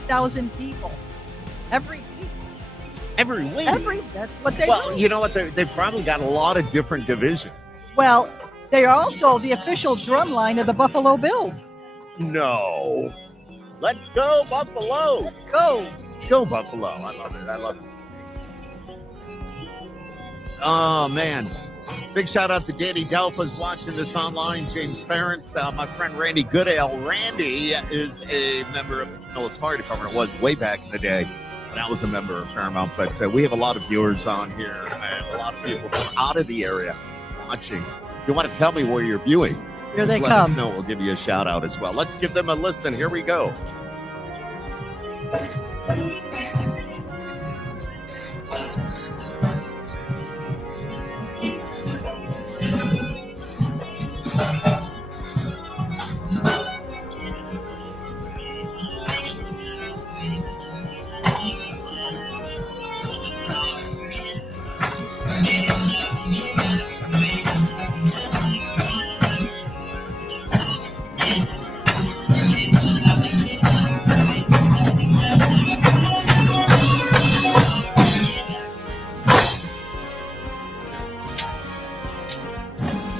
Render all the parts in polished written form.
50,000 people every week. Every week. That's what they Well, do. you know what? They've probably got a lot of different divisions. Well, they are also the official drum line of the Buffalo Bills. No. Let's go, Buffalo. Let's go. Let's go, Buffalo. I love it. I love it. Oh, man. Big shout out to Danny Delphas watching this online. James Ferentz, my friend Randy Goodale. Randy is a member of the Camillus Fire Department. It was way back in the day. And I was a member of Paramount. But we have a lot of viewers on here and a lot of people from out of the area watching. If you want to tell me where you're viewing, Here they let us come. know. We'll give you a shout out as well. Let's give them a listen. Here we go.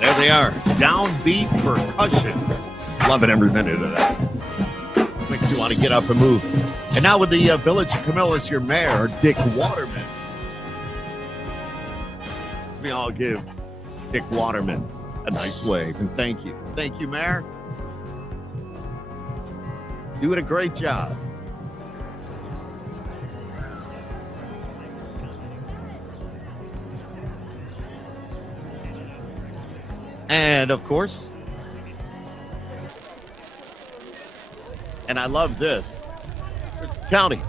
There they are. Downbeat percussion. Loving every minute of that. This makes you want to get up and move. And now with the Village of Camillus, your mayor, Dick Waterman. Let me all give Dick Waterman a nice wave and thank you. Thank you, Mayor. Doing a great job. And of course, and I love this. It's county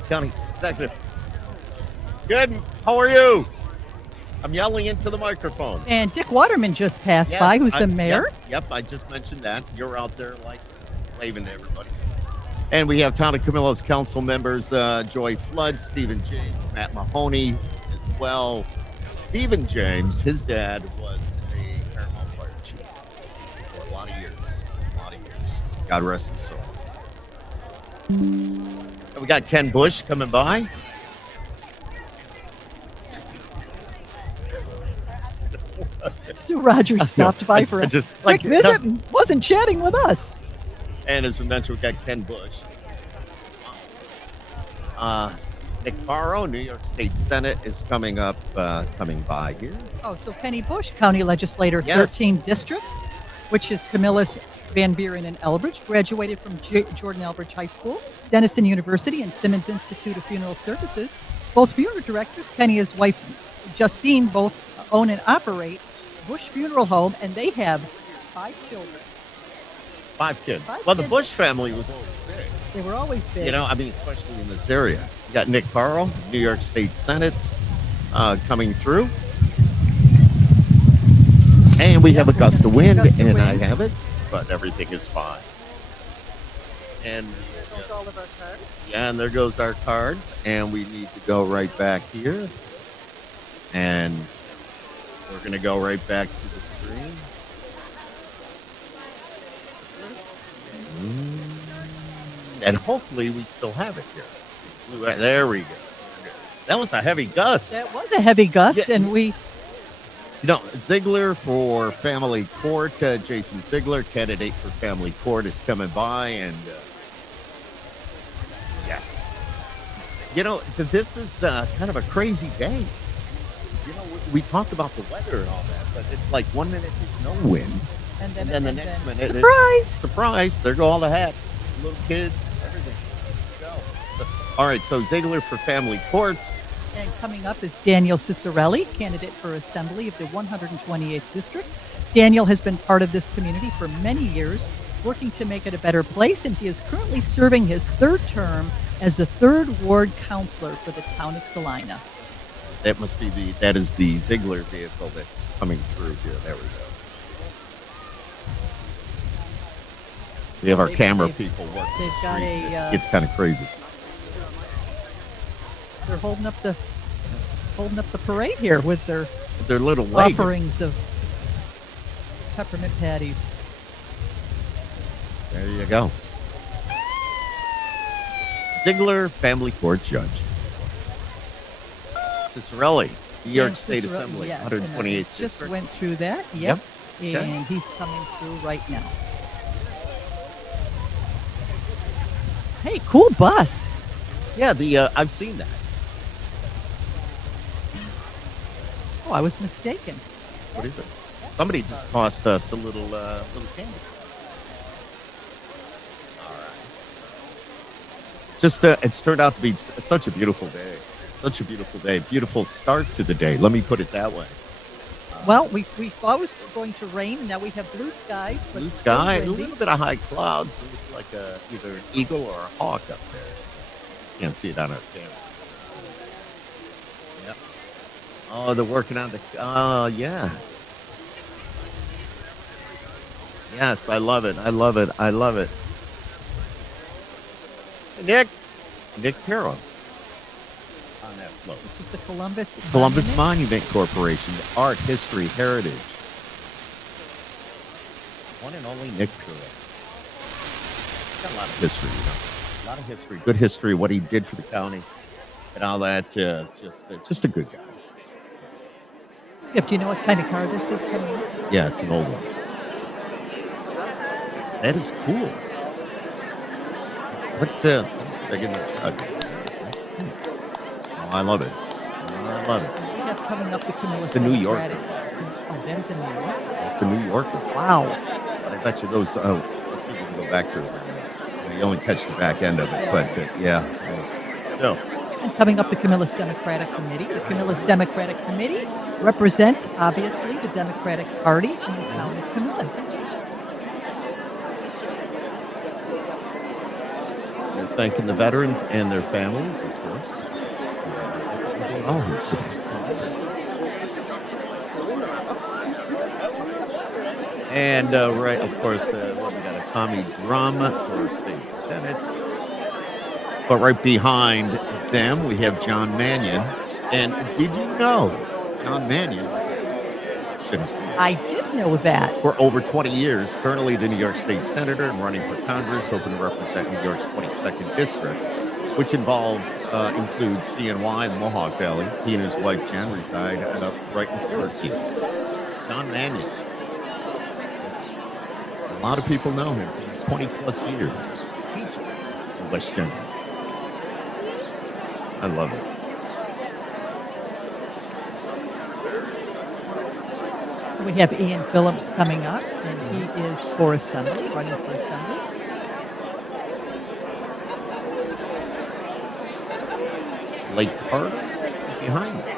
executive. Good. How are you? I'm yelling into the microphone. And Dick Waterman just passed by, who's the mayor. Yep, I just mentioned that. You're out there like waving to everybody. And we have Town of Camillus council members, Joy Flood, Stephen James, Matt Mahoney as well. Stephen James, his dad was a Paramount fire chief for a lot of years. God rest his soul. And we got Ken Bush coming by. Sue Rogers stopped by for a quick visit and wasn't chatting with us. And as we mentioned, we got Ken Bush. Nick Barrow, New York State Senate is coming by here. Oh, so Penny Bush, county legislator, Yes. 13th district, which is Camillus, Van Buren, and Elbridge, graduated from Jordan Elbridge High School, Denison University, and Simmons Institute of Funeral Services. Both funeral directors, Penny and his wife Justine, both own and operate Bush Funeral Home, and they have 5 children. 5 kids. Five Well, the kids. Bush family was always big. They were always big. You know, I mean, especially in this area. You got Nick Barrow, New York State Senate, coming through. And we have a gust of wind, and I have it, but everything is fine. And There goes all of our cards. yeah, and there goes our cards, and we need to go right back here. And we're going to go right back to the screen. And hopefully we still have it here. There we go. That was a heavy gust. That was a heavy gust, Yeah. and we You know, Ziegler for Family Court, Jason Ziegler, candidate for Family Court, is coming by, and yes. You know, this is kind of a crazy day. You know, we talked about the weather and all that, but it's like 1 minute there's no wind, and and then the next minute, surprise! surprise, there go all the hats, little kids, everything. Go. All right, so Ziegler for Family Court. And coming up is Daniel Cicerelli, candidate for Assembly of the 128th District. Daniel has been part of this community for many years, working to make it a better place, and he is currently serving his 3rd term as the 3rd Ward Councilor for the town of Salina. That must be that is the Ziegler vehicle that's coming through here. There we go. We have our camera people working. They've the got street. a, It's kind of crazy. They're holding up the parade here with their little wagon. offerings of peppermint patties. There you go. Ziegler Family Court Judge. Cicerelli, New York Dan State Cicero- Assembly, yes, 128th and I just District. went through that. Yep. Yep. Okay. And he's coming through right now. Hey, cool bus. Yeah, I've seen that. Oh, I was mistaken. What is it? Somebody just tossed us a little candy. All right. Just it's turned out to be such a beautiful day. Such a beautiful day. Beautiful start to the day. Let me put it that way. Well, we thought it was going to rain, and now we have blue skies. But Blue it's still sky, a windy. little bit of high clouds. It looks like either an eagle or a hawk up there. So can't see it on our camera. Yep. Oh, they're working on the. Yeah. Yes, I love it. I love it. I love it. Nick Carroll on that float. Which is the Columbus Columbus Monument. Monument Corporation, art, history, heritage. One and only Nick Carroll. Got a lot of history, you know. A lot of history, good history, what he did for the county, and all that. Just a good guy. Skip, do you know what kind of car this is coming up? Yeah, it's an old one. That is cool. What? Let me see if I get another shot. Oh, I love it. I love it. We have coming up the Camillus The New Yorker. Democratic. Oh, that is a New York. It's a New Yorker. Wow. But I bet you those. Let's see if we can go back to it. You only catch the back end of it, but yeah. So And coming up, the Camillus Democratic Committee. The Camillus Democratic Committee represent, obviously, the Democratic Party in the town of Camillus. they're thanking the veterans and their families, of course. Oh, here today. And right, of course, we got a Tommy Drum for state senate. But right behind them, we have John Mannion. And did you know John Mannion? Should have seen it. I did know that. For over 20 years, currently the New York State Senator and running for Congress, hoping to represent New York's 22nd District, which includes CNY, the Mohawk Valley. He and his wife Jen reside right in Syracuse. John Mannion. A lot of people know him. He's 20 plus years teaching in West General. I love it. We have Ian Phillips coming up, and he is for Assembly, running for Assembly. Lake Carter behind him.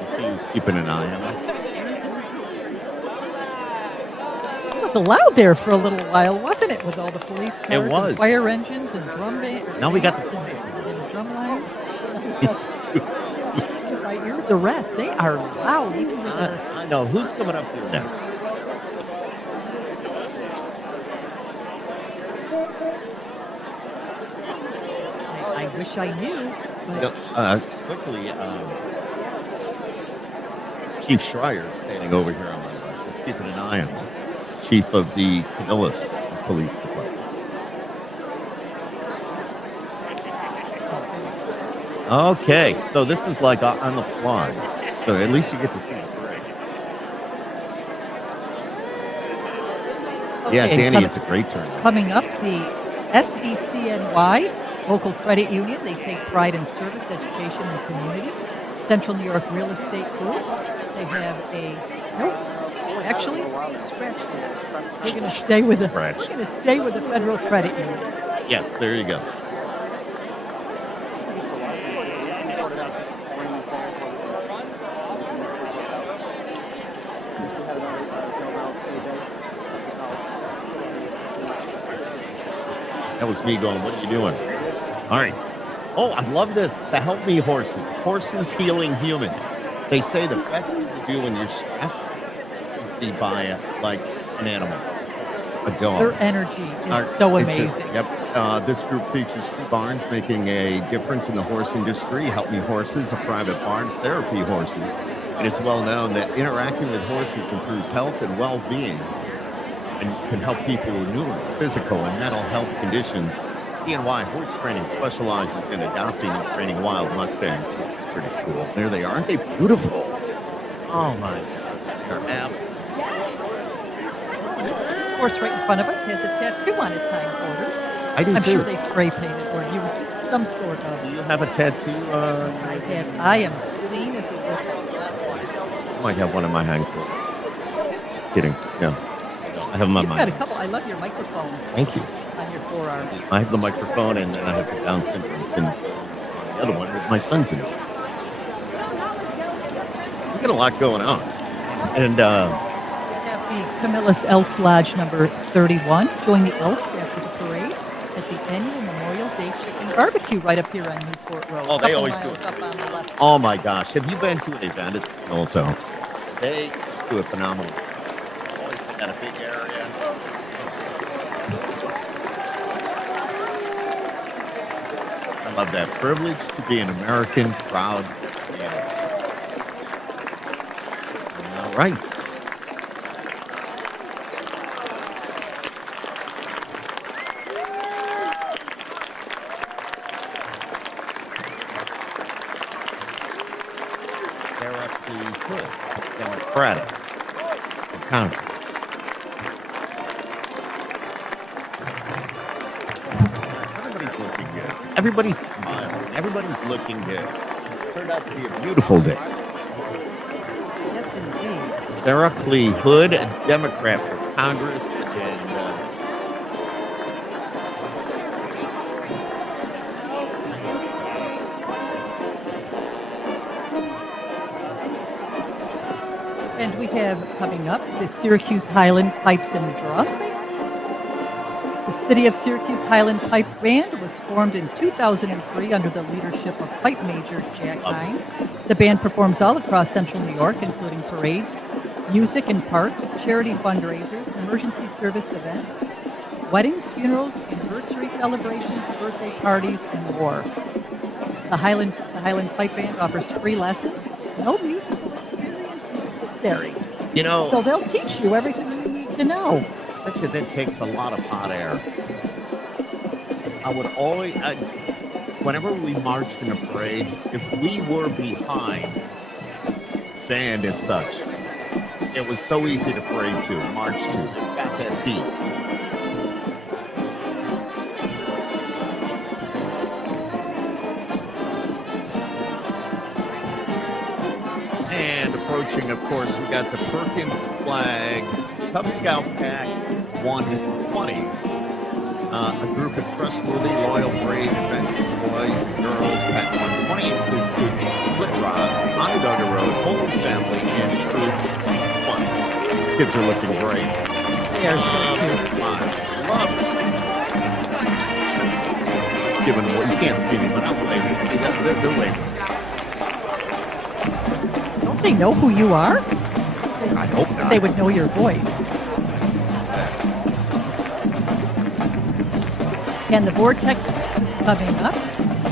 You see who's keeping an eye on it. It was allowed there for a little while, wasn't it, with all the police cars was. and fire engines and drum bands? Now we got the and drum lines. By ears arrest, they are loud. Even with their, I know. Who's coming up here next? I wish I knew. But Quickly, Chief Schreier is standing over here on my left, just keeping an eye on him. Chief of the Camillus Police Department. Okay, so this is like on the fly. So at least you get to see the parade. Yeah, Okay, Danny, it's a great turnout. coming up, the SECNY, Local Credit Union. They take pride in service, education, and community. Central New York Real Estate Group. They have a actually scratch. We're going to stay with Scratch. We're going to stay with the Federal Credit Union. Yes, there you go. That was me going, what are you doing? All right. Oh, I love this. The Help Me horses. Horses healing humans. They say the best thing to do when you're stressed me by like an animal, a dog. Their energy Uh, is so it's just- amazing. yep. This group features two barns making a difference in the horse industry. Help Me Horses, a private barn, therapy horses. It is well known that interacting with horses improves health and well-being and can help people with numerous physical and mental health conditions. CNY Horse Training specializes in adopting and training wild Mustangs, which is pretty cool. There they are. Aren't they beautiful? Oh my gosh, they're absolutely. This horse right in front of us has a tattoo on its hindquarters. I do I'm too. sure they spray painted or used some sort Do of. you have a tattoo? I am clean as a whistle. I might have one on my hindquarters. Kidding. Yeah. I have them on You've my. got a couple. I love your microphone Thank you. on your forearm. I have the microphone and then I have the Down syndrome. And the other one with my son's in it. So we got a lot going on. And We have the Camillus Elks Lodge number 31. Join the Elks after the parade at the annual Memorial Day Chicken Barbecue right up here on Newport Road. Oh, they Couple always do miles it. up on the left. oh my gosh, have you been to an event at the Camillus Elks? They just do a phenomenal. Always got a big area. I love that privilege to be an American, proud. All right. Sarah P. Hood, Democratic of Congress. Everybody's looking good. Everybody's smiling. Everybody's looking good. Turned out to be a beautiful day. Yes, indeed. Sarah Clee Hood, a Democrat for Congress, and And we have coming up the Syracuse Highland Pipes and Drum Band. The City of Syracuse Highland Pipe Band was formed in 2003 under the leadership of pipe major Jack Hines. The band performs all across central New York, including parades, music in parks, charity fundraisers, emergency service events, weddings, funerals, anniversary celebrations, birthday parties, and more. The Highland Pipe Band offers free lessons, no musical experience necessary. you know, So they'll teach you everything you need to know. actually, that takes a lot of hot air. I would always, whenever we marched in a parade, if we were behind band as such, it was so easy to parade to, march to. Got that beat. And approaching, of course, we got the Perkins Flag Cub Scout Pack 120. A group of trustworthy, loyal, brave, adventurous boys and girls. Pack 120 includes students from Split Rock, Onondaga Road, Holy Family, and Troop 1. These kids are looking great. They are so Love cute. the smiles. Love the smiles. Just giving what you can't see me, but I'm waving. See that? They're waving. Don't they know who you are? I hope not. They would know your voice. And the Vortex Mix is coming up.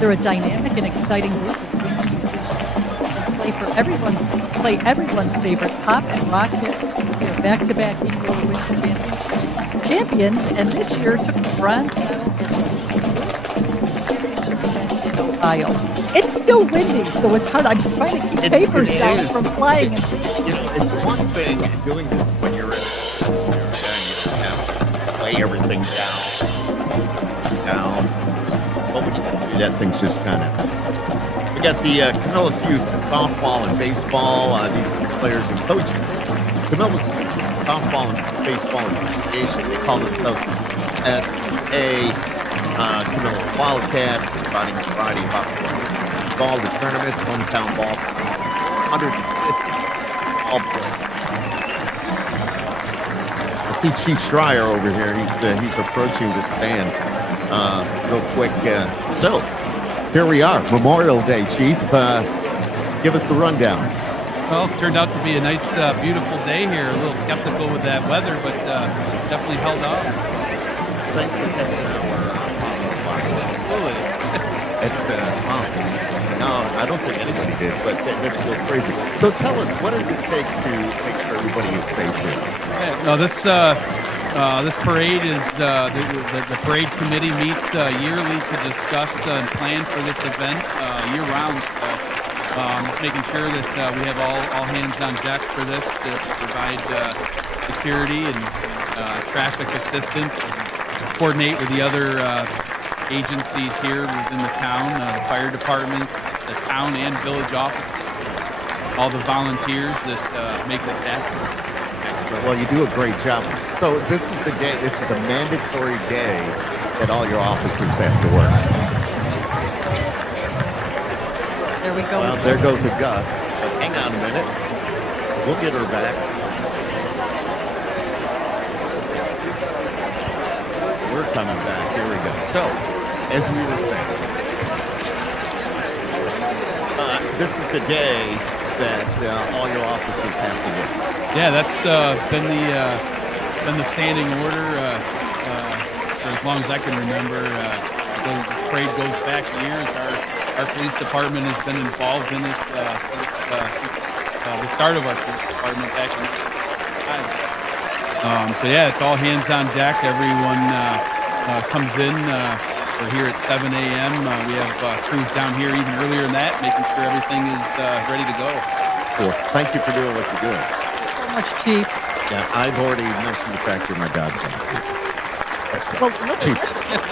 They're a dynamic and exciting group of young musicians. They play everyone's favorite pop and rock hits. They're back-to-back Eagle Wings champions, and this year took the bronze medal at the championship event in Ohio. It's still windy, so it's hard. I'm trying to keep papers it down is. from flying. And You know, it's one thing doing this when you're in a area and you have to lay everything down. But when you do that, things just kind of. We got the Camillus Youth softball and baseball. These are the players and coaches. Camillus softball and baseball association. They call themselves the SPA. Camillus Wildcats, providing a variety of opportunities. Ball the tournaments, hometown ball, 150 ball players. I see Chief Schreier over here. He's approaching the stand real quick. So here we are, Memorial Day, Chief. Give us the rundown. Well, it turned out to be a nice, beautiful day here. A little skeptical with that weather, but definitely held off. Thanks for catching our Absolutely. It's no, I don't think anybody did, but that's a little crazy. So tell us, what does it take to make sure everybody is safe here? Yeah, no, this parade is the parade committee meets yearly to discuss and plan for this event year round. Just making sure that we have all hands on deck for this to provide security and traffic assistance, coordinate with the other agencies here within the town, fire departments, the town and village offices, all the volunteers that make this happen. Excellent. Well, you do a great job. So this is the day. This is a mandatory day that all your officers have to work. There we go. Well, there goes a gust. But hang on a minute. We'll get her back. We're coming back. Here we go. So, as we were saying, this is the day that all your officers have to do. Yeah, that's been the standing order for as long as I can remember. The parade goes back years. Our police department has been involved in it since the start of our police department back in the 1995. So yeah, it's all hands on deck. Everyone comes in. We're here at 7 a.m. We have crews down here even earlier than that, making sure everything is ready to go. Cool. Thank you for doing what you're doing. So much, Chief. Yeah, I've already mentioned the fact you're my godson. That's it. Well, let's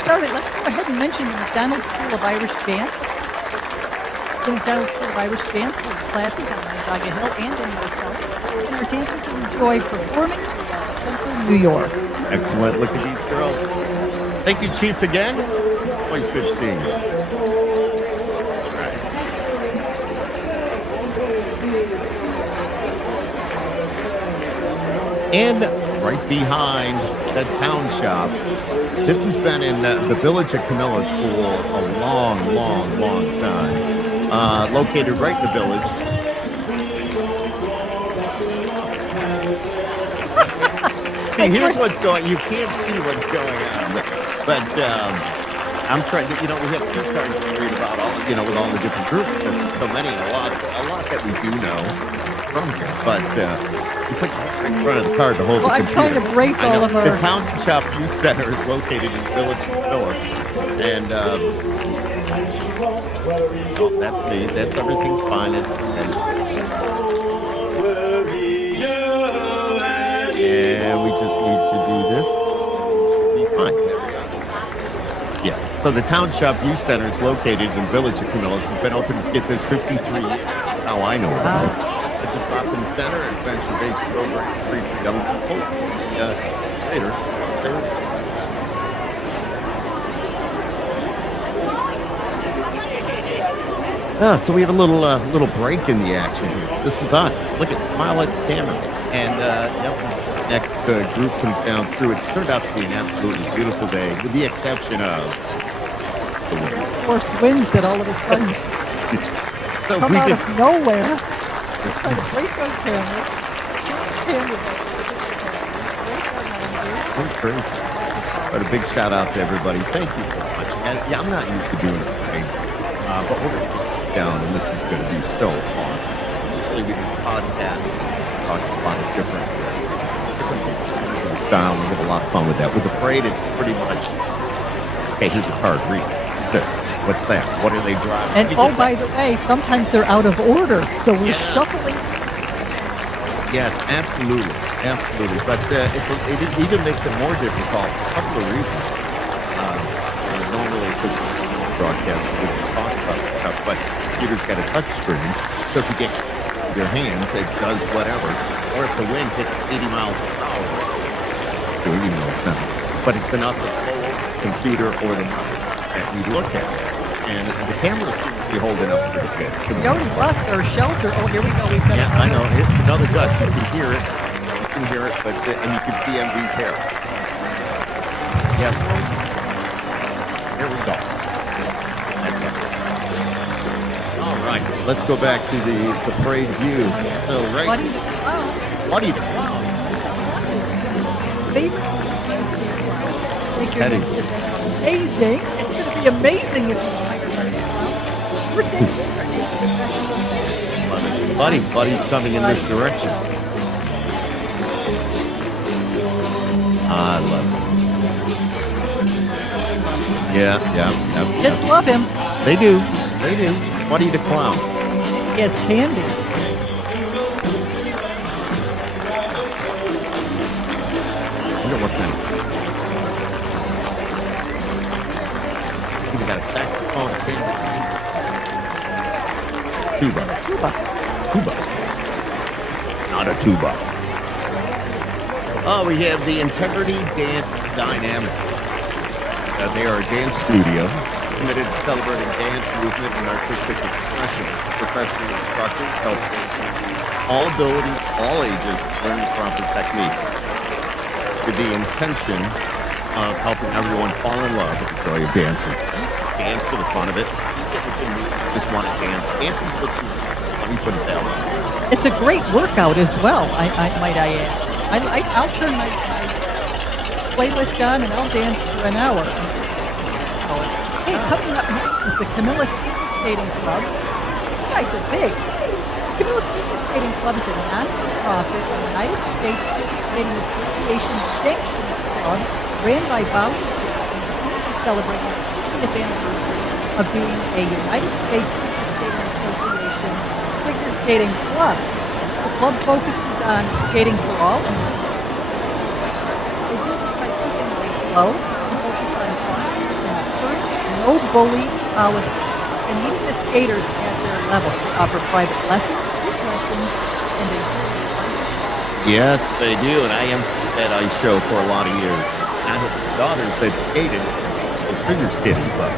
start it. Let's go ahead and mention the McDonald's School of Irish Dance. The McDonald's School of Irish Dance holds classes on Onondaga Hill and in Marcellus, and our dancers enjoy performing throughout central New York. Excellent. Look at these girls. Thank you, Chief, again. Always good seeing you. All right. And right behind the town shop, this has been in the village of Camillus for a long, long, long time. Located right in the village. See, here's what's going. You can't see what's going on, but I'm trying to. We have two cards to read about all, with all the different groups because there's so many, a lot that we do know from here. But you put your hand in front of the card to hold the I'm computer. trying to brace all of our. The Town Shop Youth Center is located in the village of Phyllis, and oh, that's me. That's everything's fine. It's okay. And we just need to do this. Should be fine. There we go. Yeah. So the Town Shop Youth Center is located in the village of Camillus. It's been open to get this 53 years. How I know about it. It's a drop-in center and adventure-based program free for young people. Later, Sarah. So we have a little break in the action here. This is us. Look at smile at the camera. And next group comes down through. It's turned out to be an absolutely beautiful day, with the exception of the wind. Force winds that all of a sudden So come we out can, of nowhere. It's like brace our cameras. We're crazy. But a big shout out to everybody. Thank you so much. And yeah, I'm not used to doing it, right? But we're going to put this down, and this is going to be so awesome. Usually we do a podcast, talk to a lot of different style. We have a lot of fun with that. With the parade, it's pretty much, okay, here's a card. Read it. What's this? What's that? What are they driving? And by the way, sometimes they're out of order, so we're shuffling. Yes, absolutely. Absolutely. But it even makes it more difficult for a couple of reasons. Normally, because broadcast, we can talk about this stuff, but computer's got a touch screen, so if you get your hands, it does whatever. Or if the wind hits 80 miles per hour, so even though it's not, but it's enough to pull the computer or the mouse that we look at. And the camera seems to be holding up pretty good. We always bust our shelter. Oh, here we go. We've got I know. It's another gust. You can hear it. You can hear it, but and you can see MV's hair. Yeah. Here we go. That's it. All right. let's go back to the parade view. So Buddy right, the Clown. Buddy the Clown. Favorite Make your Teddy. next event amazing. It's going to be amazing if you hire Buddy the Clown. Birthday is a special event. Love it. Buddy's coming in this direction. I love this. Yeah. Kids love him. They do. Buddy the Clown. He has candy. I wonder what kind of. He's even got a saxophone, a tambourine. Tuba. It's not a tuba. Oh, we have the Integrity Dance Dynamics. They are a dance studio committed to celebrating dance, movement, and artistic expression. Professional instructors help all abilities, all ages learn the proper techniques. With the intention of helping everyone fall in love with the joy of dancing. Dance for the fun of it. Just want to dance. Dancing for the let me put it that way. It's a great workout as well, I might I add. I'll turn my playlist on and I'll dance for an hour. Hey, coming up next is the Camillus Figure Skating Club. These guys are big. The Camillus Figure Skating Club is a non-profit United States Figure Skating Association sanctioned club ran by volunteers celebrating the 50th anniversary of being a United States Figure Skating Association figure skating club. The club focuses on skating for all. They do this by keeping things low and focus on fun and a firm, no bully policy and meeting the skaters at their level. They offer private lessons, group lessons, and a Yes, they do, and I emceed that ice show for a lot of years. I have daughters that skated as figure skating club.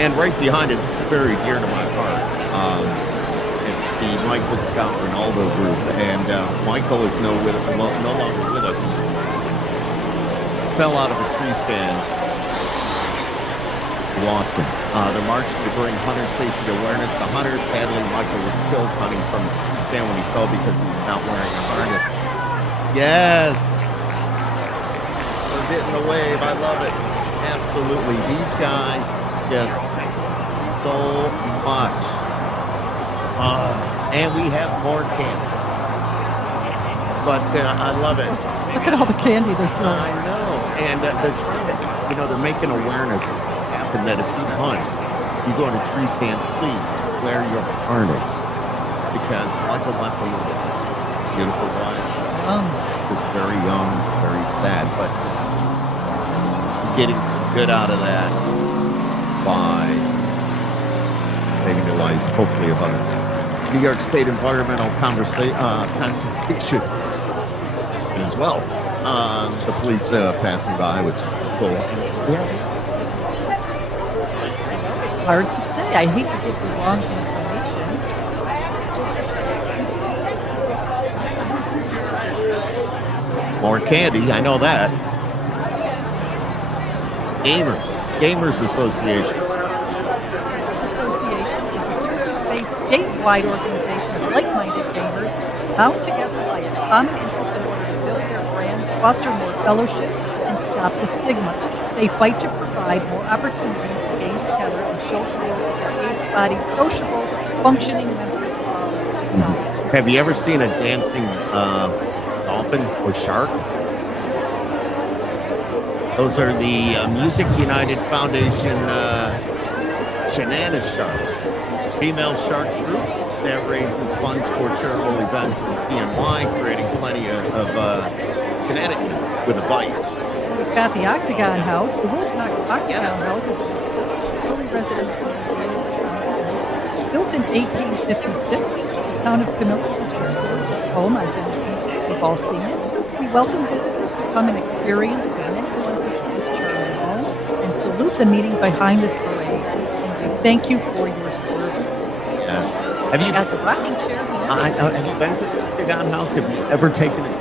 And right behind it, this is very dear to my heart. It's the Michael Scott Ronaldo group, and Michael is no longer with us. Fell out of a tree stand. Lost him. They're marching to bring hunter safety awareness to hunters. Sadly, Michael was killed hunting from his tree stand when he fell because he was not wearing a harness. Yes! We're getting the wave. I love it. Absolutely. These guys just so much. And we have more candy. But I love it. look at all the candy they're I throwing. know. And they're trying to, they're making awareness happen that if you hunt, you go to a tree stand, please wear your harness. Because Michael left a little beautiful wife. Just very young, very sad. But getting some good out of that by saving the lives, hopefully, of others. New York State Environmental Conservation as well. The police passing by, which is cool. Yeah. It's hard to say. I hate to give the wrong information. More candy, I know that. Gamers Association. Association is a Syracuse-based statewide organization of like-minded gamers bound together by a common interest in order to build their brands, foster more fellowship, and stop the stigmas. They fight to provide more opportunities to game together and show the world that they're able-bodied, sociable, functioning members of our society. Have you ever seen a dancing dolphin or shark? Those are the Music United Foundation Shenana Sharks, female shark troupe that raises funds for charitable events in CNY, creating plenty of shenanigans with a bite. We've got the Octagon House. The Wilcox Octagon Yes. House is a early residential built in 1856. The town of Camillus has restored this home on Genesee Street. We've all seen it. We welcome visitors to come and experience the many wonders of this charming home and salute the meeting behind this parade. And we thank you for your service. Yes. Have you Got the rocking chairs and everything. have you been to the Octagon House? Have you ever taken it?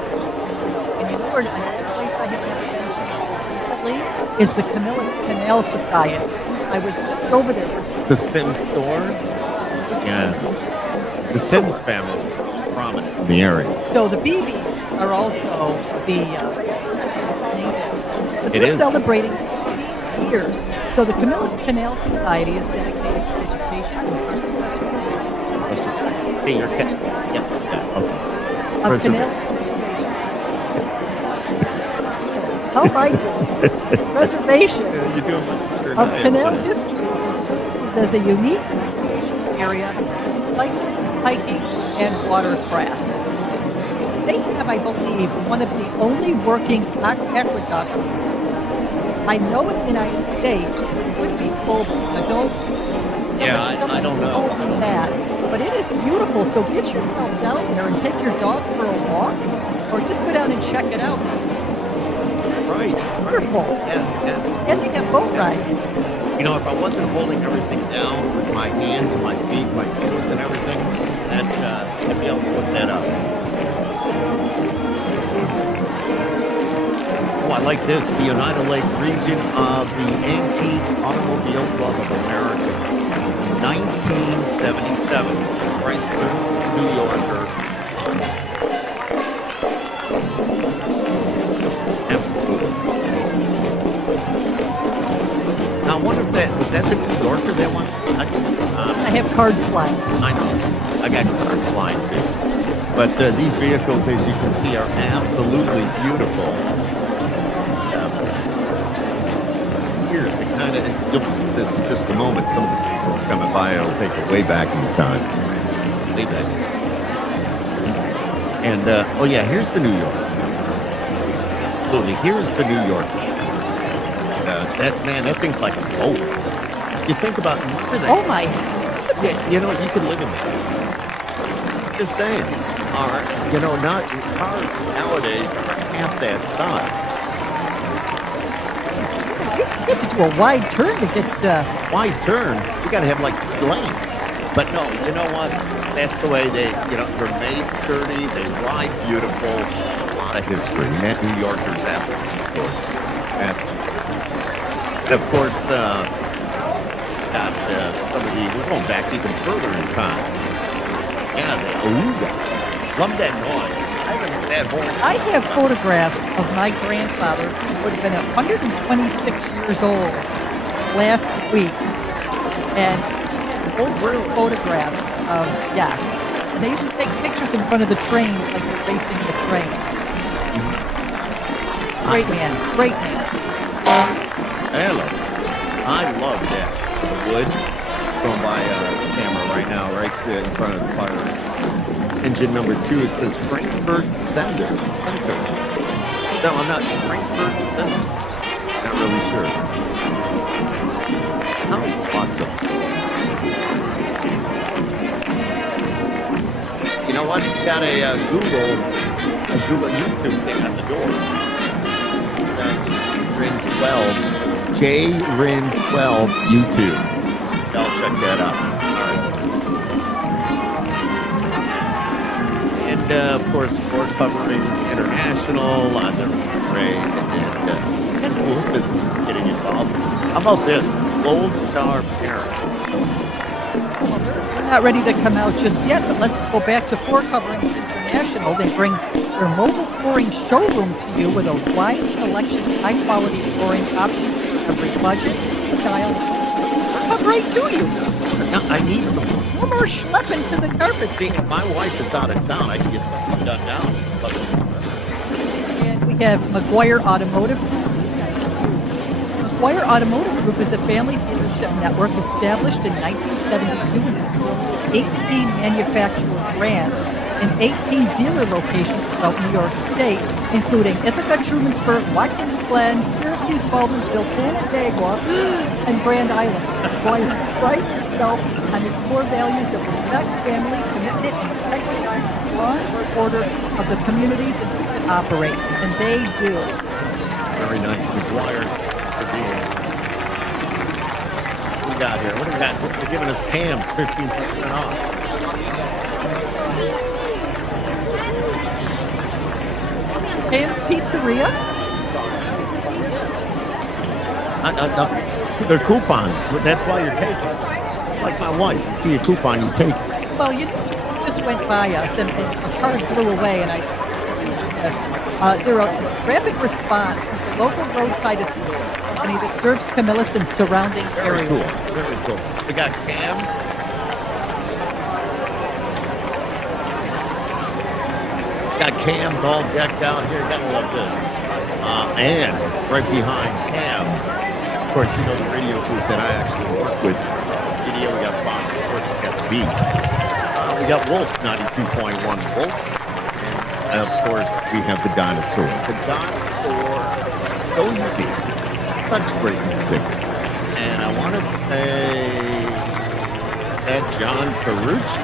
And you know where another place I have never been to recently is the Camillus Canal Society. I was just over there. The Sim store? Yeah. The Sims family is prominent in the area. So the Beebees are also the but It they're is. celebrating 50 years. So the Camillus Canal Society is dedicated to education and preservation See your catch. Yeah. Okay. of Preserve- canal conservation. How am I doing? Preservation You're doing much better than of I am canal today. history and services as a unique recreational area for cycling, hiking, and watercraft. They have, I believe, one of the only working aqueducts I know in the United States. It would be global. I don't. Yeah, I don't know. I don't know. That, but it is beautiful. So get yourself down there and take your dog for a walk, or just go down and check it out. Right. Wonderful. Yes. And they have boat rides. You know, if I wasn't holding everything down with my hands and my feet, my toes and everything, I'd be able to put that up. Oh, I like this. The Oneida Lake region of the Antique Automobile Club of America. 1977. Chrysler, New Yorker. Absolutely. Now, I wonder if was that the New Yorker they won? I have cards flying. I know. I got cards flying too. But these vehicles, as you can see, are absolutely beautiful. Years, it kind of, you'll see this in just a moment. Some of the vehicles coming by, it'll take you way back in time. Way back. And, oh yeah, here's the New York. Absolutely. Here's the New York. That thing's like a boat. You think about, look at that. Oh my! Yeah, you know, you could live in there. Just saying. All right. You know, not cars nowadays are half that size. You have to do a wide turn to get. Wide turn. You got to have like 3 lanes. But no, you know what? That's the way they, they're made sturdy. They ride beautiful. A lot of history. And that New Yorker is absolutely gorgeous. Absolutely. And of course, got some of the, we're going back even further in time. Yeah, the Aruga. Love that noise. I remember that horn. I have photographs of my grandfather, who would have been 126 years old last week, and old photographs of And they used to take pictures in front of the train, like they're racing the train. Great man, great man. Hello. I love that. The wood. Going by the camera right now, right in front of the fire engine number 2. It says Frankfurt Center. So I'm not Frankfurt Center. Not really sure. How awesome. You know what? It's got a Google YouTube thing on the doors. It's RIN 12. JRIN 12 YouTube. I'll check that out. All right. And of course, Ford Coverings International on their parade, and cool businesses getting involved. How about this? Gold Star Parents. We're not ready to come out just yet, but let's go back to Ford Coverings International. They bring their mobile flooring showroom to you with a wide selection of high-quality flooring options for every budget, style. Come right to you. No, I need some more. No more schlepping to the carpet. See, if my wife is out of town, I can get something done now. And we have McGuire Automotive Group. McGuire Automotive Group is a family dealership network established in 1972 and has grown to 18 manufacturer brands and 18 dealer locations throughout New York State, including Ithaca, Trumansburg, Watkins Glen, Syracuse, Baldwinsville, Canandaigua, and Grand Island. McGuire prides itself on its core values of respect, family, commitment, and integrity, and strong supporter of the communities in which it operates, and they do. Very nice, McGuire. What we got here? What do we got? They're giving us cams 15% off. Cam's Pizzeria. They're coupons. That's why you're taking. That's like my wife. You see a coupon, you take it. Well, you just went by us, and a car blew away, and I just yes. They're a rapid response. It's a local roadside assistance company that serves Camillus and surrounding Very areas. cool. Very cool. We got cams. Got cams all decked out here. Gotta love this. And right behind cams, of course, you know the radio group that I actually work with. Studio, we got Fox Sports, we got the Beat. We got Wolf 92.1 Wolf. And of course, we have the Dinosaur. The Dinosaur is so unique. Such great music. And I want to say, is that John Carucci?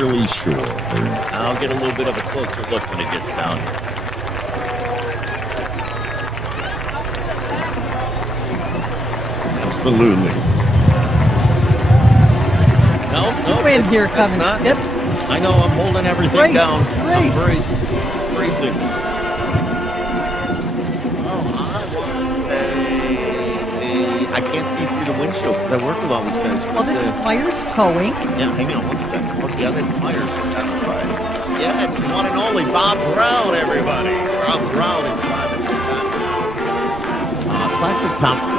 Really sure. I'll get a little bit of a closer look when it gets down here. Absolutely. No, wind here it's coming, not. Skip. I know, I'm holding everything Brace, down. brace. I'm bracing. Oh, I want to say, I can't see through the windshield because I work with all these guys. Well, this is Myers Towing. Yeah, hang on one second. Oh, yeah, that's Myers. Right. Yeah, it's the one and only Bob Brown, everybody. Bob Brown is driving the classic top 40.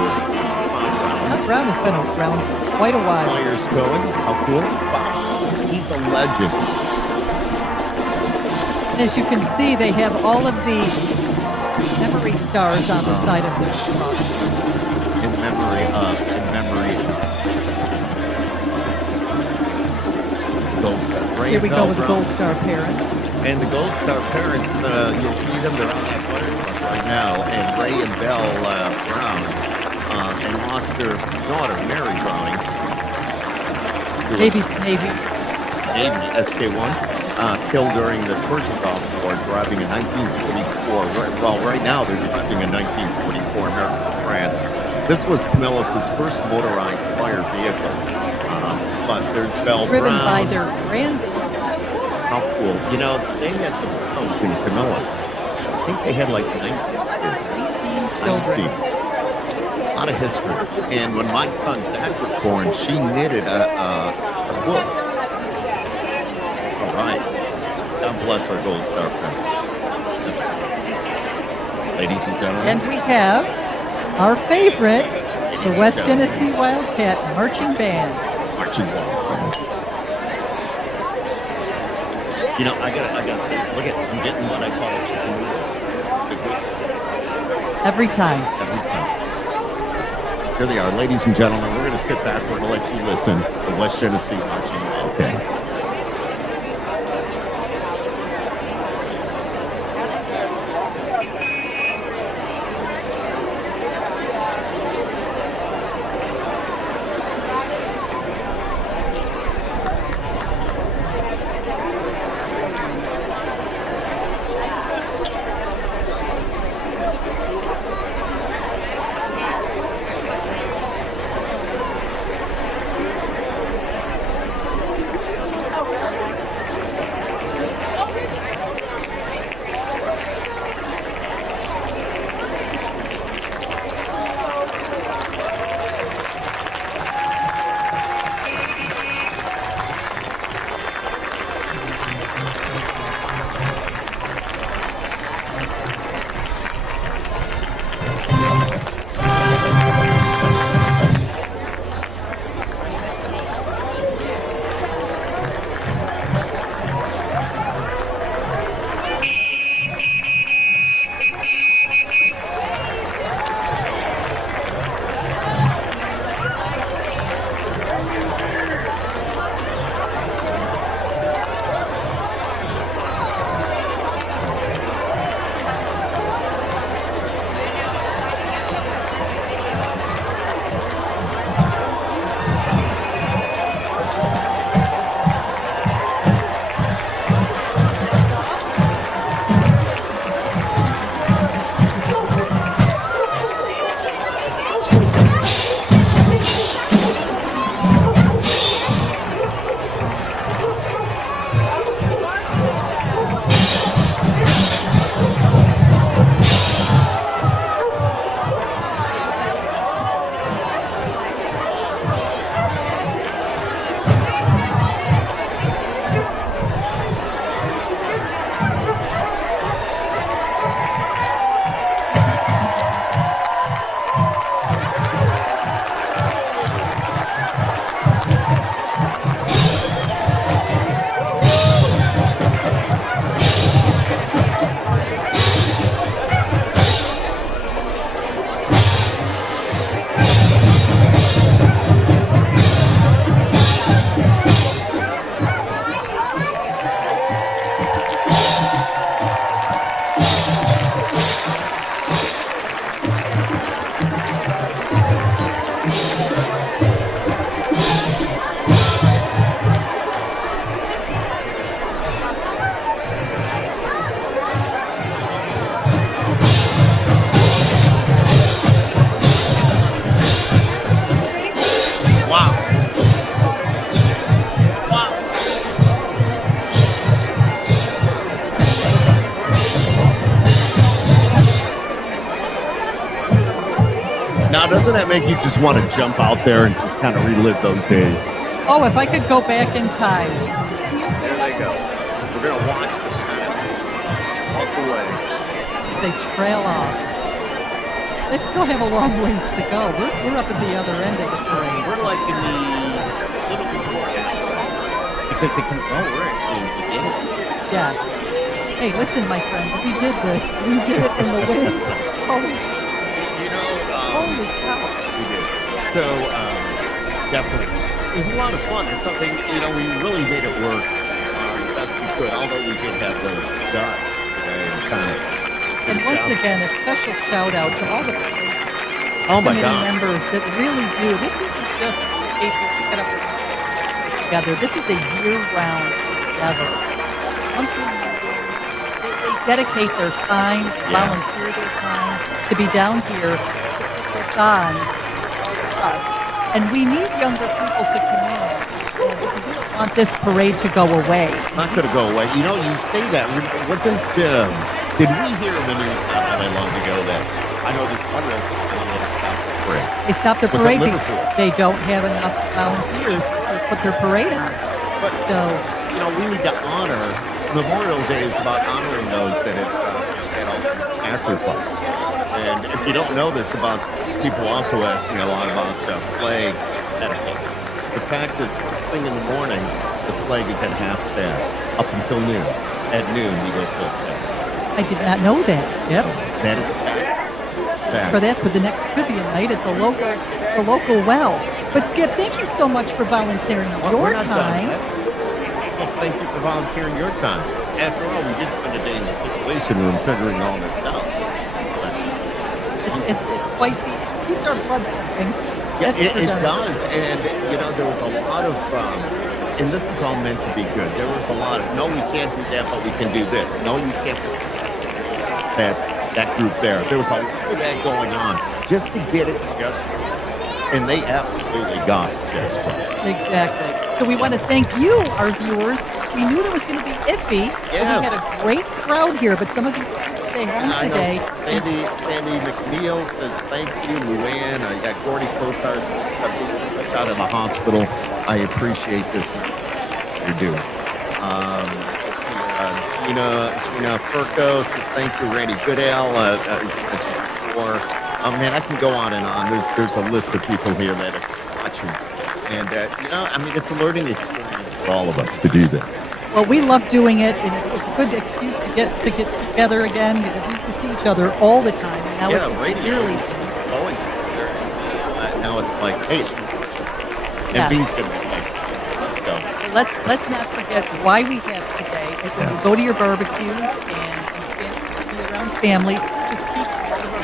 Bob Brown. Bob Brown has been around for quite a while. Myers Towing. How cool. Bob, he's a legend. As you can see, they have all of the memory stars on the side of the truck. In memory of. Gold Star. Ray Here we Bell go with the Brown. Gold Star parents. And the Gold Star parents, you'll see them. They're on that fire truck right now. And Ray and Bell Brown, and lost their daughter, Mary Browning. who was Navy. Navy SK-1, killed during the Persian Gulf War, driving a 1944. Right now they're driving a 1944 American France. This was Camillus' first motorized fire vehicle. But there's Bell Driven Brown. by their grandson. How cool. You know, they had the Browns in Camillus. I think they had like 19 children. A lot of history. And when my son Zach was born, she knitted a book. All right. God bless our Gold Star parents. Ladies and gentlemen. And we have our favorite, Ladies the and West gentlemen. Genesee Wildcat Marching Band. Marching Wildcats. You know, I gotta say, look at, I'm getting what I call chicken noodles. Every time. Every time. Here they are, ladies and gentlemen. We're gonna sit back. We're gonna let you listen. The West Genesee Marching Wildcats. Now, doesn't that make you just want to jump out there and just kind of relive those days? Oh, if I could go back in time. There they go. We're going to watch them kind of walk away. They trail off. They still have a long ways to go. We're up at the other end of the parade. We're like in the little before that. Because they can, we're actually in the beginning. Yes. Hey, listen, my friend. We did this. We did it in the wind. Holy, You know, holy cow. we did. So, definitely. It was a lot of fun. It's something, we really made it work the best we could, although we did have those ducks. And once again, a special shout out to all the Oh my committee God. members that really do. This isn't just people who get up together. This is a year-round endeavor. Monthly meetings. They dedicate their time, volunteer their time to be down here to put this on for us. And we need younger people to come in. And we don't want this parade to go away. It's not going to go away. You say that. Wasn't, did we hear in the news not that long ago that I know there's one local that stopped the parade? They stopped the Was it parade Liverpool? because they don't have enough volunteers to put their parade on. But, So we need to honor, Memorial Day is about honoring those that have had ultimate sacrifice. And if you don't know this about, people also ask me a lot about flag etiquette. The fact is, first thing in the morning, the flag is at half staff up until noon. At noon, we go full staff. I did not know that. Yep. That is a fact. For that, for the next trivia night at the local well. But Skip, thank you so much for volunteering Well, your we're not done time. yet. Well, thank you for volunteering your time. After all, we did spend a day in the situation room figuring all this out. It's quite the it keeps our blood pumping. Yeah, That's for it darn does. And, there was a lot of, and this is all meant to be good. There was a lot of, no, we can't do that, but we can do this. No, you can't do that group there. There was a lot of that going on just to get it just right. And they absolutely got it just right. Exactly. So we want to thank you, our viewers. We knew it was going to be iffy. Yeah. We had a great crowd here, but some of you couldn't stay home I today. know Sandy McNeil says thank you, Luann. I got Gordy Kotar says out of the hospital. I appreciate this you're doing. Let's see, Gina Furco says thank you, Randy Goodale. As I mentioned before, man, I can go on and on. There's a list of people here that are watching, and it's a learning experience for all of us to do this. Well, we love doing it, and it's a good excuse to get together again because we used to see each other all the time, and now it's just a radio. yearly. It's always there. Now it's like, hey, it's Yes. and B's gonna be nice. Let's go. Let's not forget why we have today. Is when you Yes. go to your barbecues and you stand around family, just keep all of our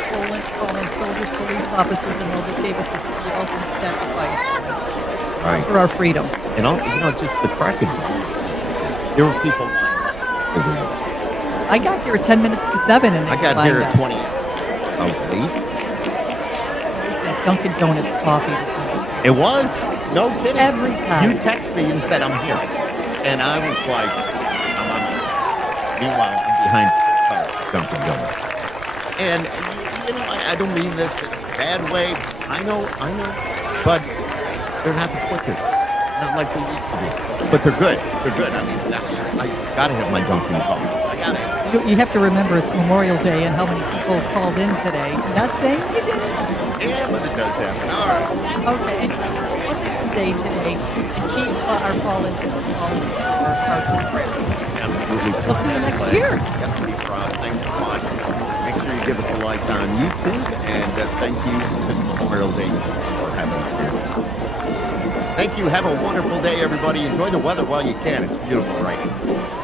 fallen soldiers, police officers, and all that gave us the ultimate sacrifice Right. for our freedom. And just the crack of dawn. There were people lined up for this. I got here at 10 minutes to 7, and I they got lined here up. at 20. I was late. It's that Dunkin' Donuts coffee. It was. No kidding. Every time. You text me and said I'm here. And I was like, I'm on here. Meanwhile, I'm behind Dunkin' Donuts. And, I don't mean this in a bad way. I know. But they're not the quickest. Not like they used to be. But they're good. They're good. I mean, I got to have my Dunkin' coffee. I got to have it. You have to remember it's Memorial Day and how many people called in today. Not saying you did. Yeah, but it does happen. All right. Okay. Wonderful day today, and keep our fallen our hearts and prayers. Absolutely. We'll see you next year. Yep, pretty proud. Thanks for watching. Make sure you give us a like on YouTube, and thank you to Memorial Day for having us here. Thank you. Have a wonderful day, everybody. Enjoy the weather while you can. It's beautiful right now.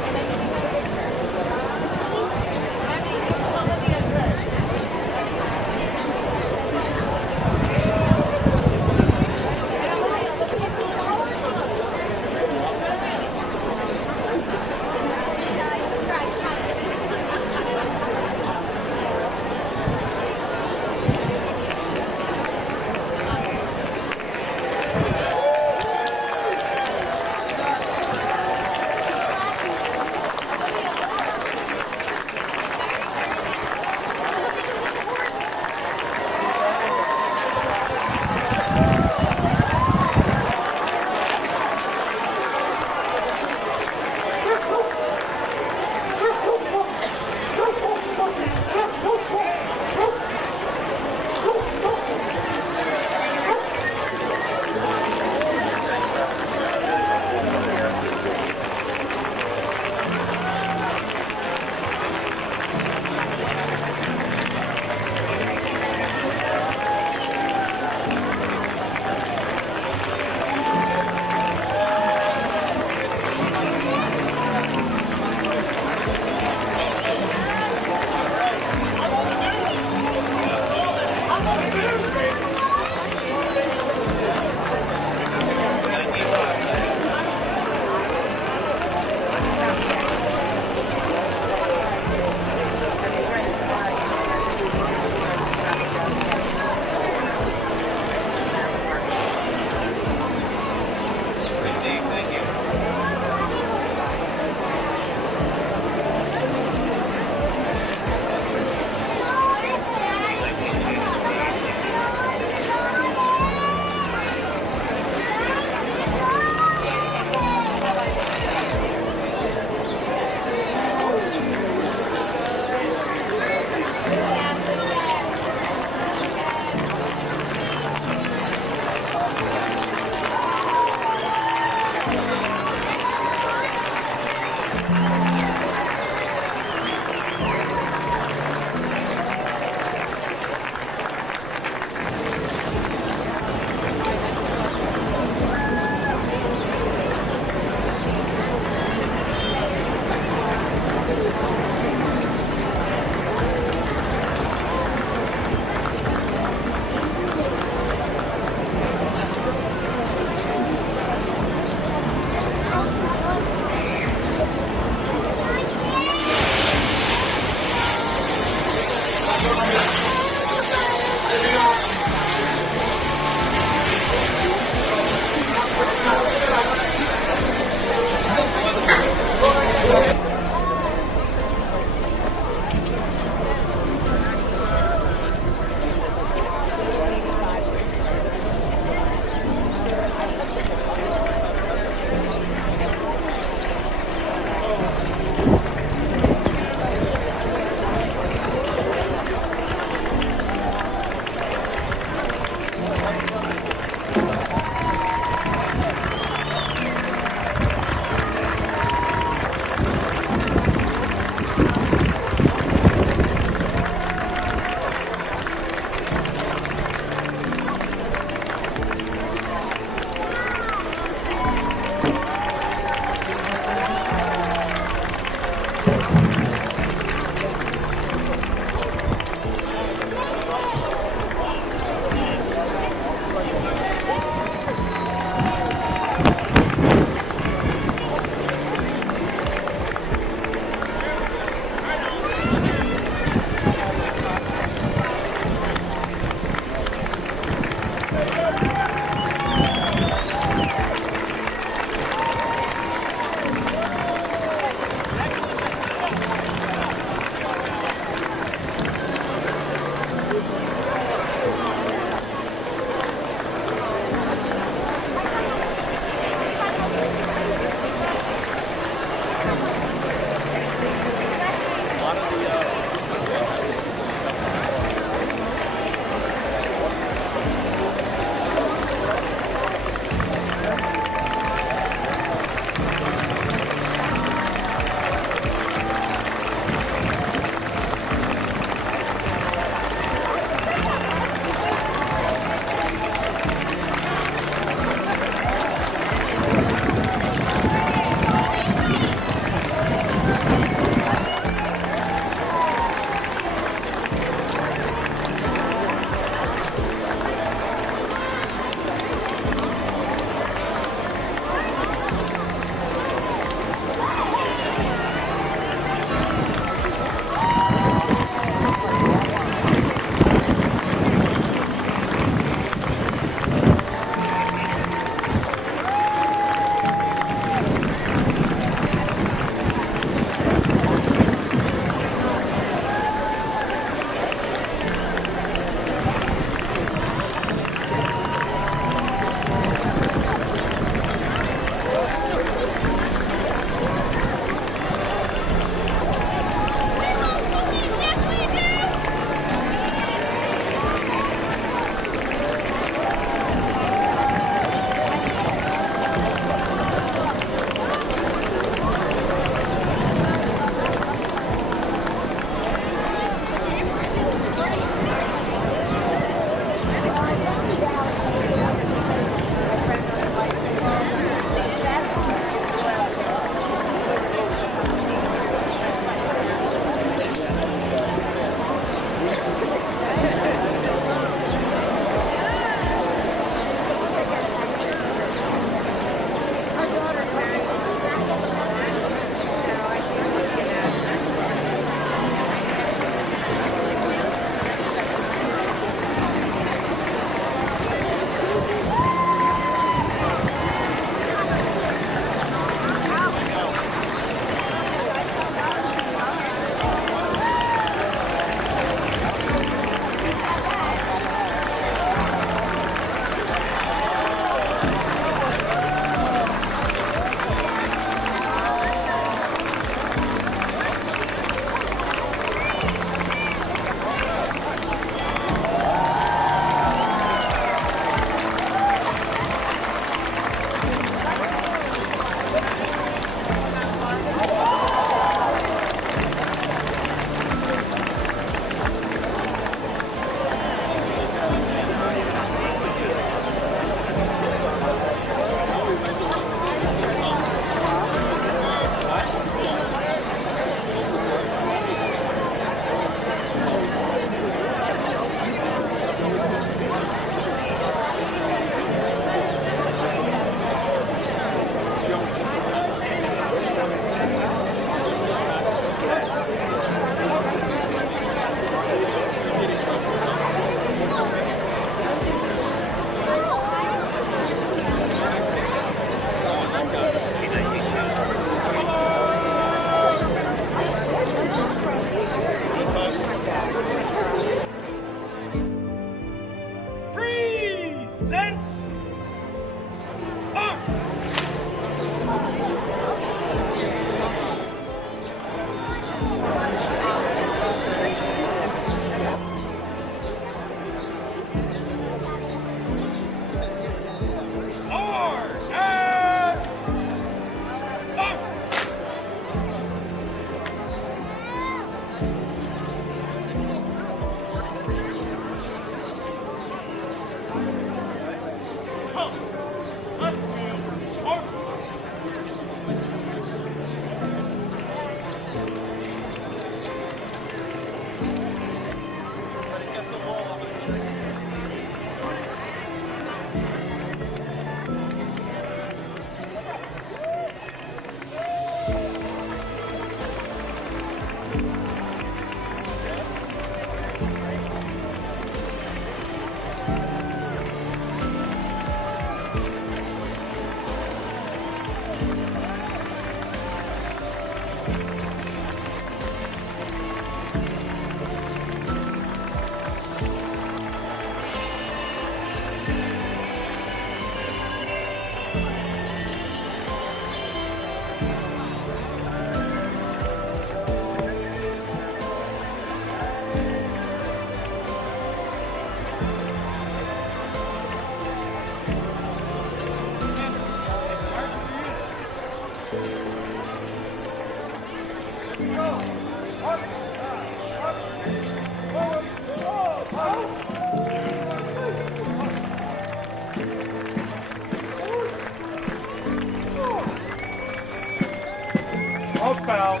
bow.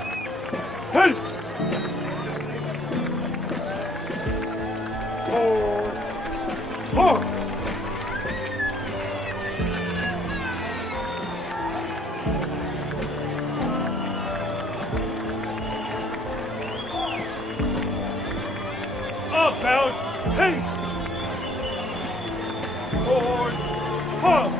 Peace. Forward. Forward. Up, bows. Peace. Forward. Forward.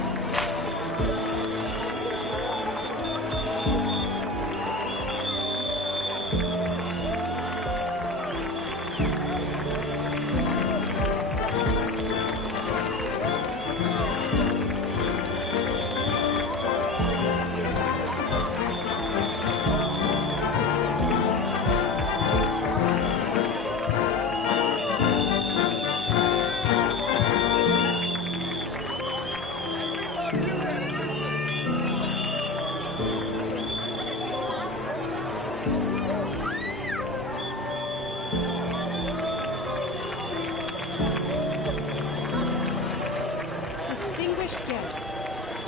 Distinguished guests,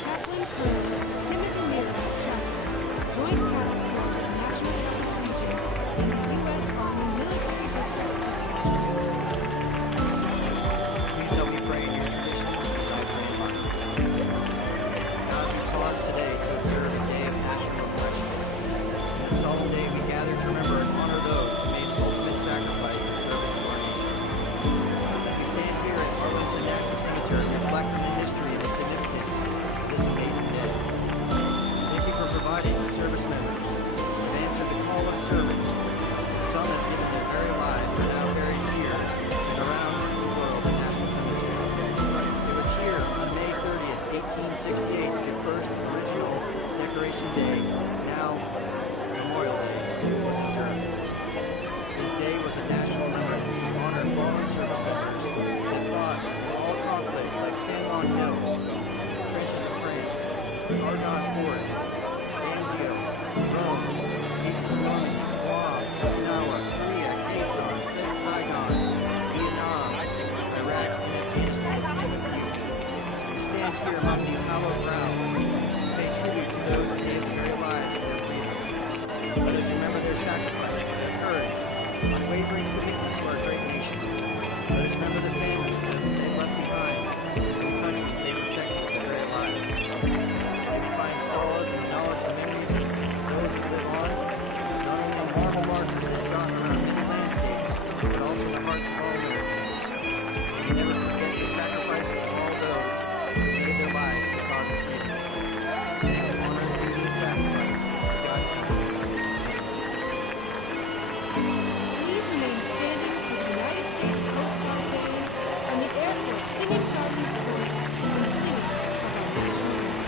Chaplain Colonel Timothy Mira, Chaplain, Joint Task Force, National Health Region, in the U.S. Army Military District. Please help me pray in your tradition as I pray in mine. God, we pause today to observe a day of national reflection. In this solemn day, we gather to remember and honor those who made the ultimate sacrifice in service to our nation. As we stand here at Arlington National Cemetery, reflect on the history and the significance of this amazing day. Thank you for providing service members who have answered the call of service, and some have given their very lives and are now buried here and around the world at National Cemetery. It was here on May 30th, 1868, that the first original Decoration Day, now Memorial Day, was observed. This day was a national remembrance to honor fallen service members who fought in all conflicts like San Juan Hill, trenches of France, Argonne Forest, Anzio, Rome, East London, Guam, Okinawa, Korea, Quezon, Saigon, Vietnam, Iraq, and Afghanistan, to name a few. We stand here among these hallowed grounds, pay tribute to those who gave their very lives for their freedom. Let us remember their sacrifice, their courage, unwavering commitment to our great nation. Let us remember the families that they left behind, and the country they protected with their very lives. May we find solace and knowledge the memories of those who live on, not only in marble markers that dot around many landscapes, but also in the hearts of all Americans. May we never forget the sacrifices of all those who gave their lives for the cause of freedom. May we honor the unique sacrifice of God. Please remain standing for the United States Coast Guard Band and the Air Force Singing Sergeant's Chorus and singing of our national anthem.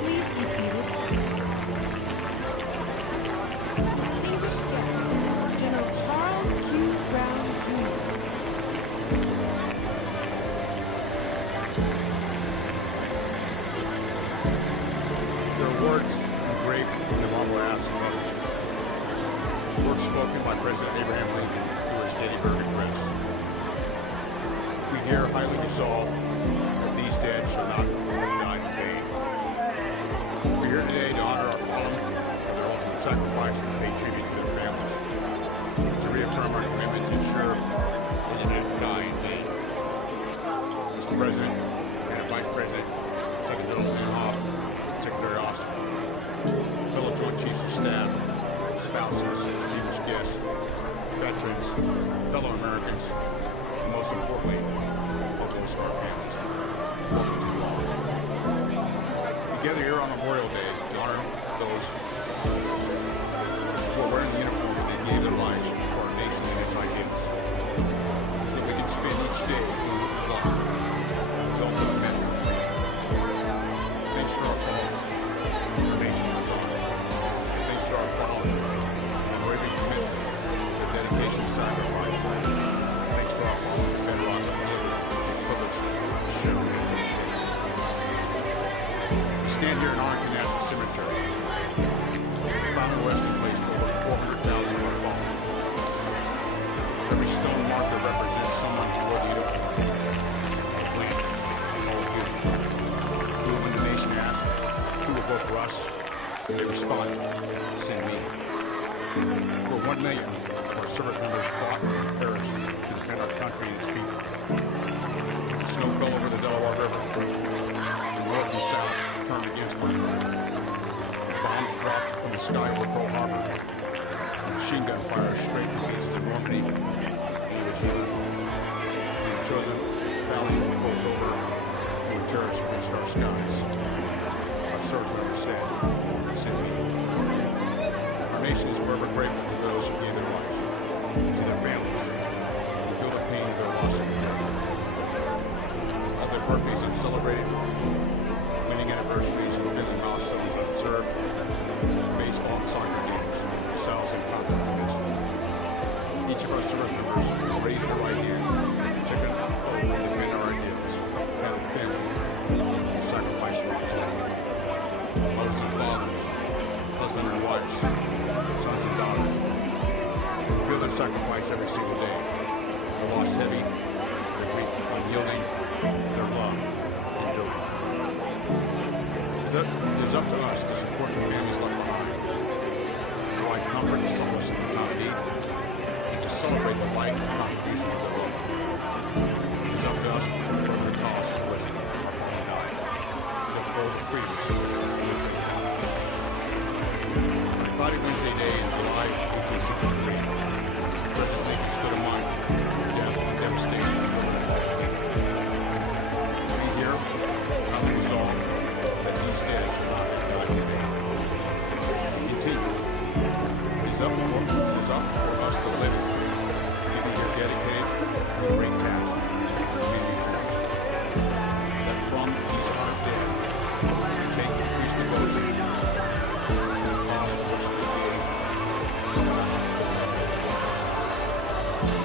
Please be seated. Distinguished guests, General Charles Q. Brown, Jr. There are words engraved in the marble apse above us. Words spoken by President Abraham Lincoln to his Gettysburg Address. We here highly resolve that these dead shall not die today. We're here today to honor our fallen for their ultimate sacrifice and pay tribute to their families, to reaffirm our commitment to ensure that they die in vain. Mr. President and Vice President, Secretary General Inhofe, Secretary Austin, fellow Joint Chiefs of Staff, spouses, distinguished guests, veterans, fellow Americans, and most importantly, Ultimate Star families. Welcome to you all. Together here on Memorial Day to honor those who are wearing the uniform that they gave their lives for our nation and its ideals, so that we can spend each day with love, the ultimate measure of freedom. Thanks to our fallen, our nation is honored. Thanks to our fallen, unwavering commitment, the dedication, sacrifice. Thanks to our fallen bedrocks of liberty, privilege, sharing, and appreciation. We stand here in Arlington National Cemetery, final resting place for over 400,000 of our fallen. Every stone marker represents someone who wore the uniform, land, and all duty. Who, when the nation asked, who will vote for us, they responded, send me. Over 1 million of our service members fought and perished to defend our country and its people. The snow fell over the Delaware River. The north and south turned against one another. Bombs dropped from the sky over Pearl Harbor. Machine gun fire straight to the bases of Normandy and Iwo Jima. The chosen valley falls over when terrorists reached our skies. Our service members said, send me. Our nation is forever grateful to those who gave their lives, to their families, who feel the pain of their loss and death. All their birthdays uncelebrated, winning anniversaries, and family milestones unobserved, baseball and soccer games, sales and contact events. Each of our service members will raise their right hand, protect and defend our ideals, and defend and sacrifice for each other. Mothers and fathers, husbands and wives, sons and daughters, feel their sacrifice every single day. Their loss heavy, their grief unyielding, their love enduring. It is up to us to support the families left behind, provide comfort and solace in the time of need, and to celebrate the life and contribution of their loved ones. It is up to us to further the cause for which our fallen died, to uphold the freedoms for which they fought. On a cloudy Wednesday day in July 1863, President Lincoln stood in mind for death and devastation of the We here have the resolve that these dead shall not die today. Continue. It is up for us to live, giving here dedicated to a great task, community force. That from these honored dead, take increased devotion to the cause for which they gave.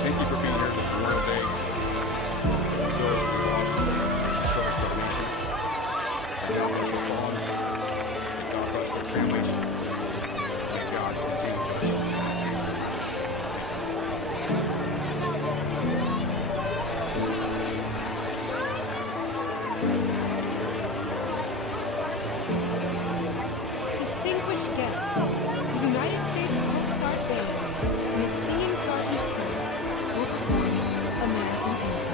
Thank you for being here this Memorial Day. Those who lost the service to our nation. God bless the fallen. God bless their families. May God continue to bless them. Distinguished guests, the United States Coast Guard Band and its Singing Sergeant's Chorus will perform American Anthem.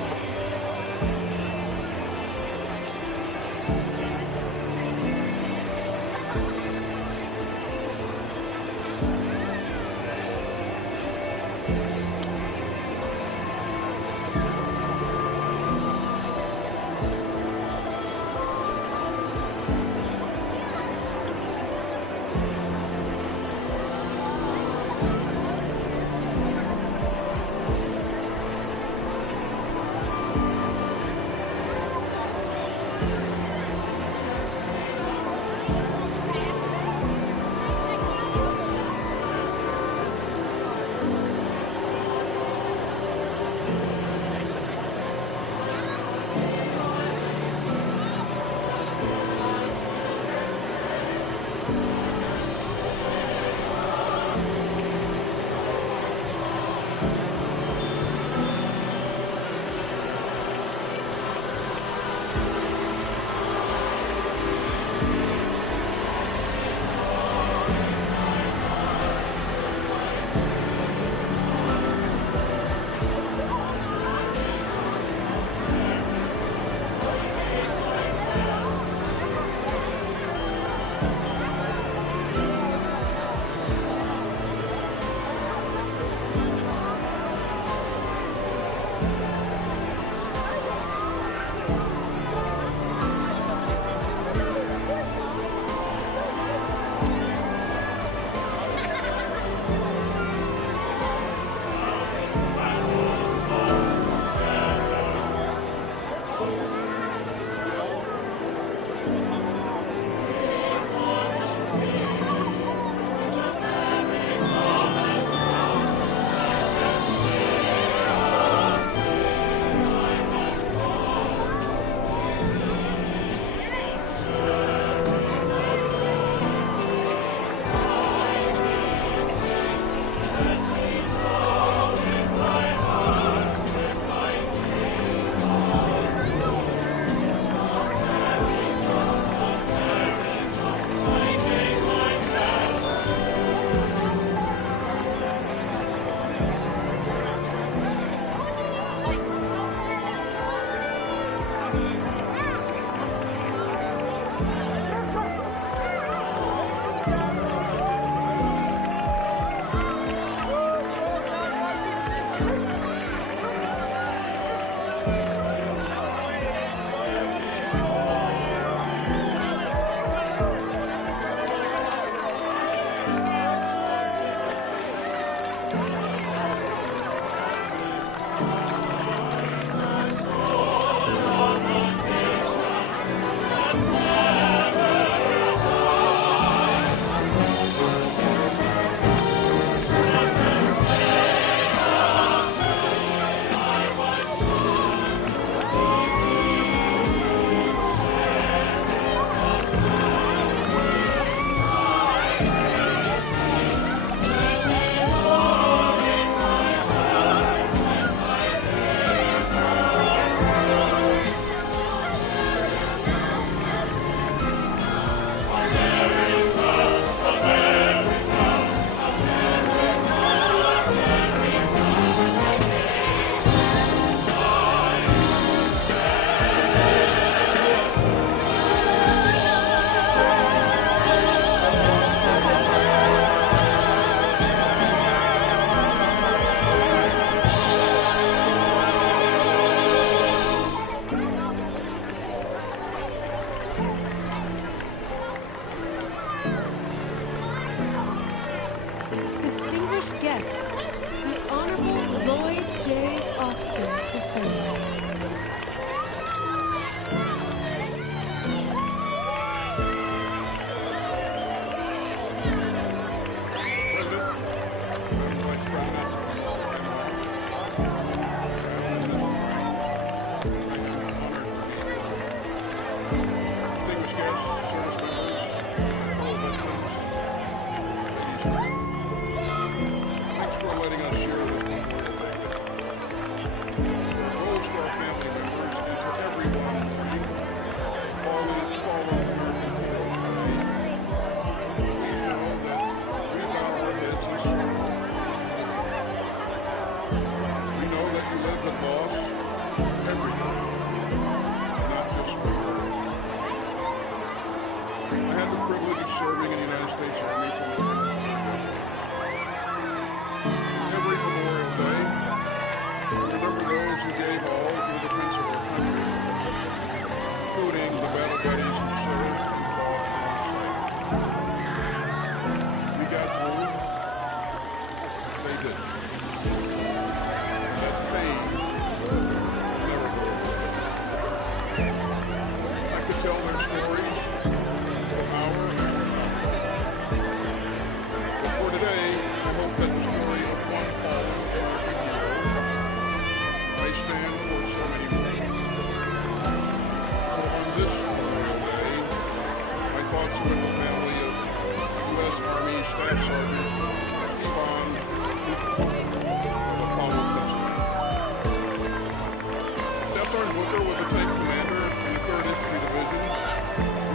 Booker was a tank commander in the 3rd Infantry Division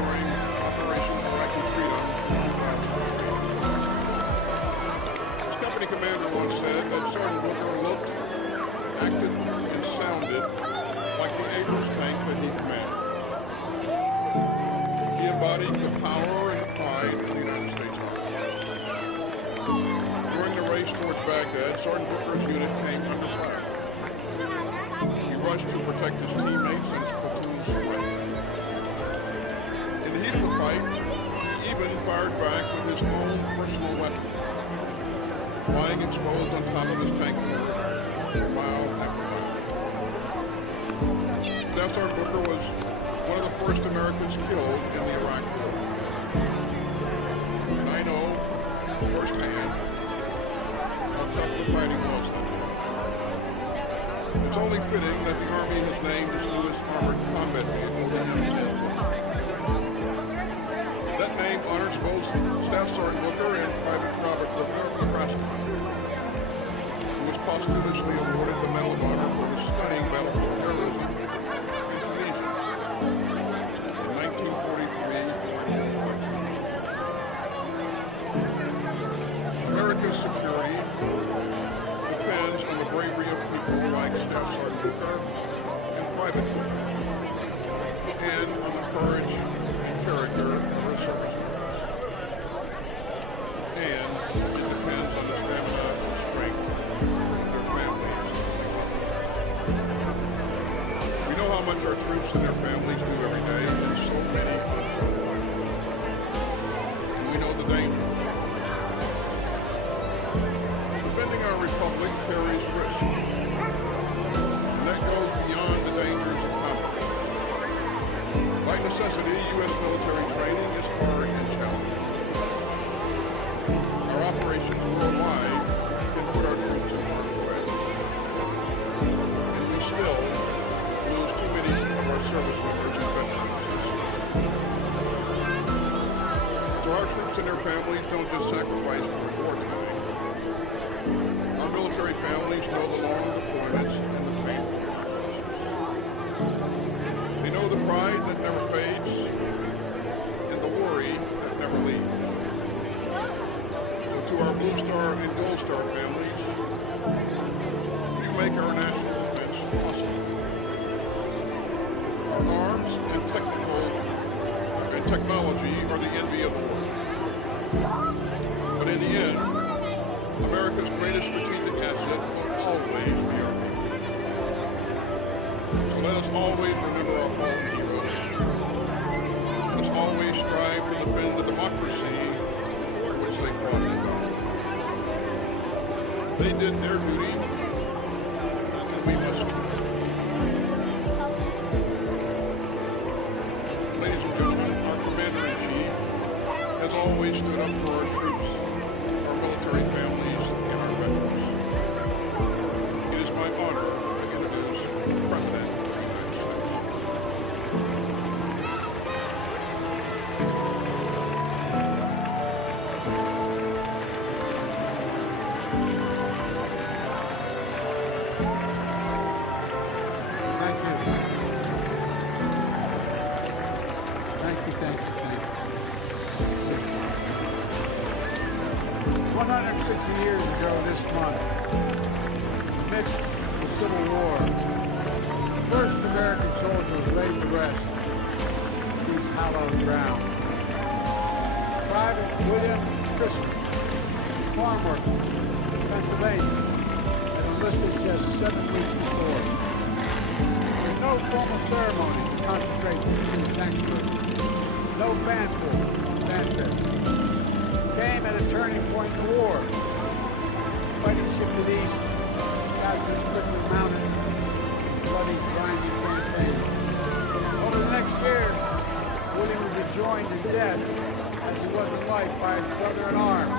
during Operation Iraqi Freedom in 2003. His company commander once said that Sergeant Booker looked, acted, and sounded like the Abrams tank that he commanded. He embodied the power and the pride of the United States Army. During the race towards Baghdad, Sergeant Booker's unit came under fire. He rushed to protect his teammates and his platoon's flight. In the heat of the fight, he even fired back with his own personal weapon, lying exposed on top of his tank turret for a mile after mile. Staff Sergeant Booker was one of the first Americans killed in the Iraq War. And I know firsthand how tough the fighting was then. It's only fitting that the Army has named its newest armored combat vehicle the U-2. That name honors both Staff Sergeant Booker and Private Robert Booker of Nebraska, who was posthumously awarded the Medal of Honor for his stunning battlefield terrorism in Tunisia in 1943. America's security depends on the bravery of people like Staff Sergeant Booker and Private Booker, and on the courage and character of our service members. And it depends on the stamina and strength of their families. We know how much our troops and their families do every day, and so many on the front line. And we know the danger. Defending our republic carries risk, and that goes beyond the dangers of combat. By necessity, U.S. military training is hard and challenging. Our operations worldwide can put our troops in harm's way, and we still lose too many of our service members and veterans. So our troops and their families don't just sacrifice for wartime. Our military families know the long deployments and the painful years. They know the pride that never fades and the worry that never leaves. So to our Blue Star and Gold Star families, you make our national defense possible. Our arms and technology are the envy of the world. But in the end, America's greatest strategic asset will always be our people. So let us always remember our fallen heroes. Let us always strive to defend the democracy for which they fought and died. They did their duty, and we must too. Ladies and gentlemen, our Commander-in-Chief has always stood up for our troops, our military families, and our veterans. It is my honor to introduce the President of the United Thank you. Thank you, thank you, thank you. 160 years ago this month, amidst the Civil War, the first American soldiers laid to rest these hallowed ground. Private William Christmas, farm worker, Pennsylvania, had enlisted just 7 weeks before. With no formal ceremony to consecrate this new sanctuary, no fanfare, came at a turning point in the war. Fighting shifted east, casualties quickly mounted, bloody, grimy campaign. Over the next year, William was rejoined in death as he was in life by his brother in arms,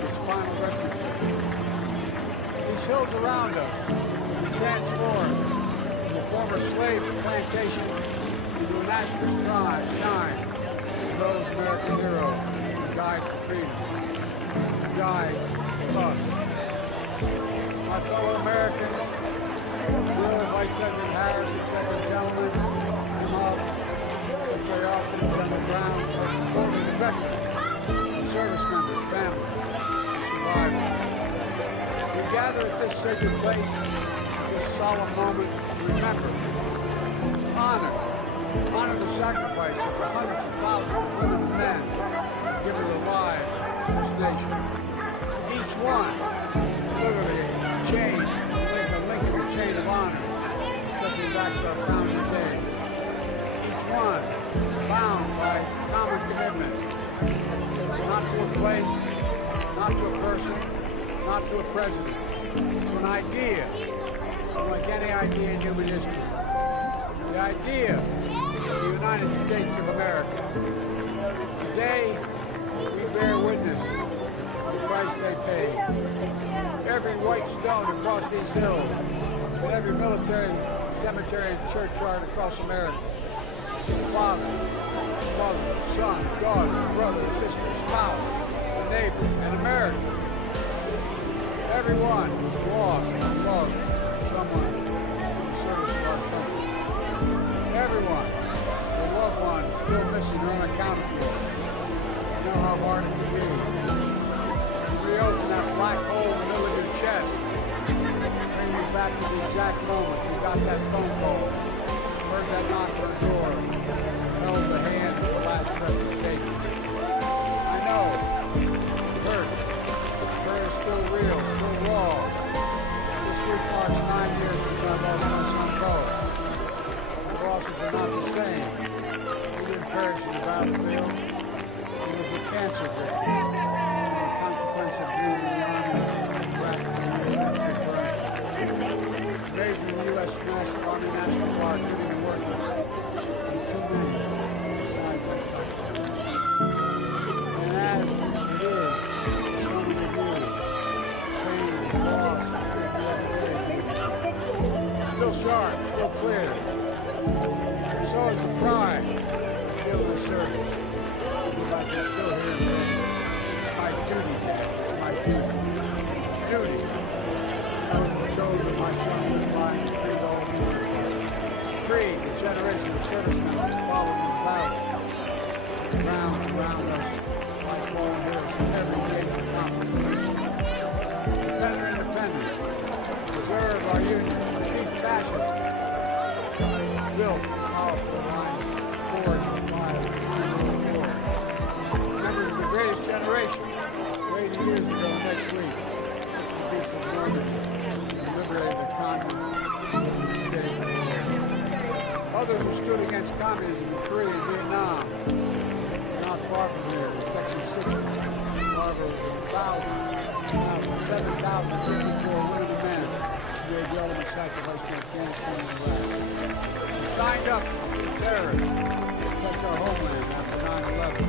his final refuge. These hills around us, transformed from the former slave plantation into a national shrine of those American heroes who died for freedom, who died for us. My fellow Americans, Will, Vice President Harris, etc., gather at this sacred place, this solemn moment, to remember, honor the sacrifice of the hundreds of thousands of women and men given their lives to this nation. Each one, literally a chain, like a link in the chain of honor, stretching back to our founding day. Each one bound by common commitment, not to a place, not to a person, not to a president, to an idea, unlike any idea in human history. The idea of the United States of America. Today, we bear witness of the price they paid. Every white stone across these hills, and every military cemetery and churchyard across America. Father, mother, son, daughter, brother, sister, spouse, a neighbor, and America. Everyone lost and loved someone in the service of our country. Everyone, their loved ones still missing or unaccounted for. You know how hard it can be. Reopen that black hole in the middle of your chest. Bring you back to the exact moment you got that phone call. Heard that knock on the door. Held the hand of the last breath of taken. I know. Hurt. Hurt is still real, still raw. This week marks 9 years since I lost my son Bo. The losses are not the same. He didn't perish in the battlefield. He was a cancer victim. The consequence of being in the Army raised in the U.S. Army National Guard, living and working. And too many besides that type. And as it is, so many of you, pain, loss, still sharp, still clear. And so is the pride, still the service. I can still hear it. It's my duty, Dad. It's my duty. Duty. I was chosen, my son was mine, freed all of you. Freed the generation of servicemen that followed me about. Around us, like fallen hills, every day of accomplishment. Defend our independence. Preserve our union. Defeat fascism. Build powerful lines forward to fire. Members of the greatest generation, 80 years ago next week, execution of Northern and liberated the continent and the city. Others who stood against communism in Korea and Vietnam, not far from here, in Section 60, however, 7,054 women and men who gave the ultimate sacrifice in Afghanistan and Iraq. They signed up to terrorists to protect our homeland after 9/11.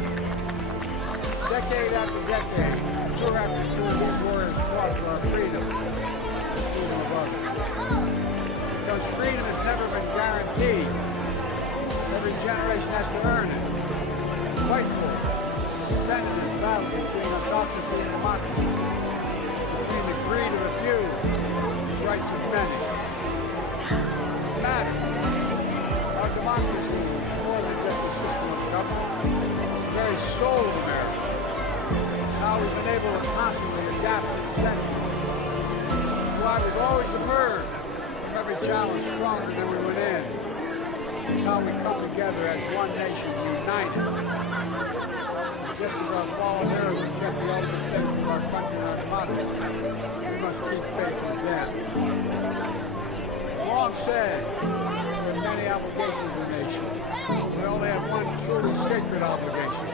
Decade after decade, tour after tour, these warriors fought for our freedom and the freedom of others. Because freedom has never been guaranteed. Every generation has to earn it, fight for it, defend it in battle between autocracy and democracy, between the greed of a few and the rights of many. It matters. Our democracy is more than just a system of government. It's the very soul of America. How we've been able to constantly adapt to the centuries. It's why we've always emerged from every challenge stronger than we went in. It's how we come together as one nation, united. Just as our fallen heroes have kept the ultimate faith of our country and our democracy, we must keep faith with them. Long said, there are many obligations in the nation. We only have one truly sacred obligation.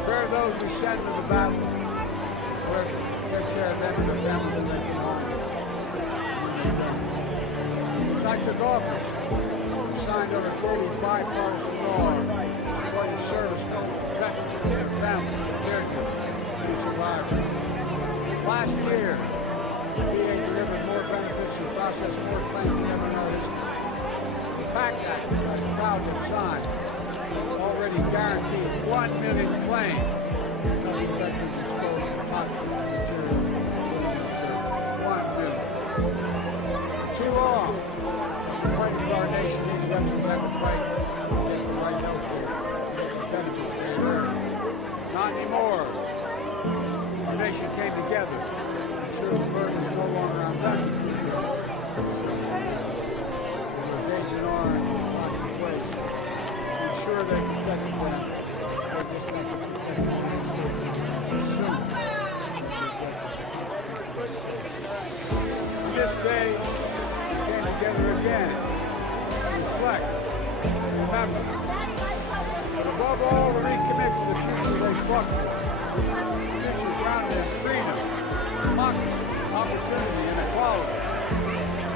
Prepare those we send to the battle. Take care of them and their families and their belongings. Since I took office, we signed over 40 bipartisan laws supporting servicemen, veterans, their families, caregivers, and survivors. Last year, the VA delivered more benefits and processed more claims than ever in our history. The PACT Act, which I'm proud to sign, already guaranteed 1 million claims. Nothing veterans exposed to toxic materials. 1 million. Too long. Fighting for our nation, these veterans have to fight to get the right health care. Benefits they earn. Not anymore. Our nation came together. True burden is no longer on them. With Agent Orange and Toxic Waste, to ensure they protect them, they just have to protect the United States soon. On this day, we came together again to reflect, remember, but above all, to recommit to the future they fought for. Future grounded in freedom, democracy, opportunity, and equality.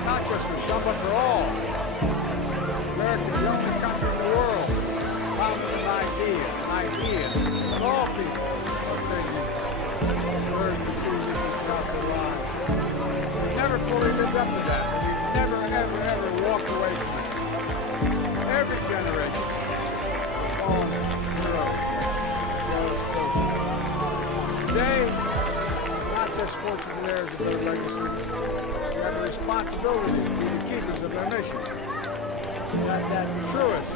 Not just for some, but for all. America is the only country in the world founded an idea that all people are created equal, earn the true riches throughout their lives. We never fully lived up to that, and we never, ever, ever walked away from it. Every generation has fallen heroes. Today, not just fortunate heirs of their legacy, we have a responsibility to be the keepers of their mission. That truest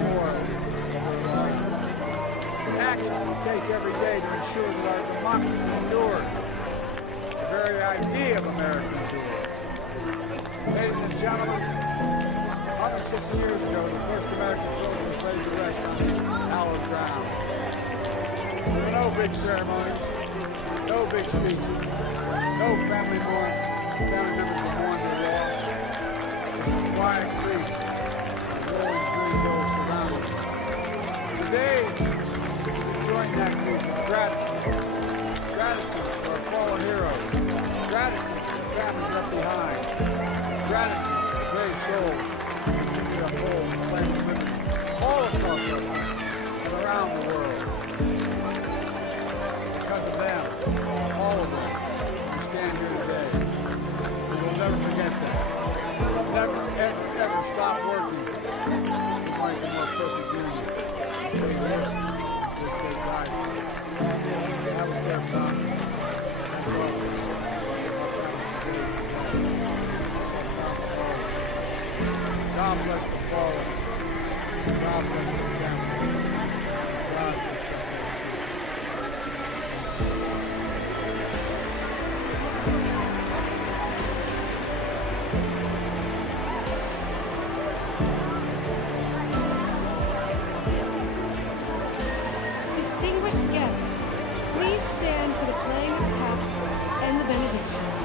more action we take every day to ensure that our democracy endures. The very idea of America endures. Ladies and gentlemen, 160 years ago, the first American soldier was laid to rest on hallowed ground. There were no big ceremonies, no big speeches, no family members were mourned their loss. Quiet grief, rolling through those surroundings. Today, we join that grief with gratitude. Gratitude for our fallen heroes. Gratitude for the families left behind. Gratitude for the brave souls who continue to uphold the flame of liberty all across our country and around the world. Because of them, all of them, we stand here today. We will never forget that. Never, ever stop working to make a more perfect union. They live, this they died. That was their promise. That's all. God bless the fallen. God bless the family. God bless the Distinguished guests, please stand for the playing of taps and the benediction.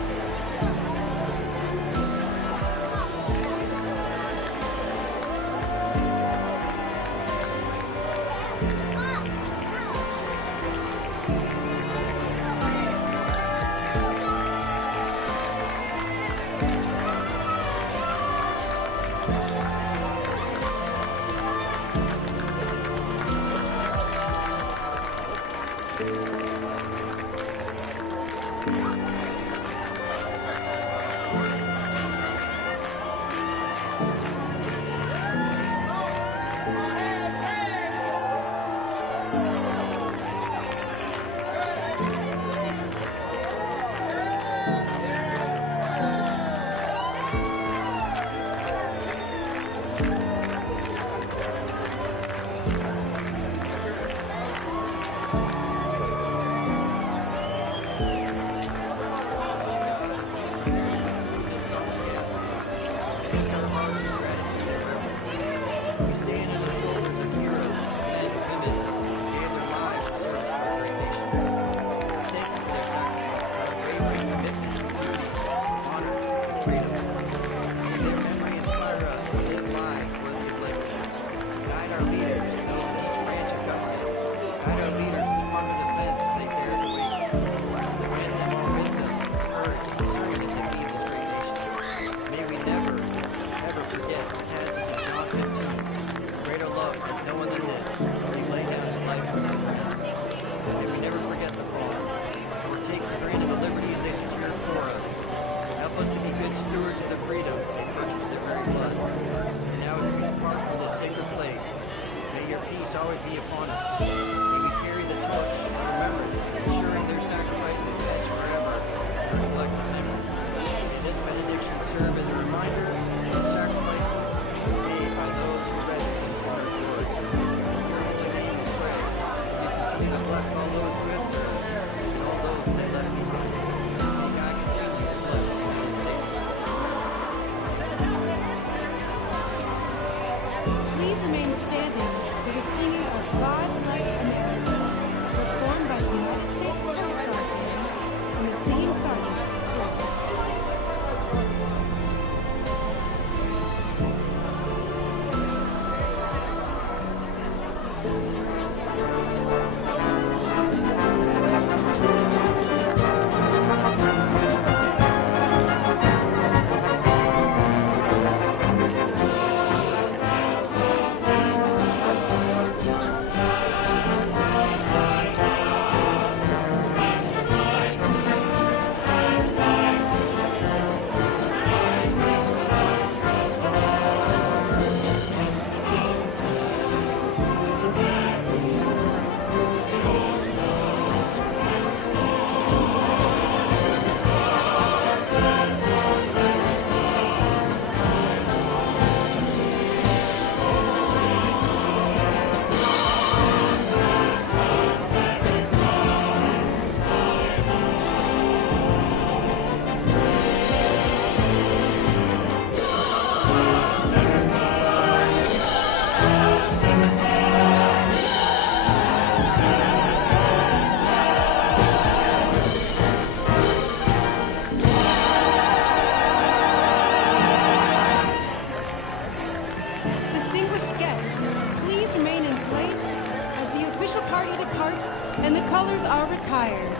bless all those who have served and all those that left behind. colors are retired.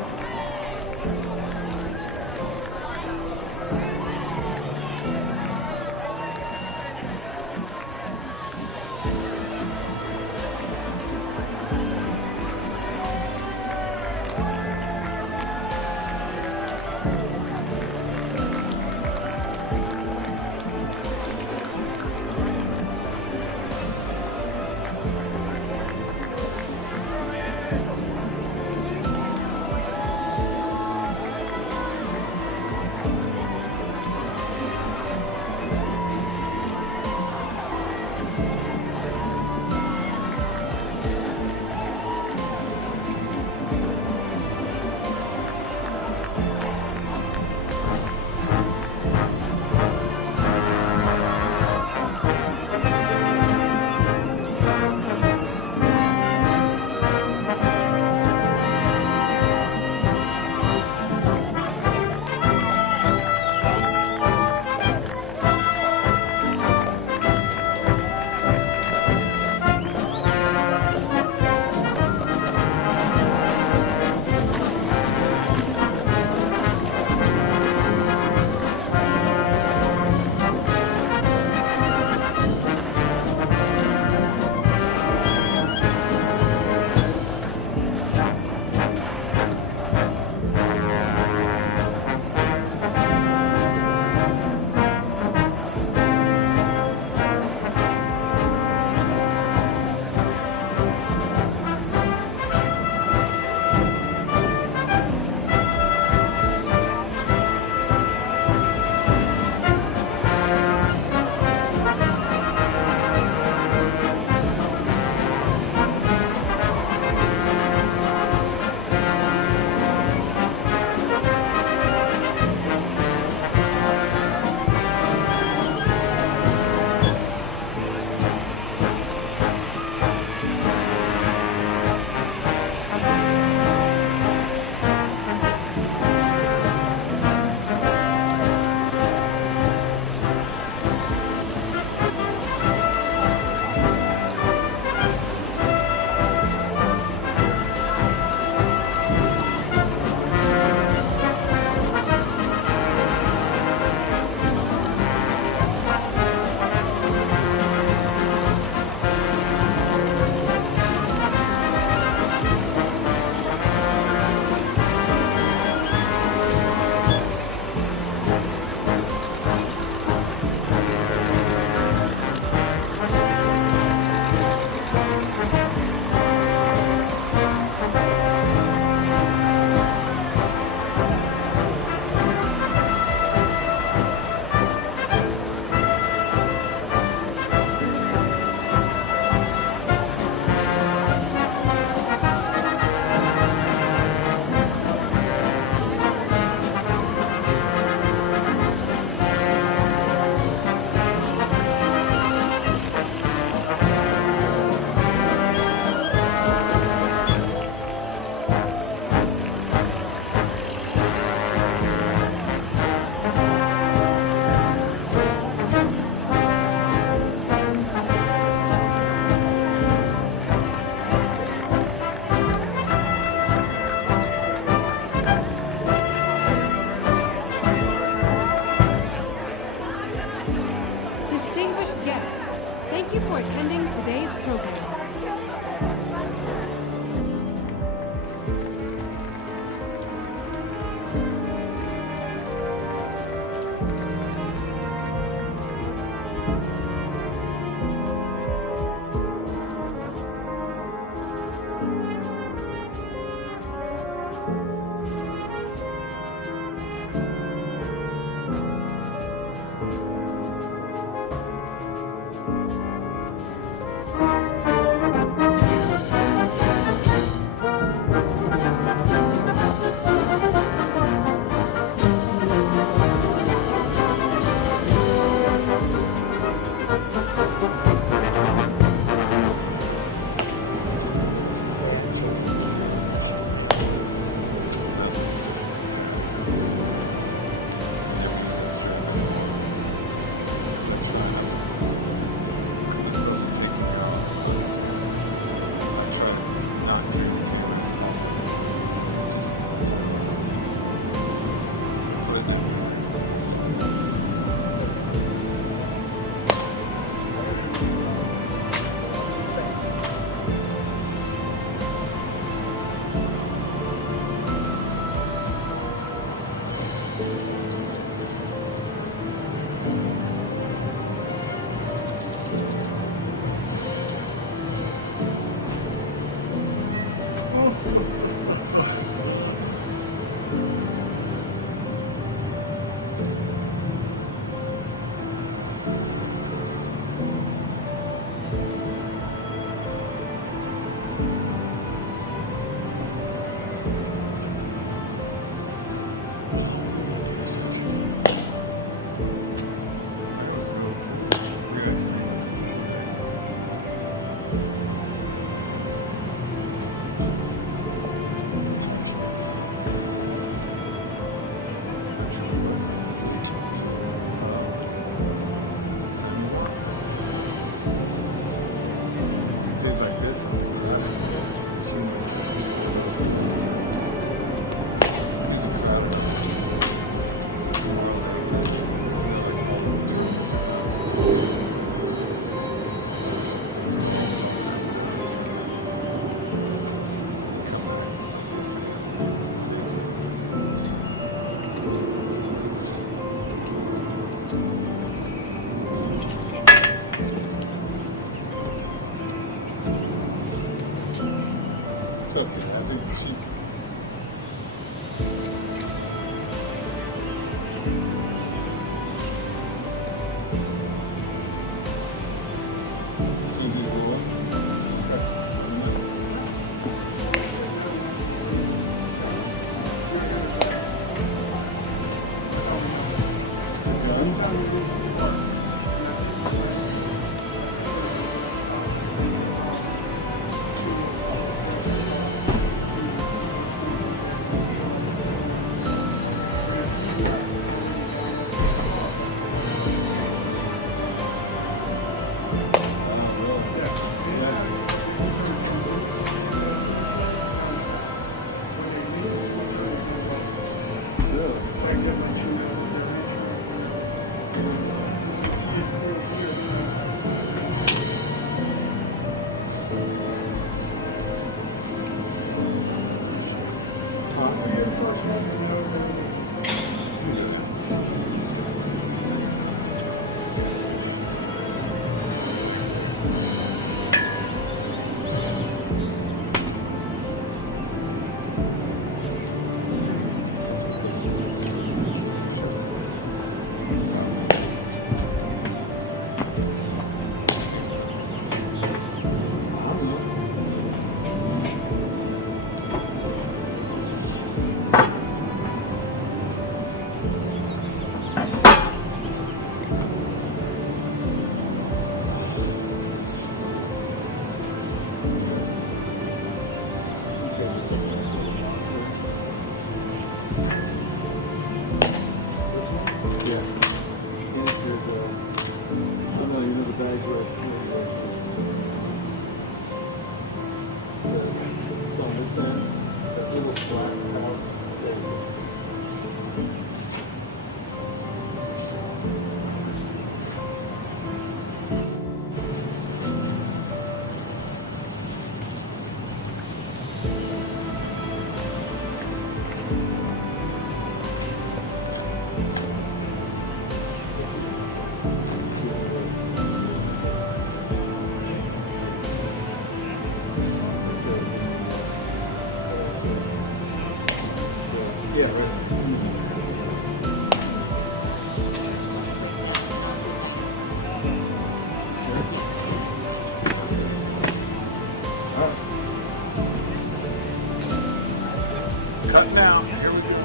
Cut down. Here we go.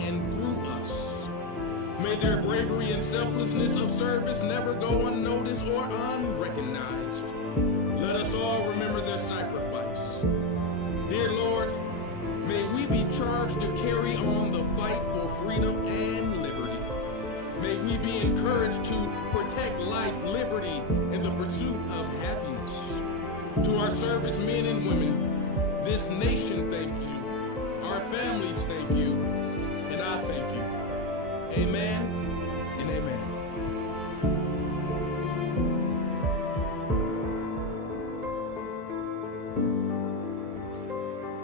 And through us. May their bravery and selflessness of service never go unnoticed or unrecognized. Let us all remember their sacrifice. Dear Lord, may we be charged to carry on the fight for freedom and liberty. May we be encouraged to protect life, liberty, and the pursuit of happiness. To our servicemen and women, this nation thanks you. Our families thank you. And I thank you. Amen and amen.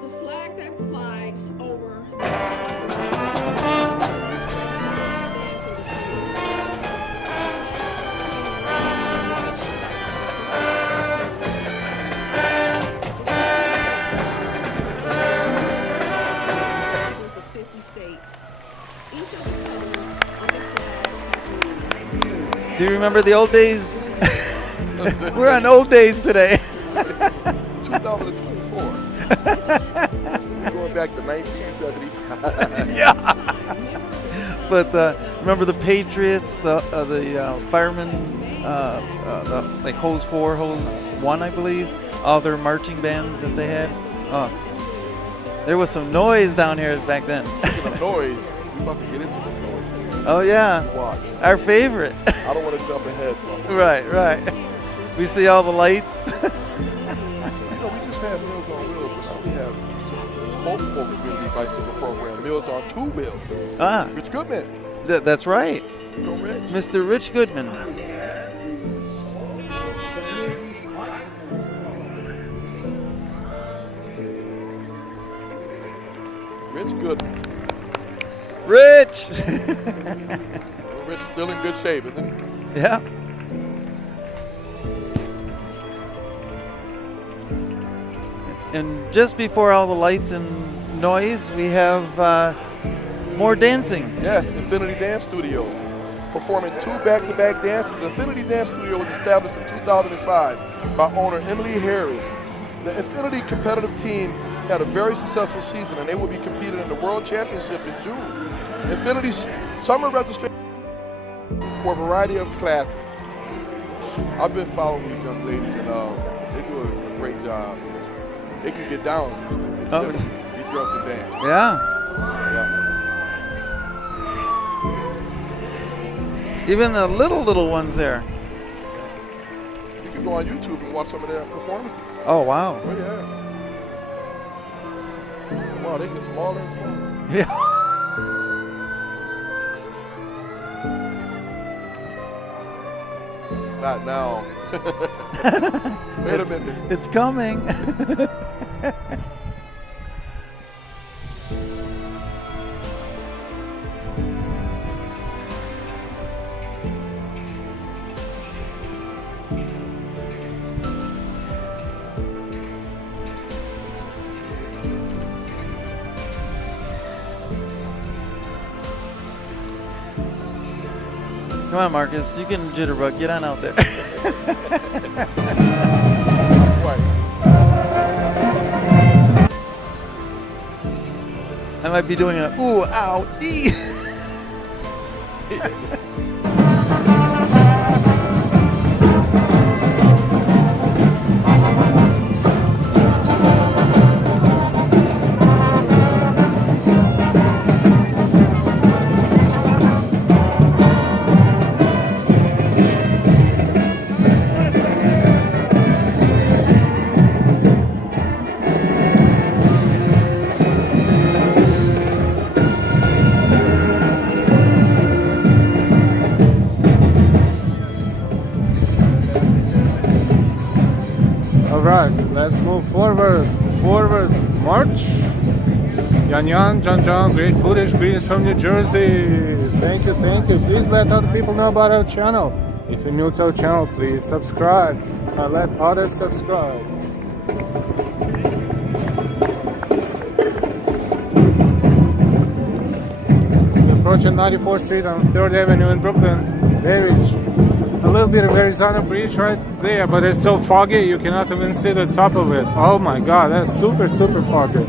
The flag that flies over the 50 states. Each of the colors on the flag has meaning. Do you remember the old days? We're on old days today. 2024. Going back to 1975. Yeah. But remember the Patriots, the firemen, like Hose 4, Hose 1, I believe, all their marching bands that they had. There was some noise down here back then. Speaking of noise, we're about to get into some noise. Oh yeah, Watch. our favorite. I don't want to jump ahead from it. Right. We see all the lights. You know, we just had Meals on Wheels, but now we have Spoke for Community Bicycle Program, Meals on Two Wheels. Ah, Rich Goodman. that's right, Go Rich. Mr. Rich Goodman. Rich Goodman. Rich! Rich still in good shape, isn't he? Yeah. And just before all the lights and noise, we have more dancing. Yes, Infinity Dance Studio. Performing 2 back-to-back dances. Infinity Dance Studio was established in 2005 by owner Emily Harris. The Infinity competitive team had a very successful season, and they will be competing in the World Championship in June. Infinity's summer registration for a variety of classes. I've been following these young ladies, and they do a great job. They can get down. Oh. These girls can dance. Yeah. Even the little ones there. You can go on YouTube and watch some of their performances. Oh, wow. Oh, yeah. Wow, they get smaller and smaller. Yeah. Not now. Wait a minute. It's coming. Come on, Marcus. You can jitterbug. Get on out there. I might be doing a ooh, ow, ee. Alright, let's move forward. Forward, march. Yan Yan, John John, great footage, greetings from New Jersey. Thank you, thank you. Please let other people know about our channel. If you're new to our channel, please subscribe. And let others subscribe. We're approaching 94th Street on 3rd Avenue in Brooklyn. There is a little bit of Arizona Bridge right there, but it's so foggy you cannot even see the top of it. Oh my god, that's super foggy.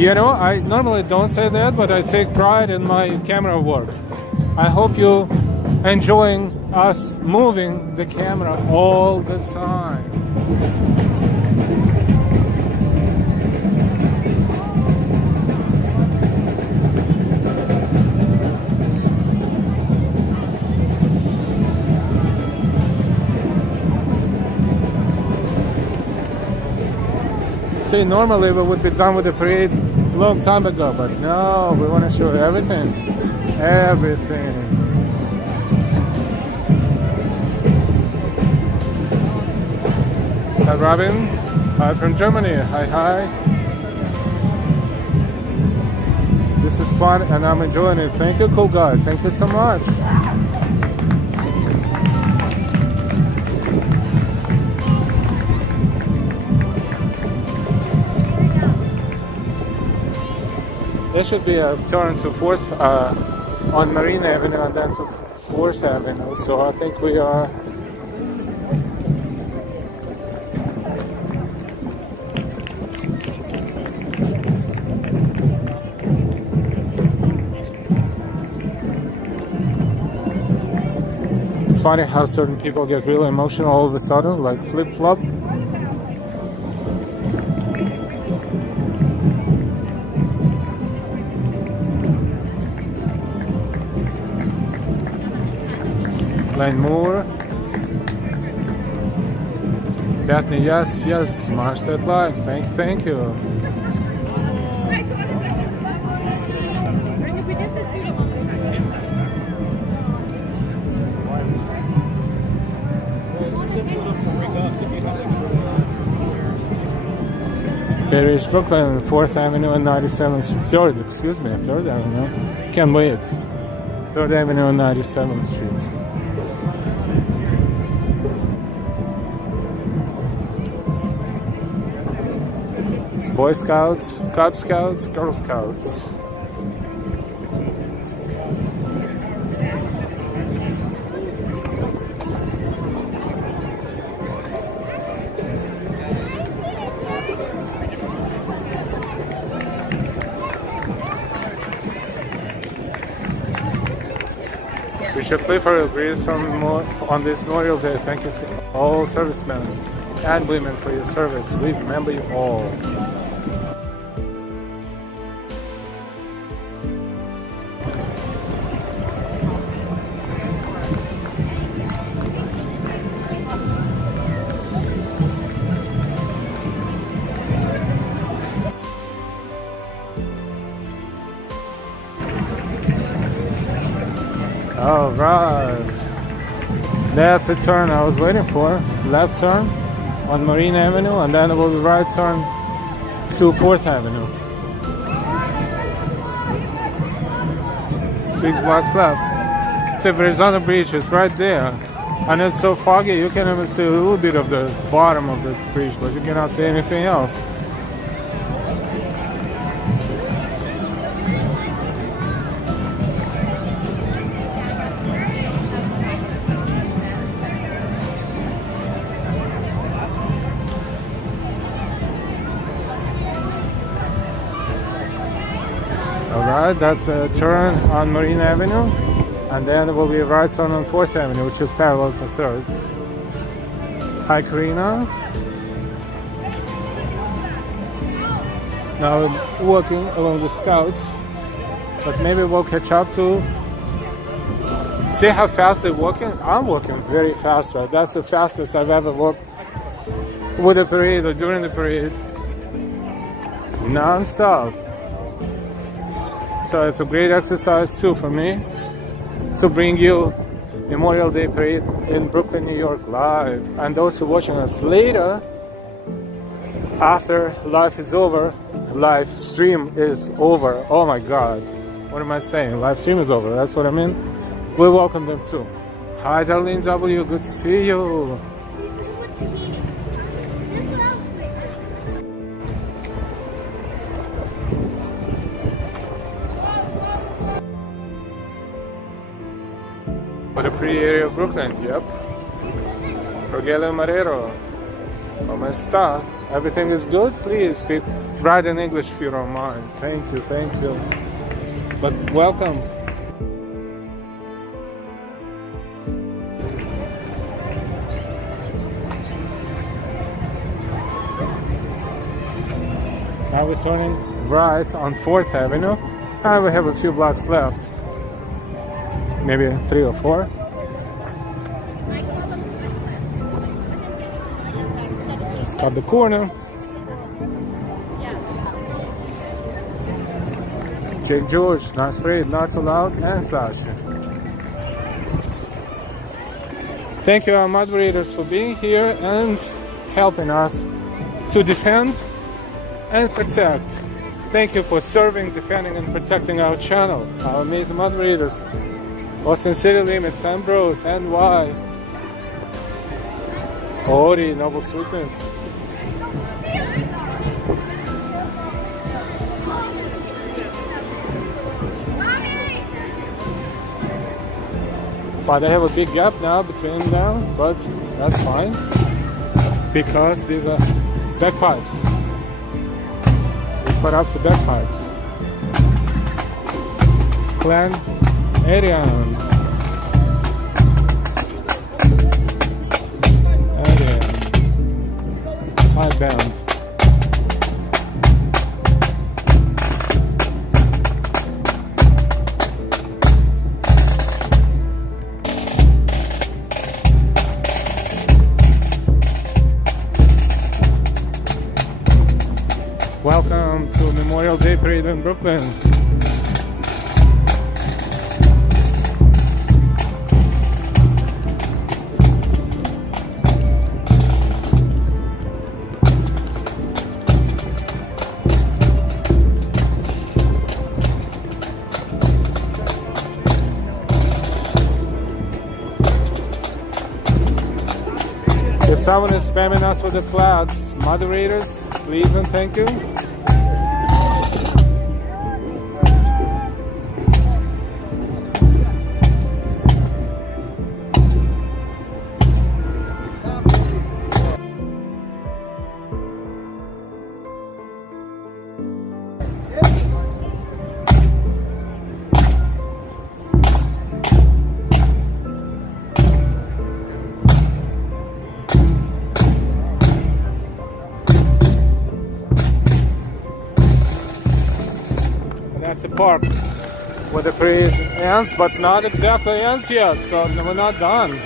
You know, I normally don't say that, but I take pride in my camera work. I hope you enjoying us moving the camera all the time. See, normally we would be done with the parade a long time ago, but no, we want to show everything. Everything. Hi, Robin. Hi from Germany. Hi. This is fun and I'm enjoying it. Thank you, cool guy. Thank you so much. There should be a turn to 4th on Marine Avenue and then to 4th Avenue, so I think we are It's funny how certain people get really emotional all of a sudden, like flip-flop. Lane Moore. Bethany, yes, march that line. Thank you. Simple enough to ring up. Bay Ridge, Brooklyn, 4th Avenue and 97th Street. 3rd Avenue. Can't wait. 3rd Avenue and 97th Street. Boy Scouts, Cub Scouts, Girl Scouts. Bishop Clifford agrees on this Memorial Day. Thank you to all servicemen and women for your service. We remember you all. All right, that's the turn I was waiting for. Left turn on Marine Avenue, and then it will be right turn to 4th Avenue. 6 blocks left. See, Verrazano Bridge is right there, and it's so foggy you can even see a little bit of the bottom of the bridge, but you cannot see anything else. Alright, that's a turn on Marine Avenue, and then it will be a right turn on 4th Avenue, which is parallel to 3rd. Hi Karina. Now we're walking along the Scouts, but maybe we'll catch up to see how fast they're walking. I'm walking very fast, right? That's the fastest I've ever walked with a parade or during the parade. Non-stop. So it's a great exercise too for me to bring you Memorial Day Parade in Brooklyn, New York live. And those who are watching us later, after live is over, live stream is over. Oh my God, what am I saying? Live stream is over, that's what I mean. We welcome them too. Hi Darlene W, good to see you. What a pretty area of Brooklyn, yep. Rogelio Marrero, ¿cómo está? Everything is good? Please write in English if you don't mind. Thank you, thank you. But welcome. Now we're turning right on 4th Avenue, and we have a few blocks left. Maybe 3 or 4. Let's cut the corner. Jake George, nice parade, not so loud and flashy. Thank you, our moderators, for being here and helping us to defend and protect. Thank you for serving, defending, and protecting our channel. Our amazing moderators. Austin City Limits, Ambrose, NY, Ori, Noble Sweetness. But I have a big gap now between them, but that's fine because these are bagpipes. We put up the bagpipes. Clan Arian. My band. Welcome to Memorial Day Parade in Brooklyn. Someone is spamming us with the flags. Moderators, please and thank you. That's the park where the parade ends, but not exactly ends yet, so we're not done.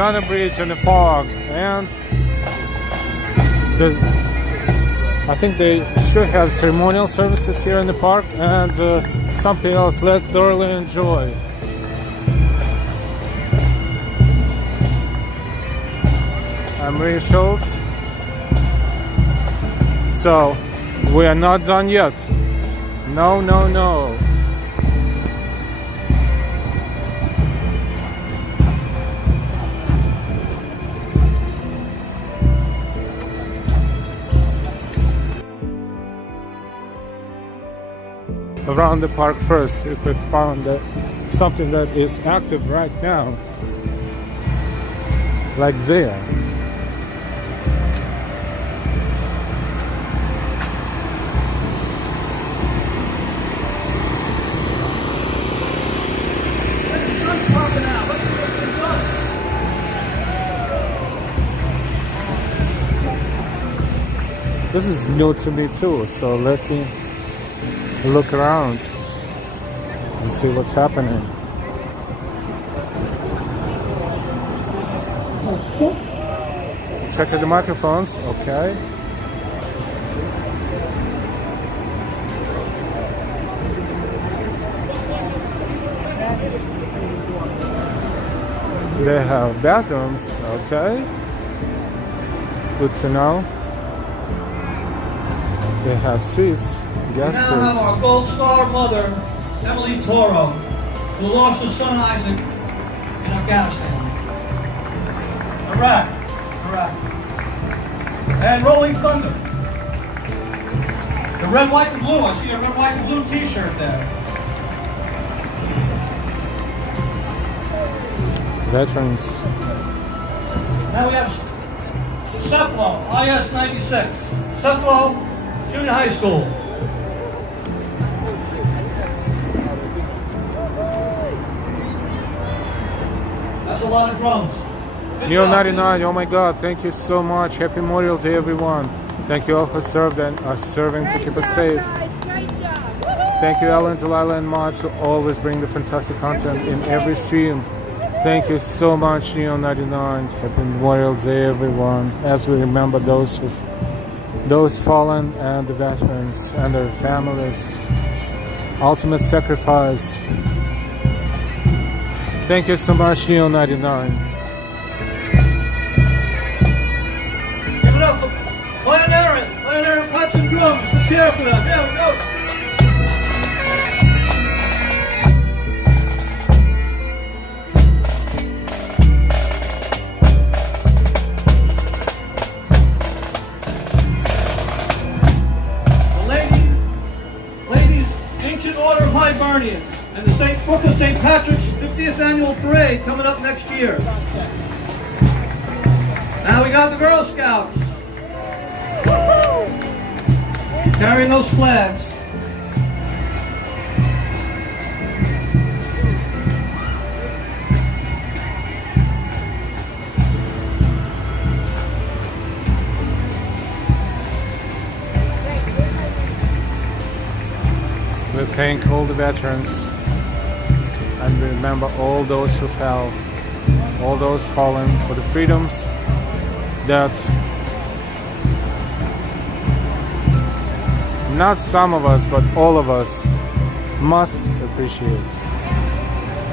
On a bridge in the park, and I think they should have ceremonial services here in the park and something else. Let's thoroughly enjoy. I'm Ray Schultz. So we are not done yet. No, no, no. Around the park first, you could find that something that is active right now, like there. This is new to me too, so let me look around and see what's happening. Check the microphones, okay. They have bathrooms, okay. Good to know. They have seats. Guest we now have our Gold Star mother, Emily Toro, who lost her son Isaac in Afghanistan. Iraq. And Rolling Thunder. The red, white, and blue. I see a red, white, and blue t-shirt there. Veterans. Now we have Seplo, IS-96. Seplo Junior High School. That's a lot of drums. Neo 99, oh my god, thank you so much. Happy Memorial Day, everyone. Thank you all who served and are serving to keep us safe. Thank you, Alan, Delilah, and Mods, who always bring the fantastic content in every stream. Thank you so much, Neo 99. Happy Memorial Day, everyone. As we remember those fallen and the veterans and their families. Ultimate sacrifice. Thank you so much, Neo 99. Give it up for Glenn Aaron pipes and drums. Let's hear it for them. Here we go. The ladies, Ancient Order of Hibernians and the Brooklyn St. Patrick's 50th Annual Parade coming up next year. Now we got the Girl Scouts. Carrying those flags. We thank all the veterans and we remember all those who fell, all those fallen for the freedoms that not some of us, but all of us must appreciate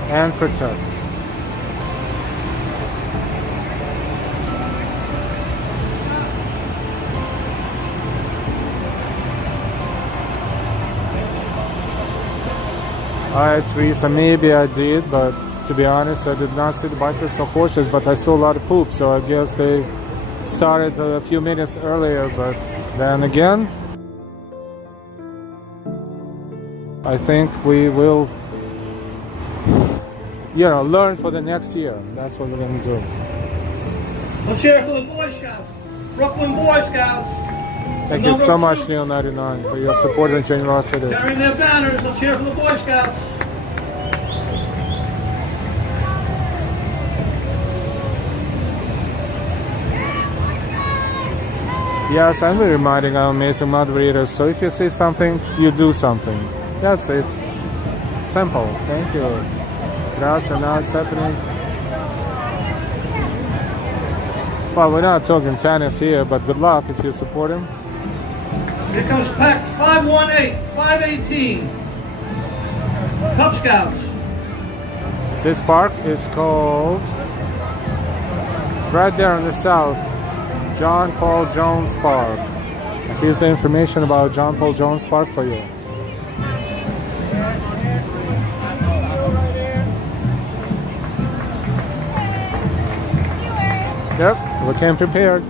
and protect. Alright, Teresa, maybe I did, but to be honest, I did not see the bikers or horses, but I saw a lot of poop, so I guess they started a few minutes earlier, but then again, I think we will, learn for the next year. That's what we're going to do. Let's hear it for the Boy Scouts. Brooklyn Boy Scouts. Thank you so much, Neil 99, for your support and generosity. Carrying their banners. Let's hear it for the Boy Scouts. Yes, I'm reminding our amazing moderators, so if you see something, you do something. That's it. Simple. Thank you. Gracias, now it's happening. Well, we're not talking tennis here, but good luck if you support him. Here comes pack 518, 518. Cub Scouts. This park is called, right there in the south, John Paul Jones Park. And here's the information about John Paul Jones Park for you. Yep, we came prepared.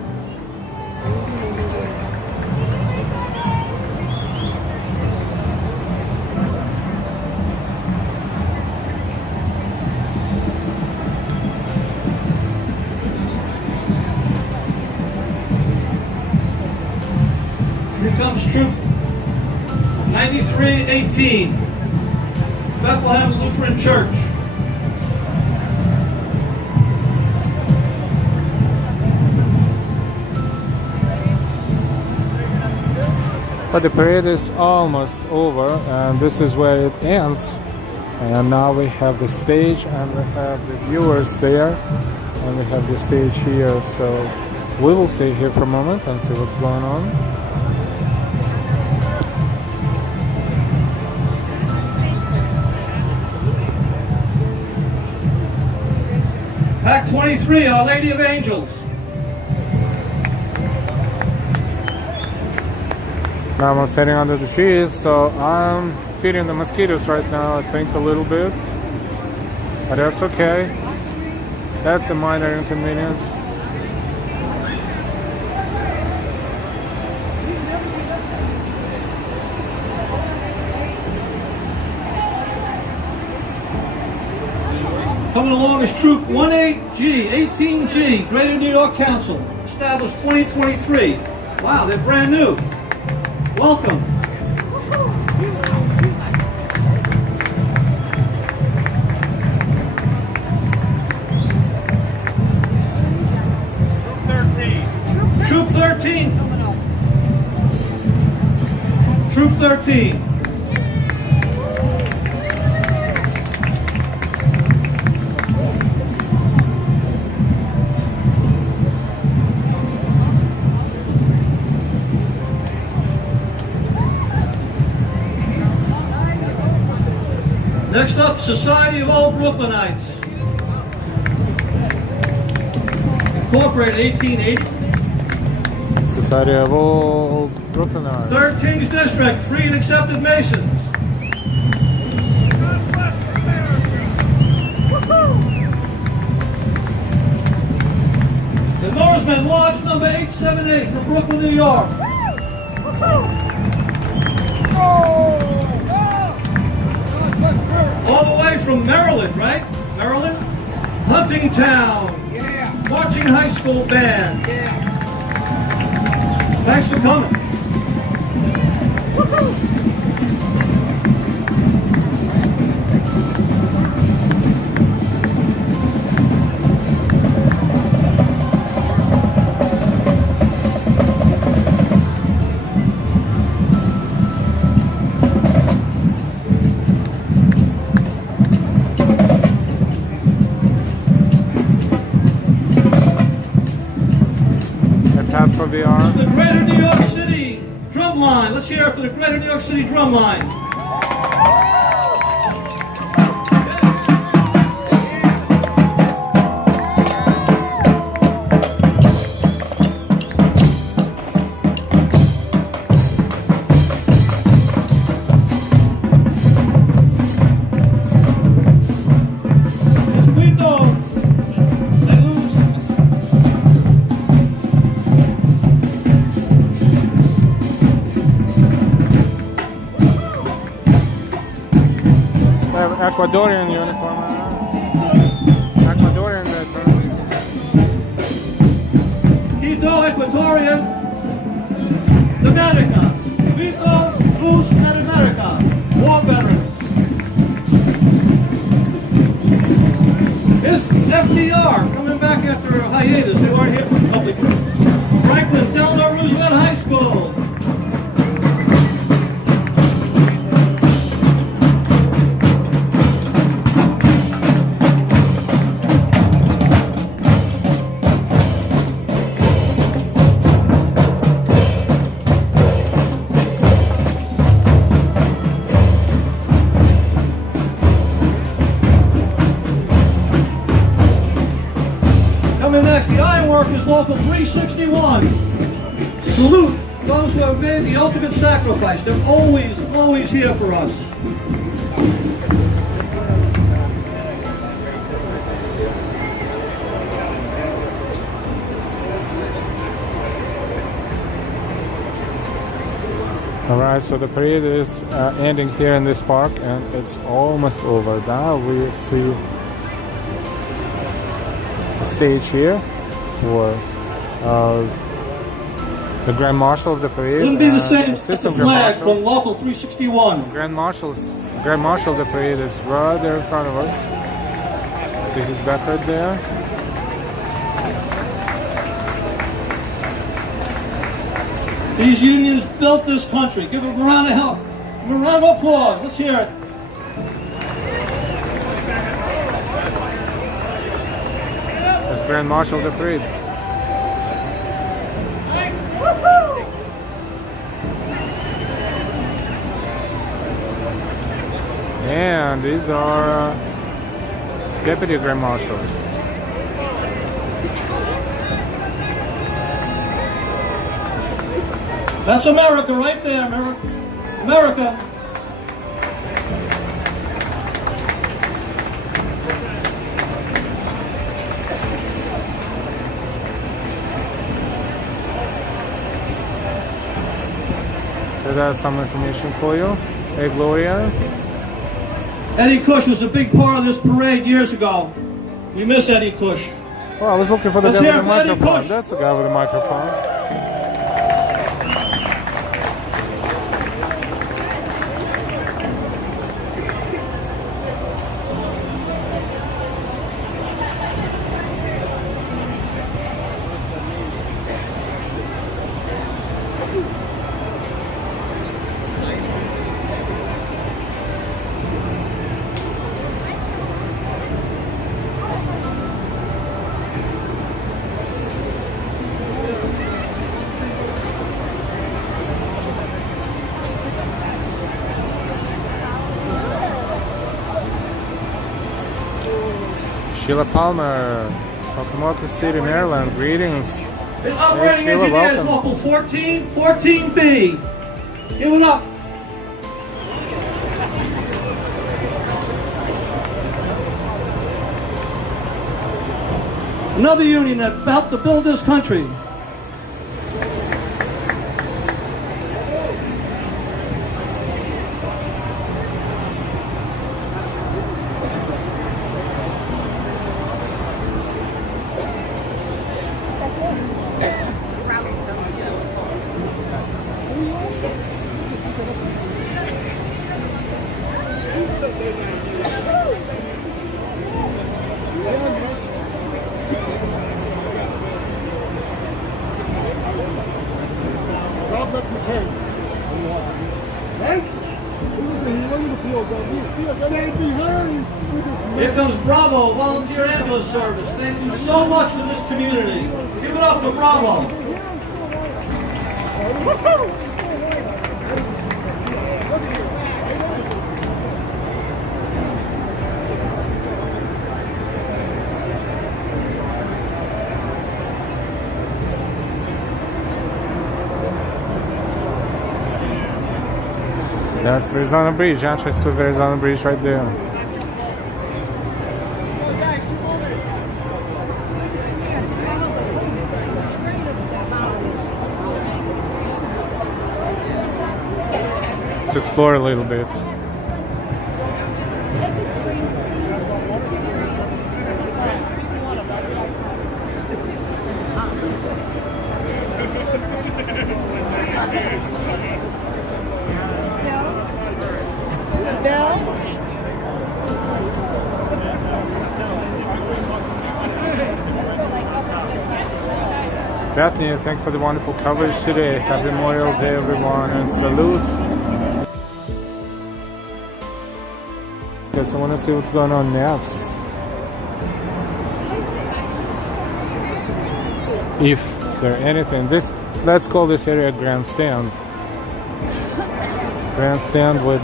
Here comes troop 9318. Bethlehem Lutheran Church. But the parade is almost over, and this is where it ends. And now we have the stage, and we have the viewers there, and we have the stage here. So we will stay here for a moment and see what's going on. Pack 23, Our Lady of Angels. Now I'm standing under the trees, so I'm feeding the mosquitoes right now, I think a little bit. But that's okay. That's a minor inconvenience. Coming along is Troop 18G, Greater New York Council, established 2023. Wow, they're brand new. Welcome. Troop 13. Troop 13. Next up, Society of Old Brooklynites. Incorporated 1880. Society of Old Brooklynites. 3rd Kings District, free and accepted Masons. The Norsemen, Lodge number 878 from Brooklyn, New York. All the way from Maryland, right? Maryland? Huntingtown. Yeah. Marching High School Band. Yeah. Thanks for coming. Woo-hoo. we are. It's the Greater New York City Drumline. Let's hear it for the Greater New York City Drumline. Ecuadorian uniform. Ecuadorian Quito Equatorian America. Quito Luz and America. War veterans. It's FDR coming back after a hiatus. They weren't here for a couple of years. Franklin Delano Roosevelt High School. Next, the Ironworkers Local 361. Salute those who have made the ultimate sacrifice. They're always, always here for us. Alright, so the parade is ending here in this park and it's almost over. Now we see stage here for the Grand Marshal of the parade. Wouldn't be the same as the flag from Local 361. Grand Marshal of the parade is right there in front of us. See his back right there. These unions built this country. Give them a round of help. Give them a round of applause. Let's hear it. Grand Marshal of the parade. And these are Deputy Grand Marshals. That's America right there, America. So that's some information for you. Hey, Gloria. Eddie Cush was a big part of this parade years ago. We miss Eddie Cush. Well, I was looking for the Let's guy hear with the it for Eddie microphone. Cush. That's the guy with the microphone. Sheila Palmer, Okamoto City, Maryland. Greetings. The operating Sheila, engineer is welcome. Local 14B. Give it up. Another union that helped to build this country. Here comes Bravo Volunteer Ambulance Service. Thank you so much for this community. Give it up for Bravo. That's Verrazano Bridge, entrance to Verrazano Bridge right there. Let's explore a little bit. Bethany, thank you for the wonderful coverage today. Happy Memorial Day, everyone, and salute. Guess I want to see what's going on next. If there anything, let's call this area grandstand. Grandstand with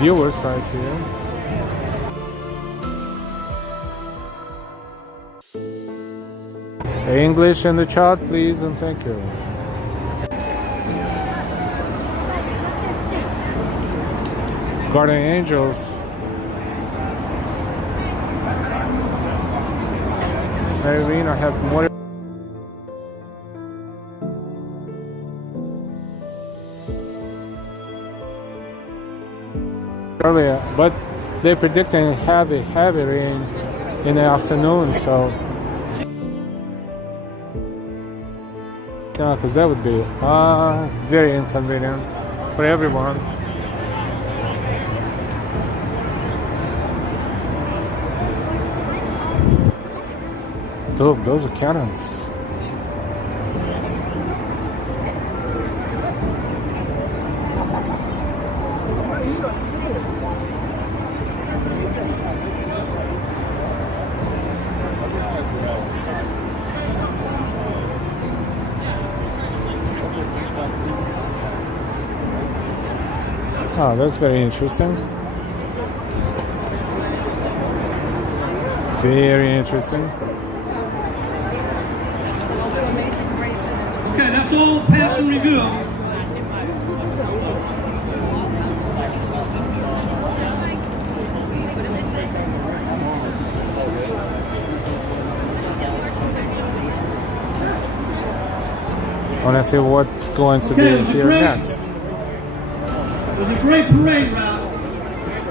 viewers right here. English in the chat, please, and thank you. Guardian Angels. Irene, I have more. Earlier, but they're predicting heavy rain in the afternoon, so. Yeah, because that would be very inconvenient for everyone. Dude, those are cannons. Oh, that's very interesting. Very interesting. Okay, that's all pass and review. I want to see what's going to be here next. It was a great parade route.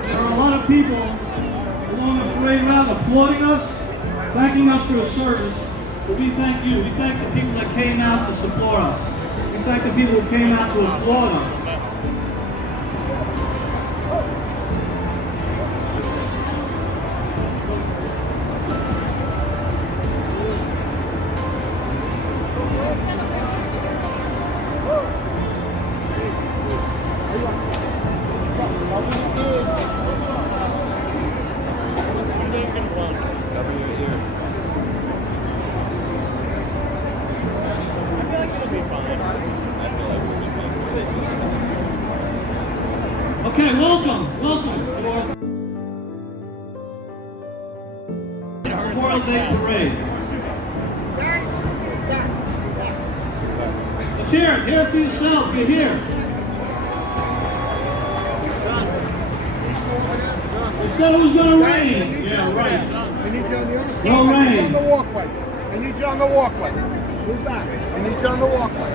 There are a lot of people along the parade route applauding us, thanking us for the service. But we thank you. We thank the people that came out to support us. We thank the people who came out to applaud us. Okay, welcome to our Memorial Day Parade. Let's hear it. Hear it for yourself. Get here. They said it was going to rain. Yeah, right. I need you on the other side. No I need you rain. on the walkway. I need you on the walkway. Move back. I need you on the walkway.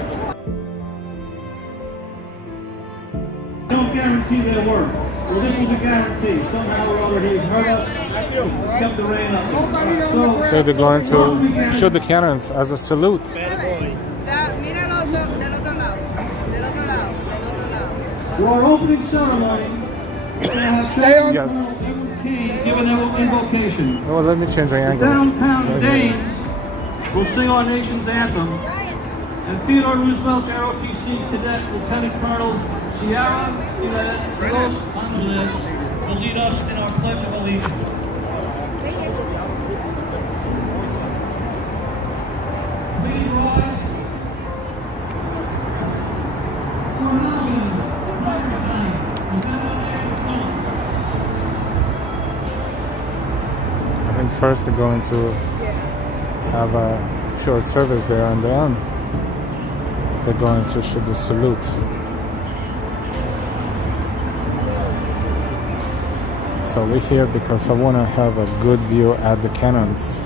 Don't guarantee their work. Well, this is a guarantee. Somehow or other he's heard us, kept the rain up. So, They're going to shoot the cannons as a salute. for our opening ceremony, we're going to have Captain King giving their invocation. Oh, let me change the angle. Downtown Danes will sing our nation's anthem, and Theodore Roosevelt ROTC Cadet Lieutenant Colonel Sierra Los Angeles will lead us in our Pledge of Allegiance. Please rise. first they're going to have a short service there, and then they're going to shoot the salute. So we're here because I want to have a good view at the cannons.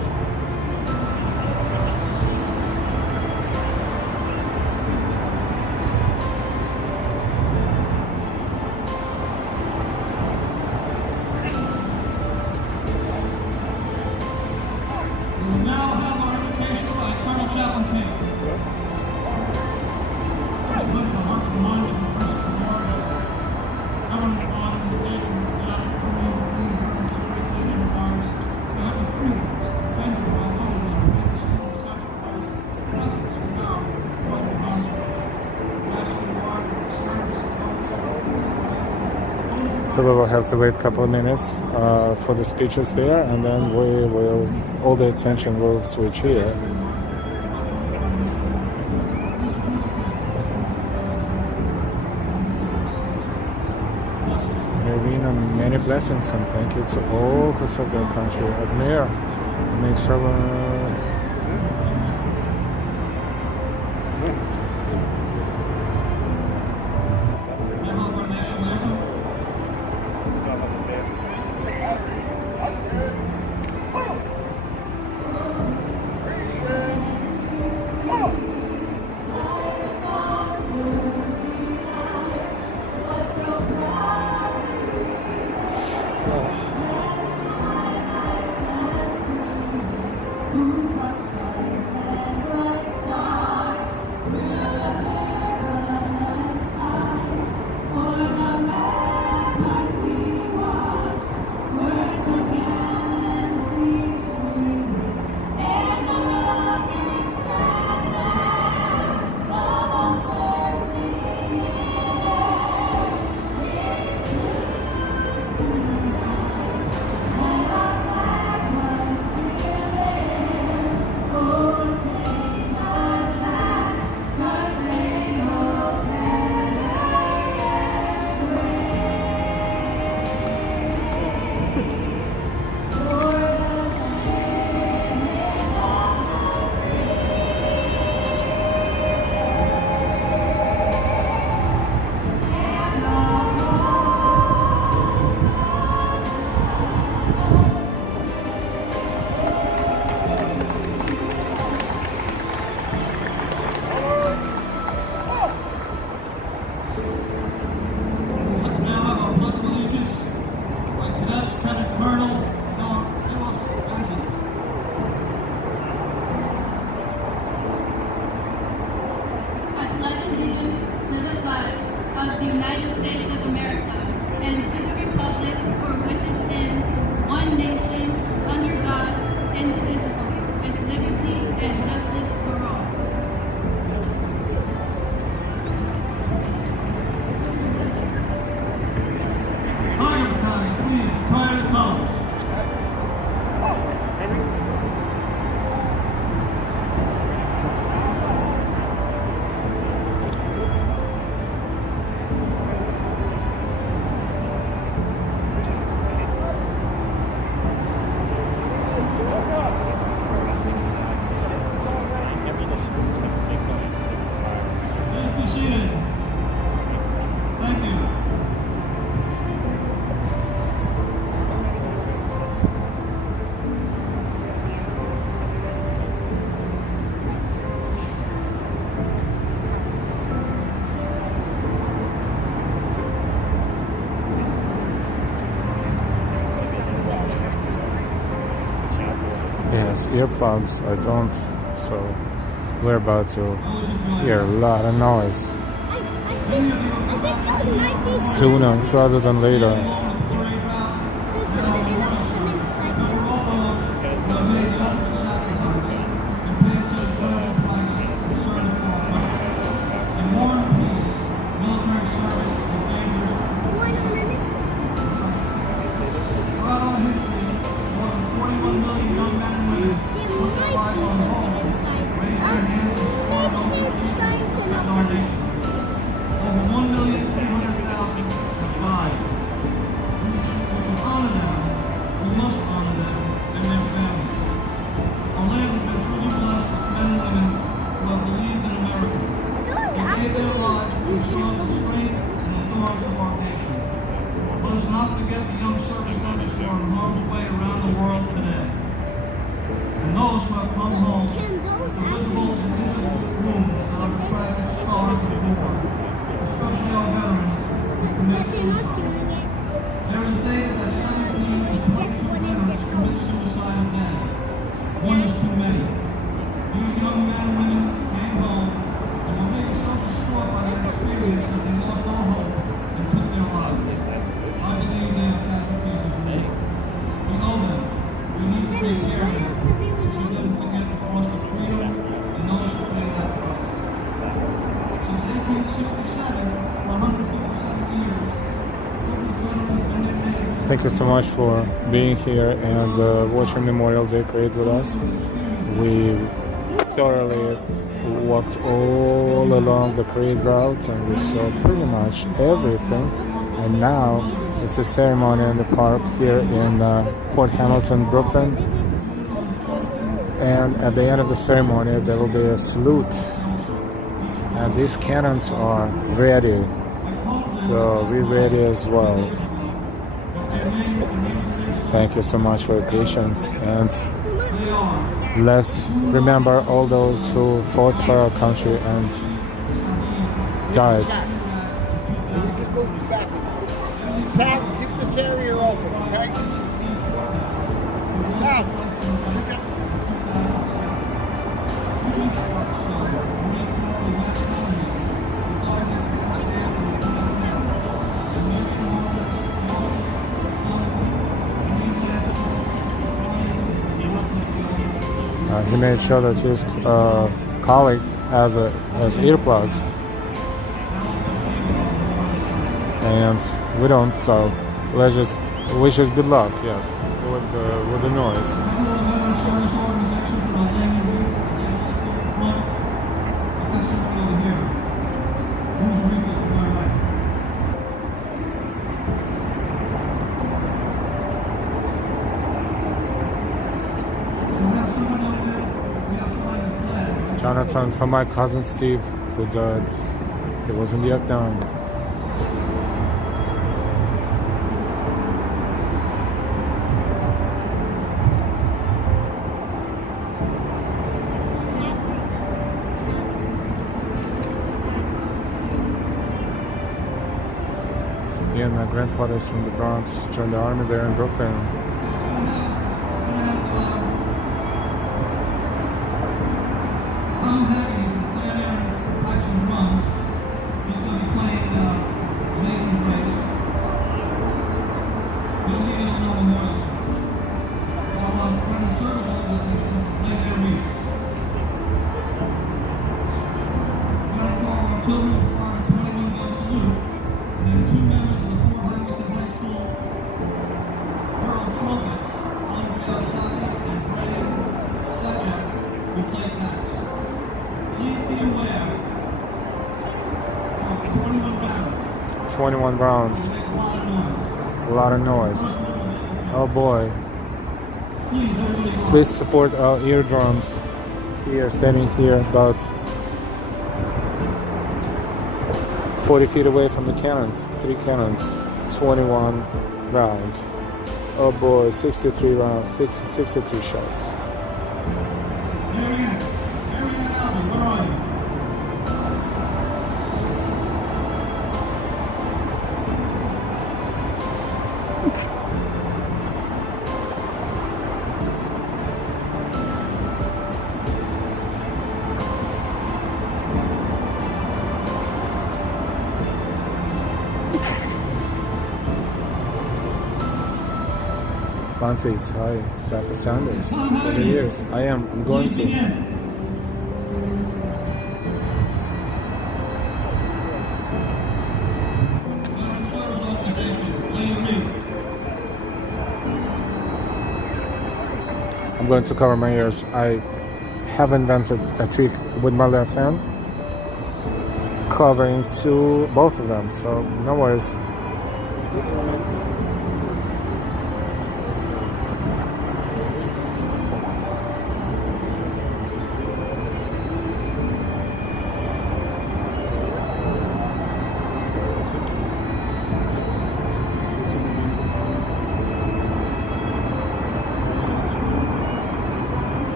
We will now have our invitation by Colonel Chaplain King. As such, the hearts and minds of the Christian Memorial, government body of the nation, without criminal circulation powers, we have the freedom to defend you by those who make the small sacrifice for others who now what the gospel. We ask you to guard the service of those. So we will have to wait a couple of minutes for the speeches there, and then we will, all the attention will switch here. Irina, many blessings and thank you to all who serve their country. Admire, make sure. Yes, earplugs, I don't, so we're about to hear a lot of noise sooner rather than later. not forget the young service members who are on harm's way around the world today. And those who have come home with the visible and invisible wounds that are the tragic scars of war, especially our veterans who commit suicide. There is data that 17 to 22 veterans commit suicide a day. One is too many. These young men and women came home and were maybe so distraught by their experience that they lost all hope and took their lives. I believe they are casualties of war. We know them. We need to take care of them. We should never forget the cost of freedom and those who paid that price. Since 1867, for 157 years, service veterans and their neighbors. Thank you so much for being here and watching Memorial Day Parade with us. We thoroughly walked all along the parade route and we saw pretty much everything. And now it's a ceremony in the park here in Fort Hamilton, Brooklyn. And at the end of the ceremony, there will be a salute. And these cannons are ready. So we're ready as well. Thank you so much for your patience, and let's remember all those who fought for our country and died. Sal, keep this area open, okay? Sal. He made sure that his colleague has earplugs, and we don't. Let's just wish us good luck. Yes, with the noise. Jonathan from my cousin Steve, who died. He was in Vietnam. Yeah, my grandfather's from the Bronx, joined the army there in Brooklyn. Rounds. A lot of noise. Oh boy. Please support our eardrums. We are standing here about 40 feet away from the cannons. 3 cannons. 21 rounds. Oh boy, 63 rounds. 63 shots. Face hi, Dr. Sanders. For the years, I'm going to. I'm going to cover my ears. I have invented a trick with my left hand, covering both of them. So no worries.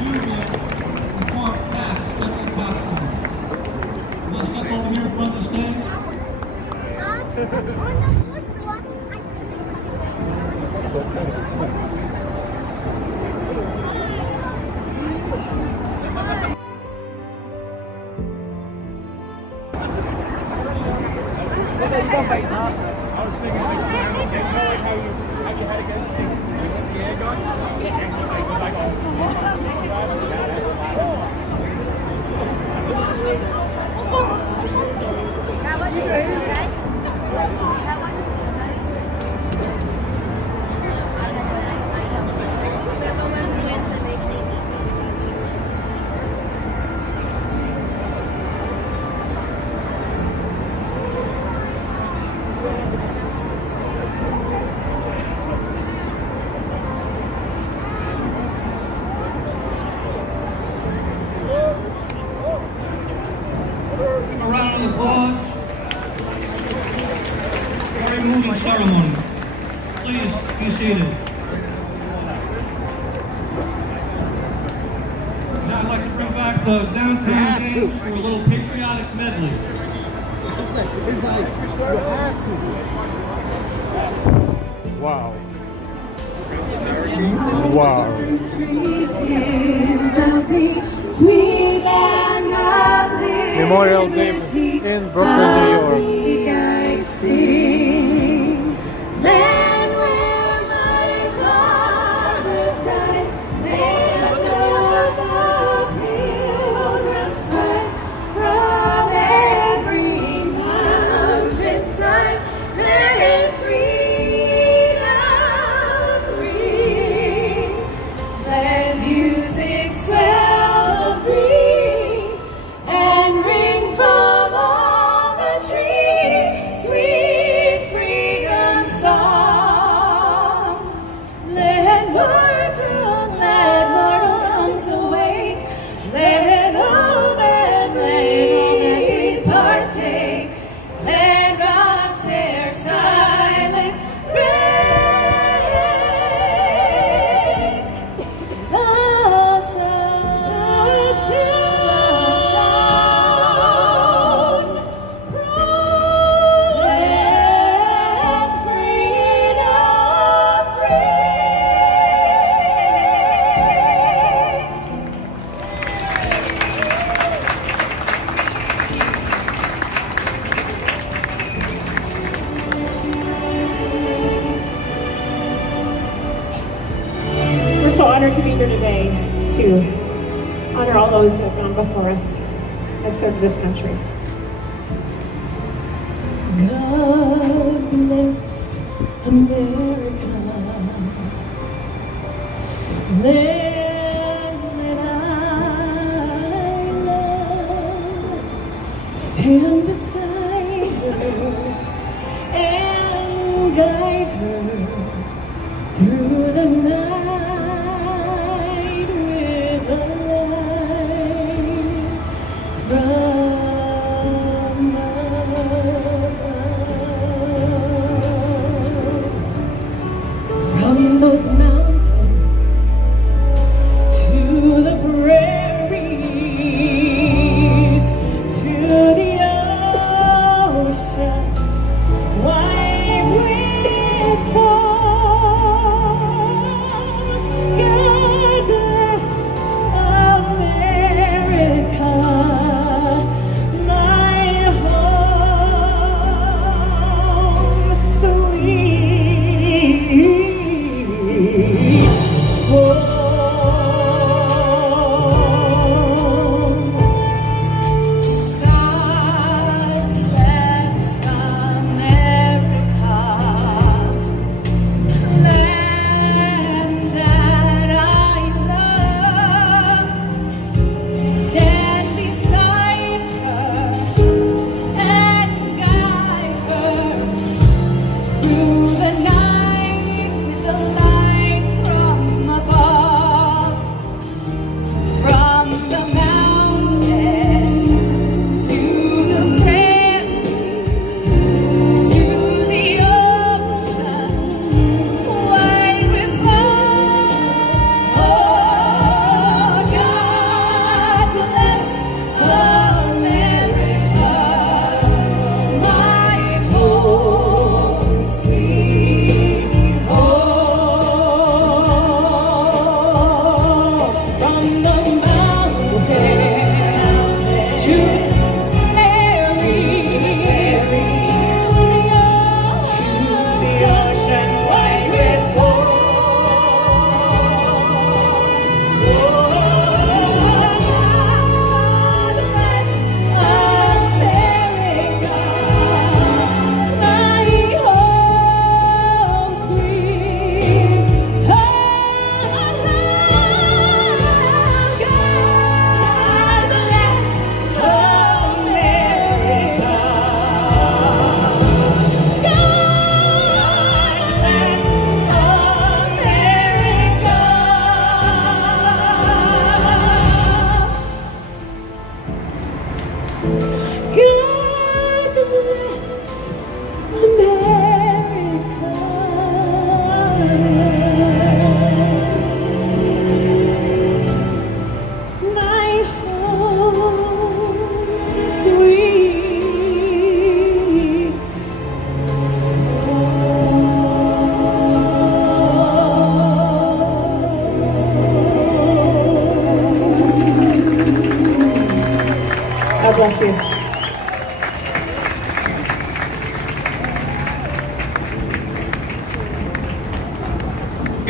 Julia and Mark Patch, Deputy Captain. Let's step over here in front of the stage. A round of applause. Very moving ceremony. Please be seated. Now I'd like to bring back the downtown dance for a little patriotic medley. Wow. Wow. Memorial Day in Brooklyn, New York. We're so honored to be here today to honor all those who have gone before us and served this country. God bless America, land that I love. Stand beside her and guide her through the night. From those mountains to the prairies to the ocean, wide with foam. God bless America, my home sweet.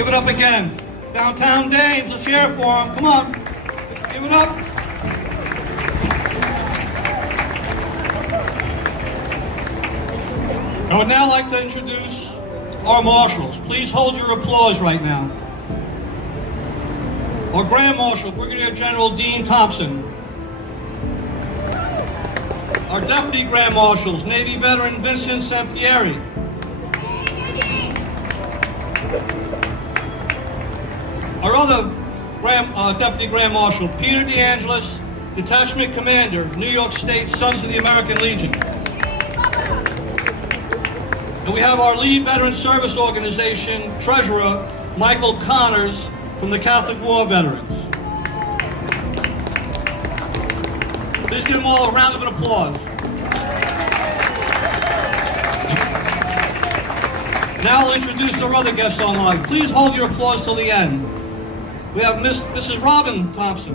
Give it up again. Downtown Dames, let's hear it for them. Come on. Give it up. I would now like to introduce our marshals. Please hold your applause right now. Our Grand Marshal, Brigadier General Dean Thompson. Our Deputy Grand Marshals, Navy veteran Vincent Sampieri. Our other Deputy Grand Marshal, Peter DeAngelis, Detachment Commander, New York State Sons of the American Legion. And we have our lead Veteran Service Organization Treasurer, Michael Connors, from the Catholic War Veterans. Please give them all a round of applause. Now I'll introduce our other guests online. Please hold your applause till the end. We have Mrs. Robin Thompson.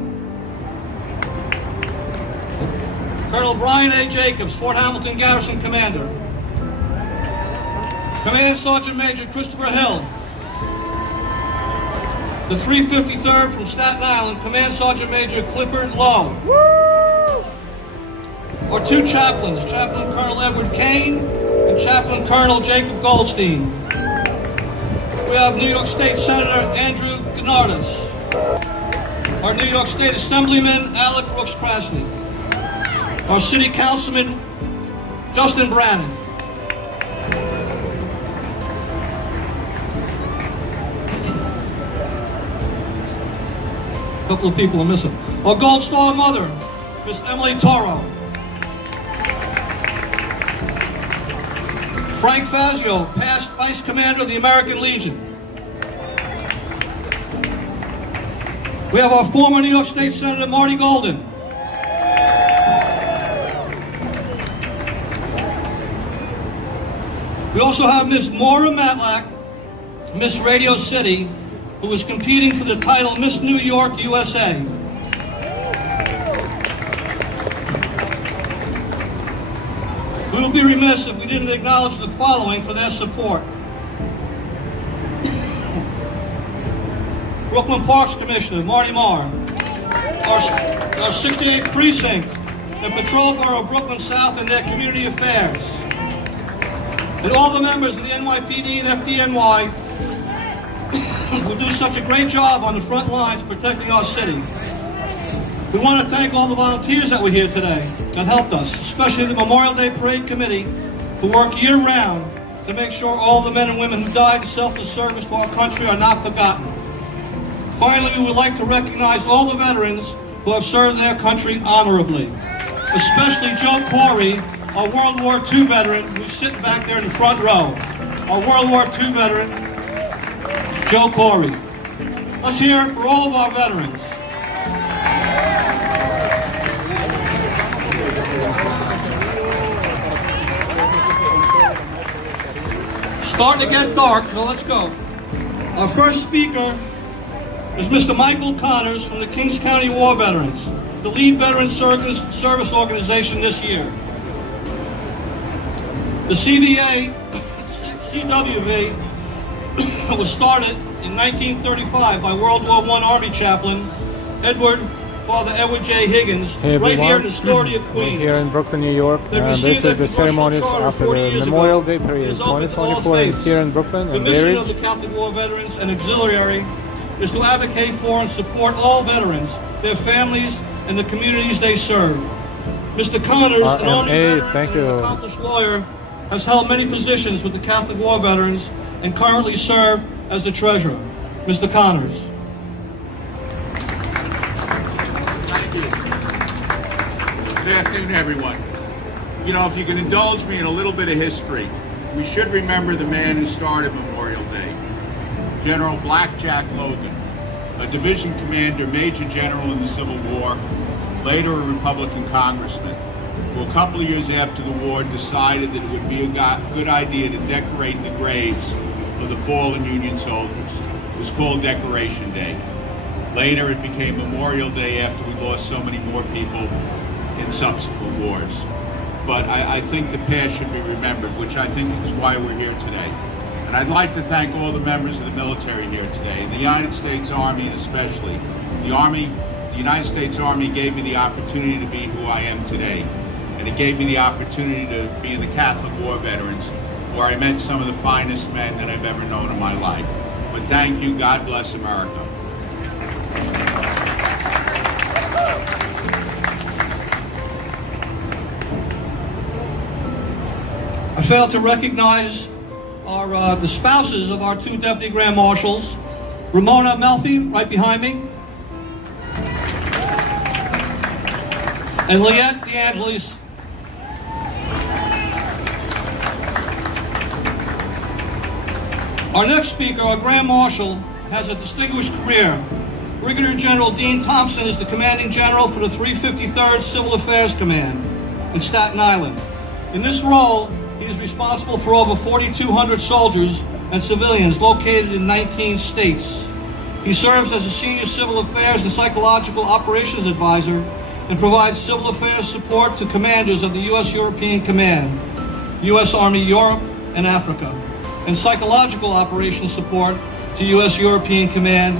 Colonel Brian A. Jacobs, Fort Hamilton Garrison Commander. Command Sergeant Major Christopher Hill. The 353rd from Staten Island, Command Sergeant Major Clifford Lowe. Our two chaplains, Chaplain Colonel Edward Kane and Chaplain Colonel Jacob Goldstein. We have New York State Senator Andrew Gennardis. Our New York State Assemblyman Alec Brooks Krasny. Our City Councilman Justin Brannon. A couple of people are missing. Our Gold Star Mother, Miss Emily Toro. Frank Fazio, past Vice Commander of the American Legion. We have our former New York State Senator Marty Golden. We also have Miss Maura Matlack, Miss Radio City, who is competing for the title Miss New York USA. We would be remiss if we didn't acknowledge the following for their support. Brooklyn Parks Commissioner, Marty Marr. Our 68th Precinct and Patrol Borough, Brooklyn South, and their community affairs. And all the members of the NYPD and FDNY who do such a great job on the front lines protecting our city. We want to thank all the volunteers that were here today that helped us, especially the Memorial Day Parade Committee, who work year-round to make sure all the men and women who died in selfless service for our country are not forgotten. Finally, we would like to recognize all the veterans who have served their country honorably, especially Joe Corey, our World War II veteran, who's sitting back there in the front row. Our World War II veteran, Joe Corey. Let's hear it for all of our veterans. Starting to get dark, so let's go. Our first speaker is Mr. Michael Connors from the Kings County War Veterans, the lead Veteran Service Organization this year. The CWV was started in 1935 by World War I Army chaplain Father Edward J. Higgins, hey right here in the Story of Queens. Here in Brooklyn, New York. This is the ceremonies after the Memorial Day Parade 2024 here in Brooklyn. The And mission there of is the Catholic War Veterans and Auxiliary is to advocate for and support all veterans, their families, and the communities they serve. Mr. Connors, an Army veteran and an accomplished lawyer, has held many positions with the Catholic War Veterans and currently serves as the treasurer. Mr. Connors. Good afternoon, everyone. You know, if you can indulge me in a little bit of history, we should remember the man who started Memorial Day, General Blackjack Logan, a division commander, major general in the Civil War, later a Republican congressman, who a couple of years after the war decided that it would be a good idea to decorate the graves of the fallen Union soldiers. It was called Decoration Day. Later it became Memorial Day after we lost so many more people in subsequent wars. But I think the past should be remembered, which I think is why we're here today. And But I'd like to thank all the members of the military here today, the United States Army especially. The United States Army gave me the opportunity to be who I am today. And it gave me the opportunity to be in the Catholic War Veterans, where I met some of the finest men that I've ever known in my life. But thank you. God bless America. I failed to recognize the spouses of our two Deputy Grand Marshals, Ramona Melfi, right behind me, and Liette DeAngelis. Our next speaker, our Grand Marshal, has a distinguished career. Brigadier General Dean Thompson is the Commanding General for the 353rd Civil Affairs Command in Staten Island. In this role, he is responsible for over 4,200 soldiers and civilians located in 19 states. He serves as a Senior Civil Affairs and Psychological Operations Advisor and provides civil affairs support to commanders of the U.S. European Command, U.S. Army Europe and Africa, and psychological operations support to U.S. European Command,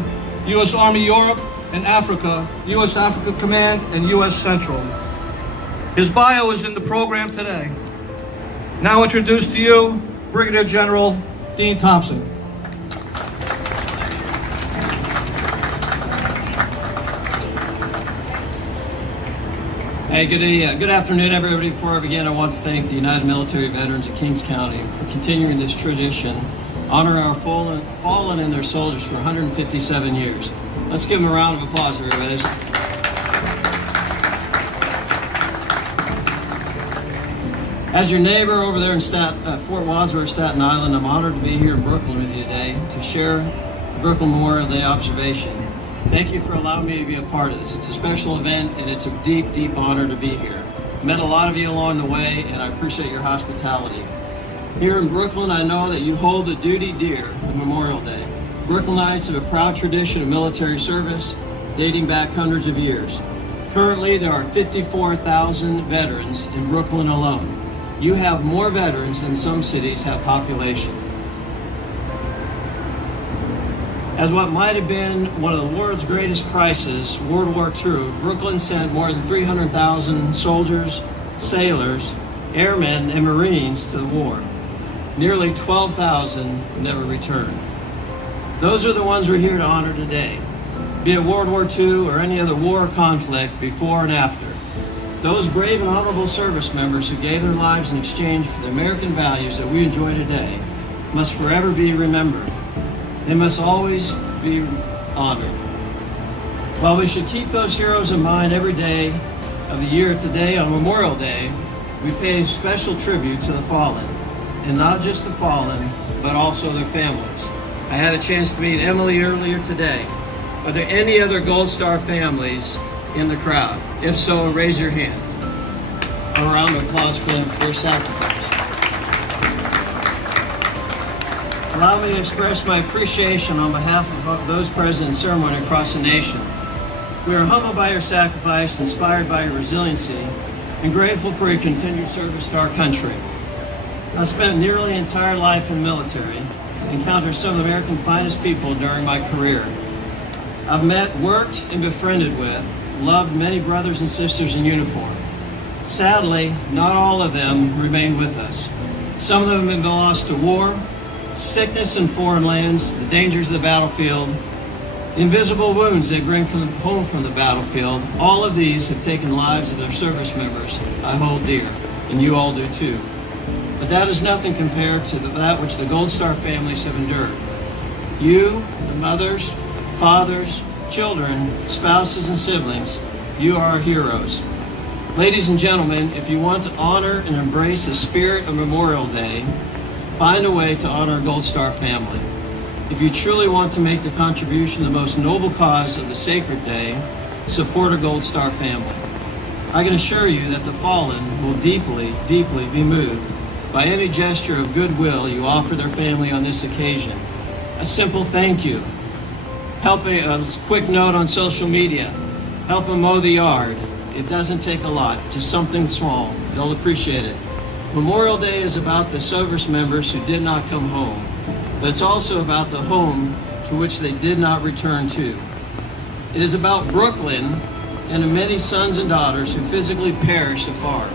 U.S. Army Europe and Africa, U.S. Africa Command, and U.S. Central. His bio is in the program today. Now introduce to you Brigadier General Dean Thompson. Hey, good afternoon, everybody. Before I begin, I want to thank the United Military Veterans of Kings County for continuing this tradition, honor our fallen and their soldiers for 157 years. Let's give them a round of applause, everybody. As your neighbor over there in Fort Wadsworth, Staten Island, I'm honored to be here in Brooklyn with you today to share the Brooklyn Memorial Day observation. Thank you for allowing me to be a part of this. It's a special event, and it's a deep, deep honor to be here. Met a lot of you along the way, and I appreciate your hospitality. Here in Brooklyn, I know that you hold a duty dear to Memorial Day. Brooklynites have a proud tradition of military service dating back hundreds of years. Currently, there are 54,000 veterans in Brooklyn alone. You have more veterans than some cities have population. As what might have been one of the world's greatest crises, World War II, Brooklyn sent more than 300,000 soldiers, sailors, airmen, and Marines to the war. Nearly 12,000 never returned. Those are the ones we're here to honor today, be it World War II or any other war or conflict before and after. Those brave and honorable service members who gave their lives in exchange for the American values that we enjoy today must forever be remembered. They must always be honored. While we should keep those heroes in mind every day of the year, today on Memorial Day, we pay special tribute to the fallen, and not just the fallen, but also their families. I had a chance to meet Emily earlier today. Are there any other Gold Star families in the crowd? If so, raise your hand. A round of applause for them for their sacrifice. Allow me to express my appreciation on behalf of those present in ceremony across the nation. We are humbled by your sacrifice, inspired by your resiliency, and grateful for your continued service to our country. I spent nearly an entire life in the military, encountered some of America's finest people during my career. I've met, worked, and befriended with, loved many brothers and sisters in uniform. Sadly, not all of them remain with us. Some of them have been lost to war, sickness in foreign lands, the dangers of the battlefield, the invisible wounds they bring home from the battlefield. All of these have taken lives of their service members I hold dear, and you all do too. But that is nothing compared to that which the Gold Star families have endured. You, the mothers, fathers, children, spouses, and siblings, you are our heroes. Ladies and gentlemen, if you want to honor and embrace the spirit of Memorial Day, find a way to honor Gold Star family. If you truly want to make the contribution to the most noble cause of the sacred day, support a Gold Star family. I can assure you that the fallen will deeply, deeply be moved by any gesture of goodwill you offer their family on this occasion. A simple thank you. A quick note on social media. Help them mow the yard. It doesn't take a lot, just something small. They'll appreciate it. Memorial Day is about the service members who did not come home. but it's also about the home to which they did not return to. It is about Brooklyn and the many sons and daughters who physically perished afar,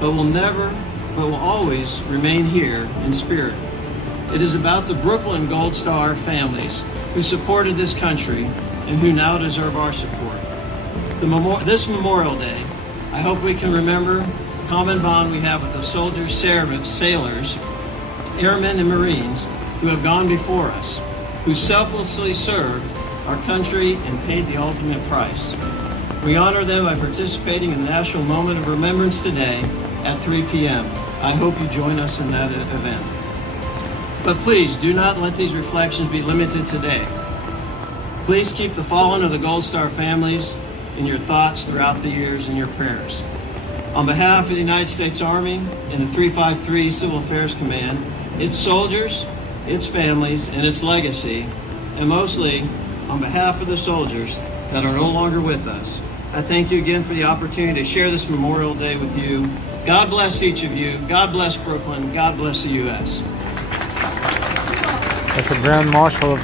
but will always remain here in spirit. It is about the Brooklyn Gold Star families who supported this country and who now deserve our support. This Memorial Day, I hope we can remember the common bond we have with the soldiers, sailors, airmen, and Marines who have gone before us, who selflessly served our country and paid the ultimate price. We honor them by participating in the National Moment of Remembrance today at 3 p.m. I hope you join us in that event. But please do not let these reflections be limited today. Please keep the fallen of the Gold Star families in your thoughts throughout the years and your prayers. On behalf of the United States Army and the 353 Civil Affairs Command, its soldiers, its families, and its legacy, and mostly on behalf of the soldiers that are no longer with us, I thank you again for the opportunity to share this Memorial Day with you. God bless each of you. God bless Brooklyn. God bless the U.S. That's the Grand Marshal of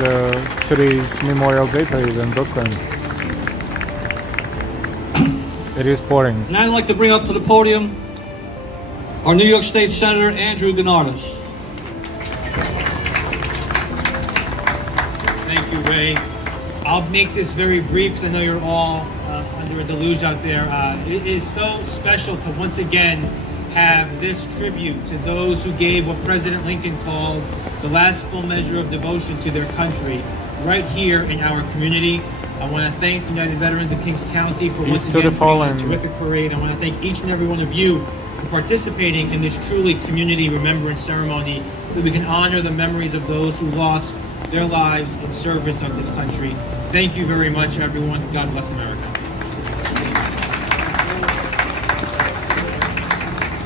today's Memorial Day parade in Brooklyn. It is pouring. And I'd like to bring up to the podium our New York State Senator Andrew Gennardis. Thank you, Ray. I'll make this very brief because I know you're all under a deluge out there. It is so special to once again have this tribute to those who gave what President Lincoln called the last full measure of devotion to their country right here in our community. I want to thank the United Veterans of Kings County for once again creating a terrific parade. I want to thank each and every one of you for participating in this truly community remembrance ceremony so that we can honor the memories of those who lost their lives in service of this country. Thank you very much, everyone. God bless America.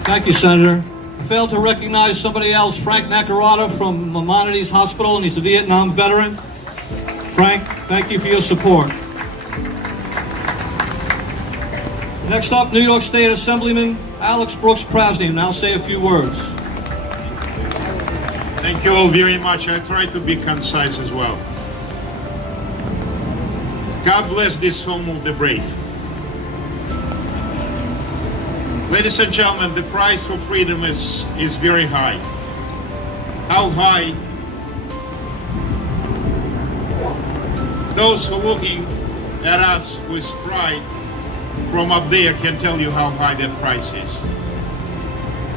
Thank you, Senator. I failed to recognize somebody else, Frank Nakarada from Maimonides Hospital, and he's a Vietnam veteran. Frank, thank you for your support. Next up, New York State Assemblyman Alex Brooks Krasny, and I'll say a few words. Thank you all very much. I try to be concise as well. God bless this home of the brave. Ladies and gentlemen, the price for freedom is very high. How high? Those who are looking at us with pride from up there can tell you how high that price is.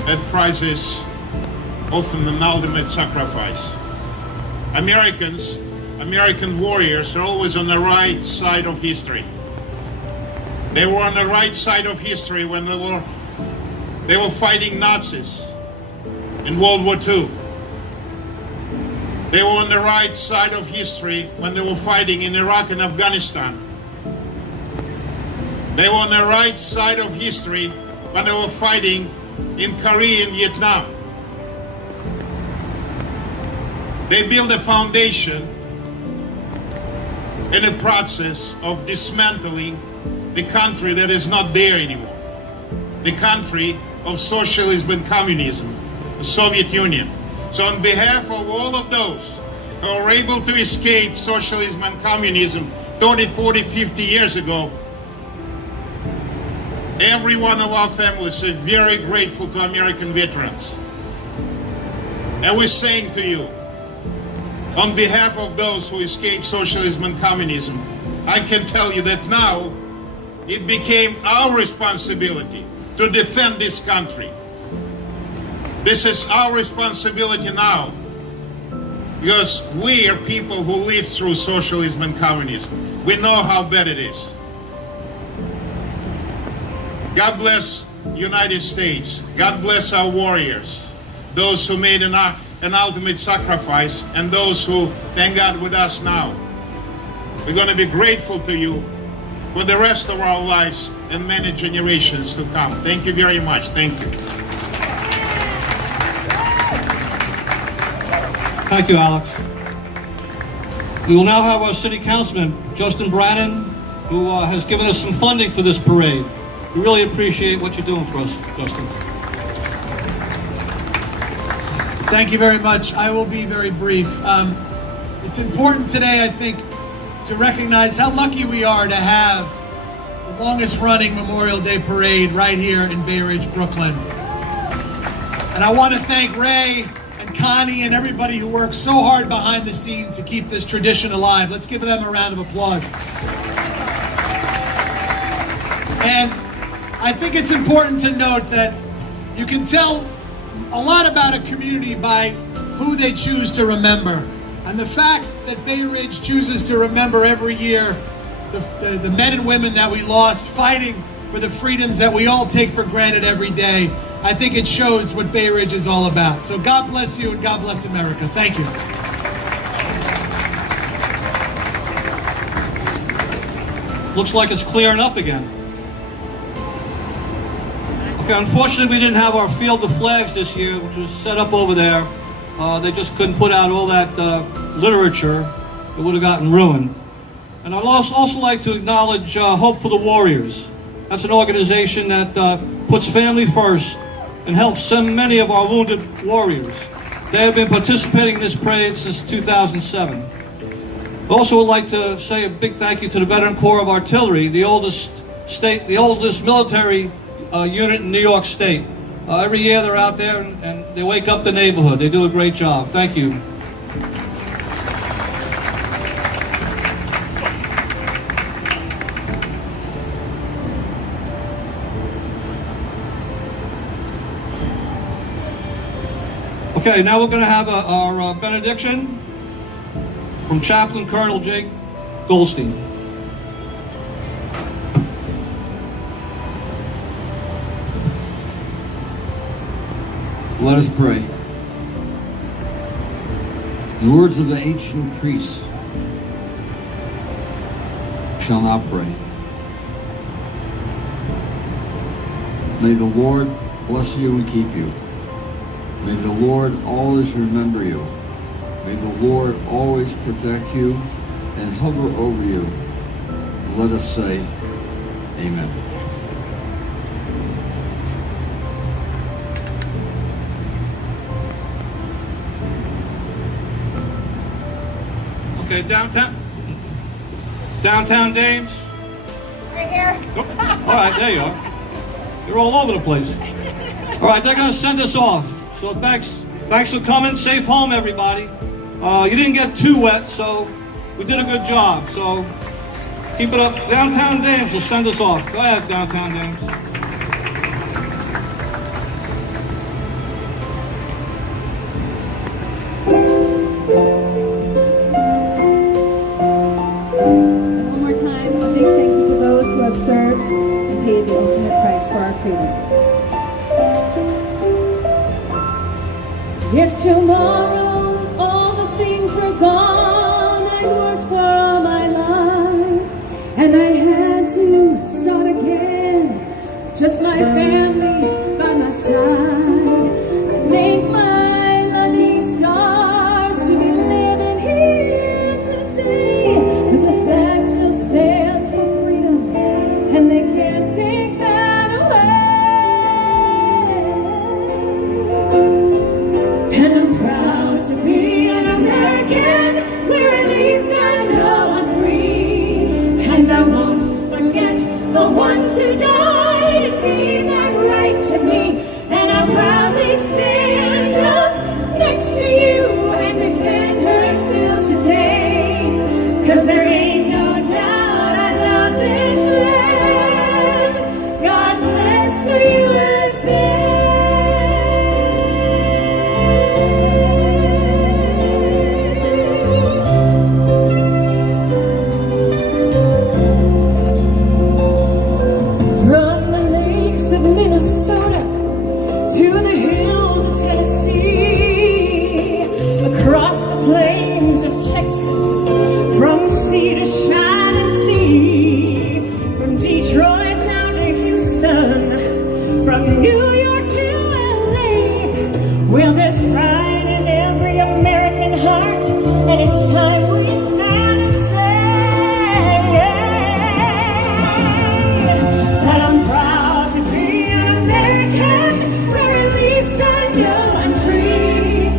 That price is often an ultimate sacrifice. American warriors are always on the right side of history. They were on the right side of history when they were fighting Nazis in World War II. They were on the right side of history when they were fighting in Iraq and Afghanistan. They were on the right side of history when they were fighting in Korea and Vietnam. They built a foundation in the process of dismantling the country that is not there anymore. The country of socialism and communism, the Soviet Union. So on behalf of all of those who are able to escape socialism and communism 30, 40, 50 years ago, every one of our families is very grateful to American veterans. And we're saying to you, on behalf of those who escaped socialism and communism, I can tell you that now it became our responsibility to defend this country. This is our responsibility now, because we are people who lived through socialism and communism. We know how bad it is. God bless the United States. God bless our warriors, those who made an ultimate sacrifice, and those who, thank God, with us now. We're going to be grateful to you for the rest of our lives and many generations to come. Thank you very much. Thank you. Thank you, Alex. We will now have our City Councilman, Justin Brannon, who has given us some funding for this parade. We really appreciate what you're doing for us, Justin. Thank you very much. I will be very brief. It's important today, I think, to recognize how lucky we are to have the longest running Memorial Day parade right here in Bay Ridge, Brooklyn. And I want to thank Ray and Connie and everybody who works so hard behind the scenes to keep this tradition alive. Let's give them a round of applause. And I think it's important to note that you can tell a lot about a community by who they choose to remember. And the fact that Bay Ridge chooses to remember every year the men and women that we lost fighting for the freedoms that we all take for granted every day, I think it shows what Bay Ridge is all about. So God bless you and God bless America. Thank you. Looks like it's clearing up again. Okay, unfortunately we didn't have our field of flags this year, which was set up over there. They just couldn't put out all that literature. It would have gotten ruined. And I'd also like to acknowledge Hope for the Warriors. That's an organization that puts family first and helps so many of our wounded warriors. They have been participating in this parade since 2007. I also would like to say a big thank you to the Veteran Corps of Artillery, the oldest military unit in New York State. Every year they're out there and they wake up the neighborhood. They do a great job. Thank you. Okay, now we're going to have our benediction from Chaplain Colonel Jake Goldstein. Let us pray. The words of the ancient priest shall not pray. May the Lord bless you and keep you. May the Lord always remember you. May the Lord always protect you and hover over you. And let us say, Amen. Okay, downtown dames. Right here. Oh, all right, there you are. You're all over the place. All right, they're going to send us off. So thanks for coming. Safe home, everybody. You didn't get too wet, so we did a good job. So keep it up. Downtown dames will send us off. Go ahead, downtown dames. One more time, a big thank you to those who have served and paid the ultimate price for our freedom. If tomorrow all the things were gone I'd worked for all my life, and I had to start again, just my family by my side, I thank my lucky stars to be living here today, 'cause the flag still stands for freedom and they can't take that away. And I'm proud to be an American, where at least I know I'm free. And I won't forget the ones who died and gave that right to me. And I'll proudly stand up next to you and defend her still today. 'Cause there ain't no doubt I love this land. God bless the USA. From the lakes of Minnesota to the hills of Tennessee, across the plains of Texas, from sea to shining sea, from Detroit down to Houston, from New York to LA, well, there's pride in every American heart, and it's time we stand and say that I'm proud to be an American, where at least I know I'm free.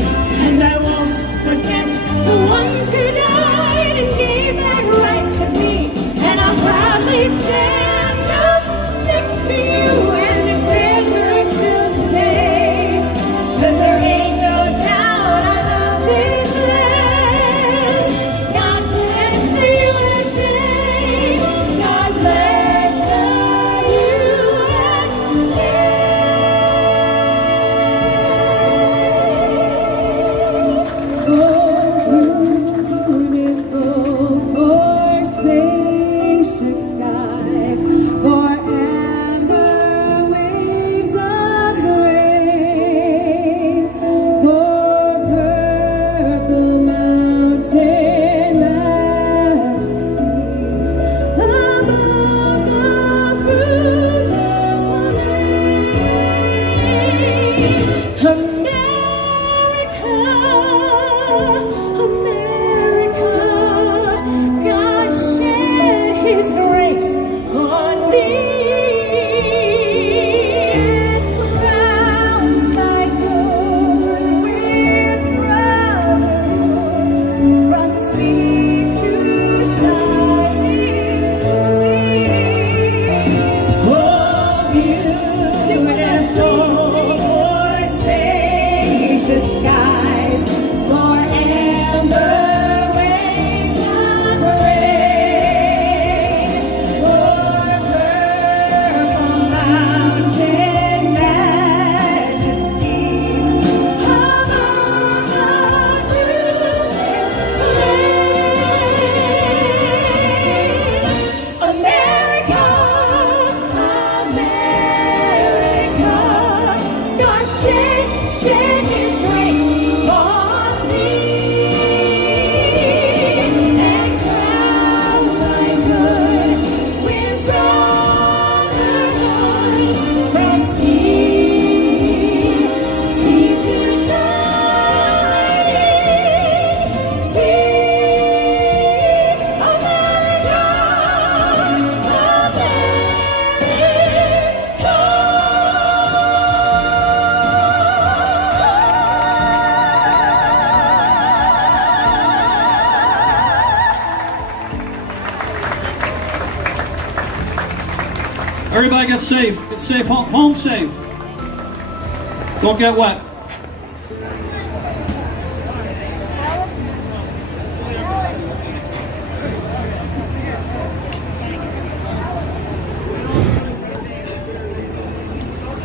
Everybody get safe. Get safe. Home safe. Don't get wet.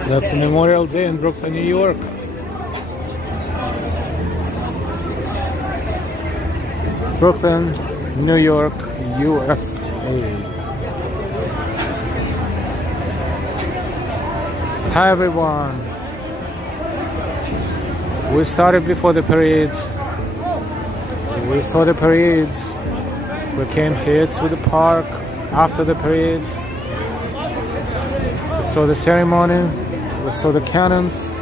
That's Memorial Day in Brooklyn, New York. Brooklyn, New York, USA. Hi everyone. We started before the parade. We saw the parade. We came here to the park after the parade. We saw the ceremony. We saw the cannons.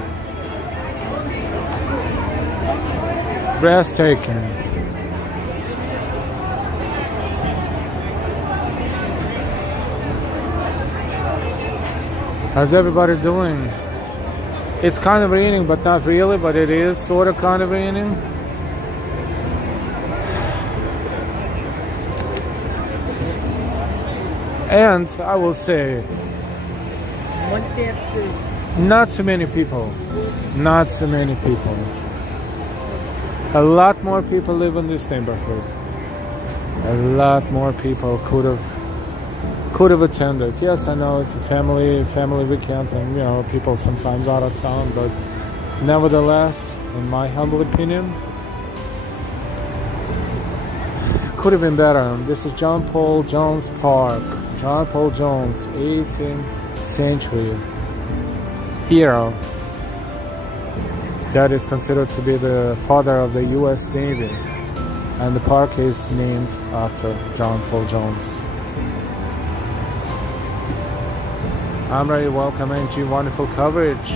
Breathtaking. How's everybody doing? It's kind of raining, but not really, but it is sort of kind of raining. And I will say, not too many people. Not too many people. A lot more people live in this neighborhood. A lot more people could have attended. Yes, I know it's a family weekend, and you know people sometimes out of town, but nevertheless, in my humble opinion, could have been better. This is John Paul Jones Park. John Paul Jones, 18th century hero that is considered to be the father of the U.S. Navy, and the park is named after John Paul Jones. I'm ready to welcome Angie, wonderful coverage.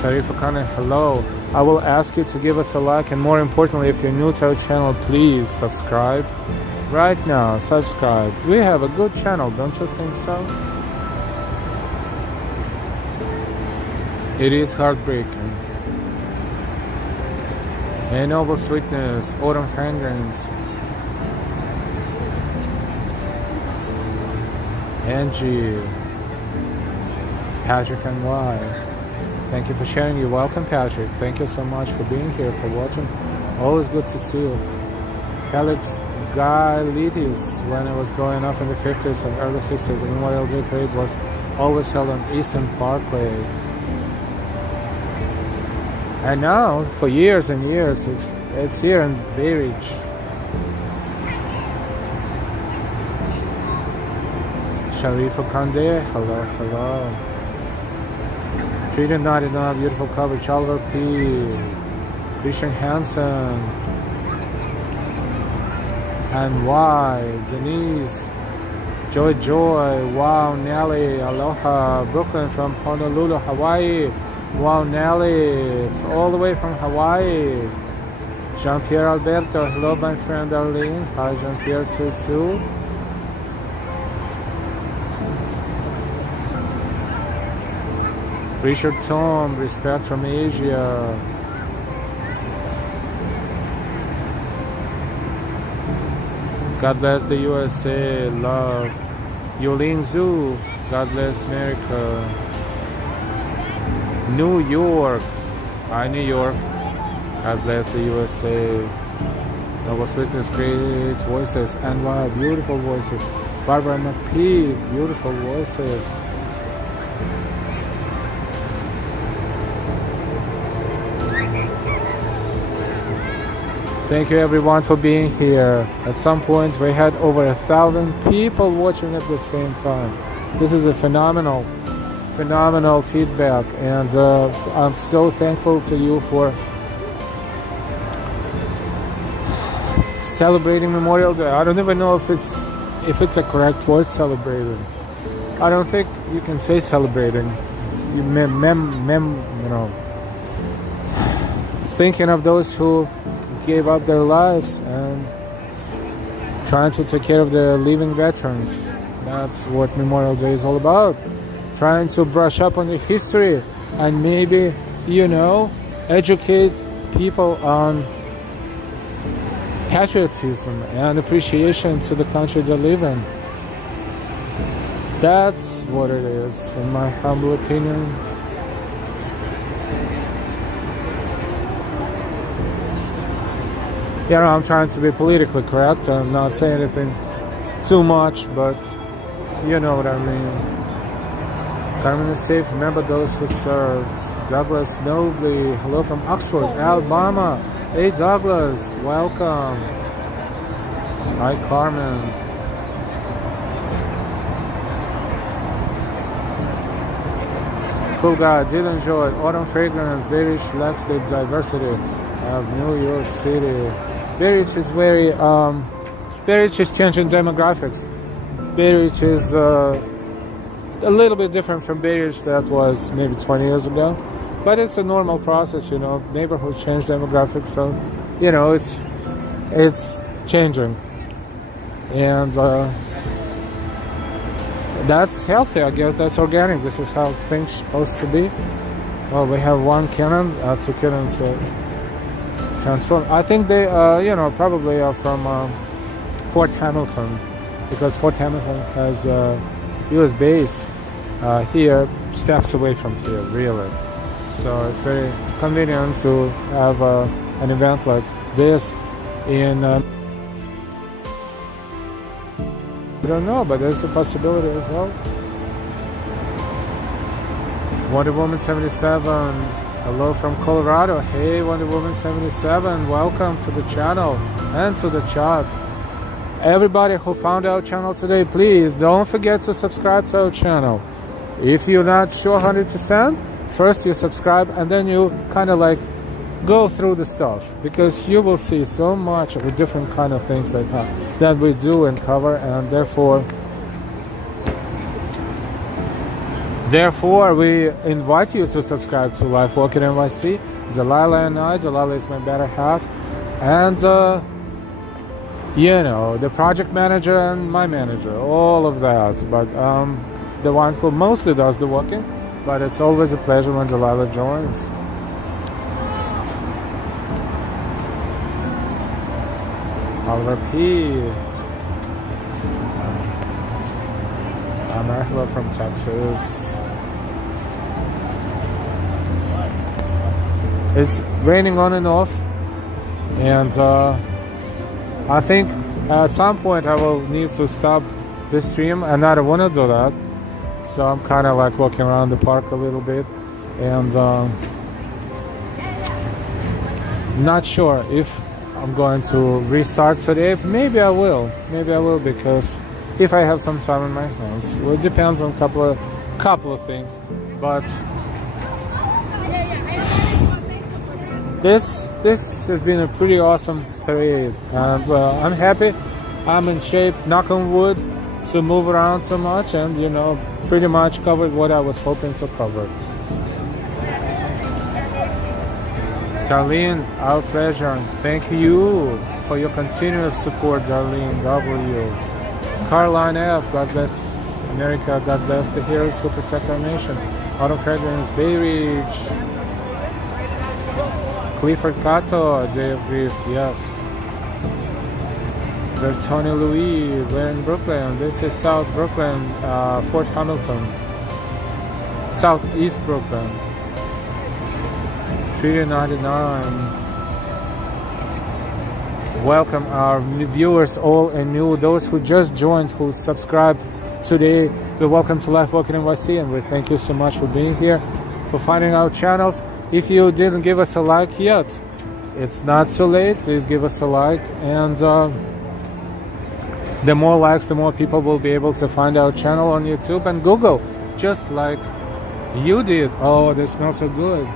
Sharifa Khan, hello. I will ask you to give us a like, and more importantly, if you're new to our channel, please subscribe. Right now, subscribe. We have a good channel, don't you think so? It is heartbreaking. A noble sweetness, autumn fragrance. Angie, Patrick and Y. Thank you for sharing. You're welcome, Patrick. Thank you so much for being here, for watching. Always good to see you. Felix Gailitis, when I was growing up in the 50s and early 60s, the Memorial Day Parade was always held on Eastern Parkway. And now, for years and years, it's here in Bay Ridge. Sharifa Kande, hello, hello. 399, beautiful coverage. Oliver P. Christian Hansen. And Y. Denise. Joy. Wow, Nelly. Aloha. Brooklyn from Honolulu, Hawaii. Wow, Nelly. All the way from Hawaii. Jean-Pierre Alberto. Hello, my friend Arlene. Hi, Jean-Pierre too. Richard Tom, respect from Asia. God bless the USA, love. Yulin Zhu, God bless America. New York, hi New York. God bless the USA. Noble Sweetness, great voices. And wow, beautiful voices. Barbara McPeak, beautiful voices. Thank you everyone for being here. At some point we had over 1,000 people watching at the same time. This is a phenomenal feedback, and I'm so thankful to you for celebrating Memorial Day. I don't even know if it's a correct word, celebrating. I don't think you can say celebrating. You know, thinking of those who gave up their lives and trying to take care of the living veterans. That's what Memorial Day is all about. Trying to brush up on the history and maybe, you know, educate people on patriotism and appreciation to the country they live in. That's what it is, in my humble opinion. You know, I'm trying to be politically correct. I'm not saying anything too much, but you know what I mean. Carmen is safe. Remember those who served. Douglas Nobley. Hello from Oxford, Alabama. Hey, Douglas. Welcome. Hi, Carmen. Cool guy. Did enjoy it. Autumn Fragrance. Beirich lacks the diversity of New York City. Beirich is very, Beirich is changing demographics. Beirich is a little bit different from Beirich that was maybe 20 years ago. But it's a normal process, you know. Neighborhoods change demographics, so, you know, it's changing. And that's healthy, I guess. That's organic. This is how things are supposed to be. Well, we have one cannon, two cannons transformed. I think they, you know, probably are from Fort Hamilton, because Fort Hamilton has a U.S. base here, steps away from here, really. So it's very convenient to have an event like this in. I don't know, but there's a possibility as well. Wonder Woman 77, hello from Colorado. Hey, Wonder Woman 77, welcome to the channel and to the chat. Everybody who found our channel today, please don't forget to subscribe to our channel. If you're not sure 100%, first you subscribe and then you kind of like go through the stuff, because you will see so much of the different kind of things that we do and cover, and therefore we invite you to subscribe to Life Walking NYC. Delilah and I, Delilah is my better half, and you know, the project manager and my manager, all of that, but the one who mostly does the walking, but it's always a pleasure when Delilah joins. Oliver P. I'm Angela from Texas. It's raining on and off, and I think at some point I will need to stop the stream, and I don't want to do that. So I'm kind of like walking around the park a little bit, and not sure if I'm going to restart today. Maybe I will, because if I have some time in my hands. Well, it depends on a couple of things, but this has been a pretty awesome parade, and I'm happy. I'm in shape, knock on wood, to move around so much, and you know, pretty much covered what I was hoping to cover. Darlene, our pleasure. Thank you for your continuous support, Darlene W. Caroline F. God bless America. God bless the heroes who protect our nation. Autumn Fragrance, Bay Ridge. Clifford Cato, A Day of Grief. Yes. Bertoni Louis, we're in Brooklyn. This is South Brooklyn, Fort Hamilton. Southeast Brooklyn. 399. Welcome our new viewers, all and new, those who just joined, who subscribed today. We're welcome to Life Walking NYC, and we thank you so much for being here, for finding our channels. If you didn't give us a like yet, it's not too late. Please give us a like, and the more likes, the more people will be able to find our channel on YouTube and Google, just like you did. Oh, they smell so good.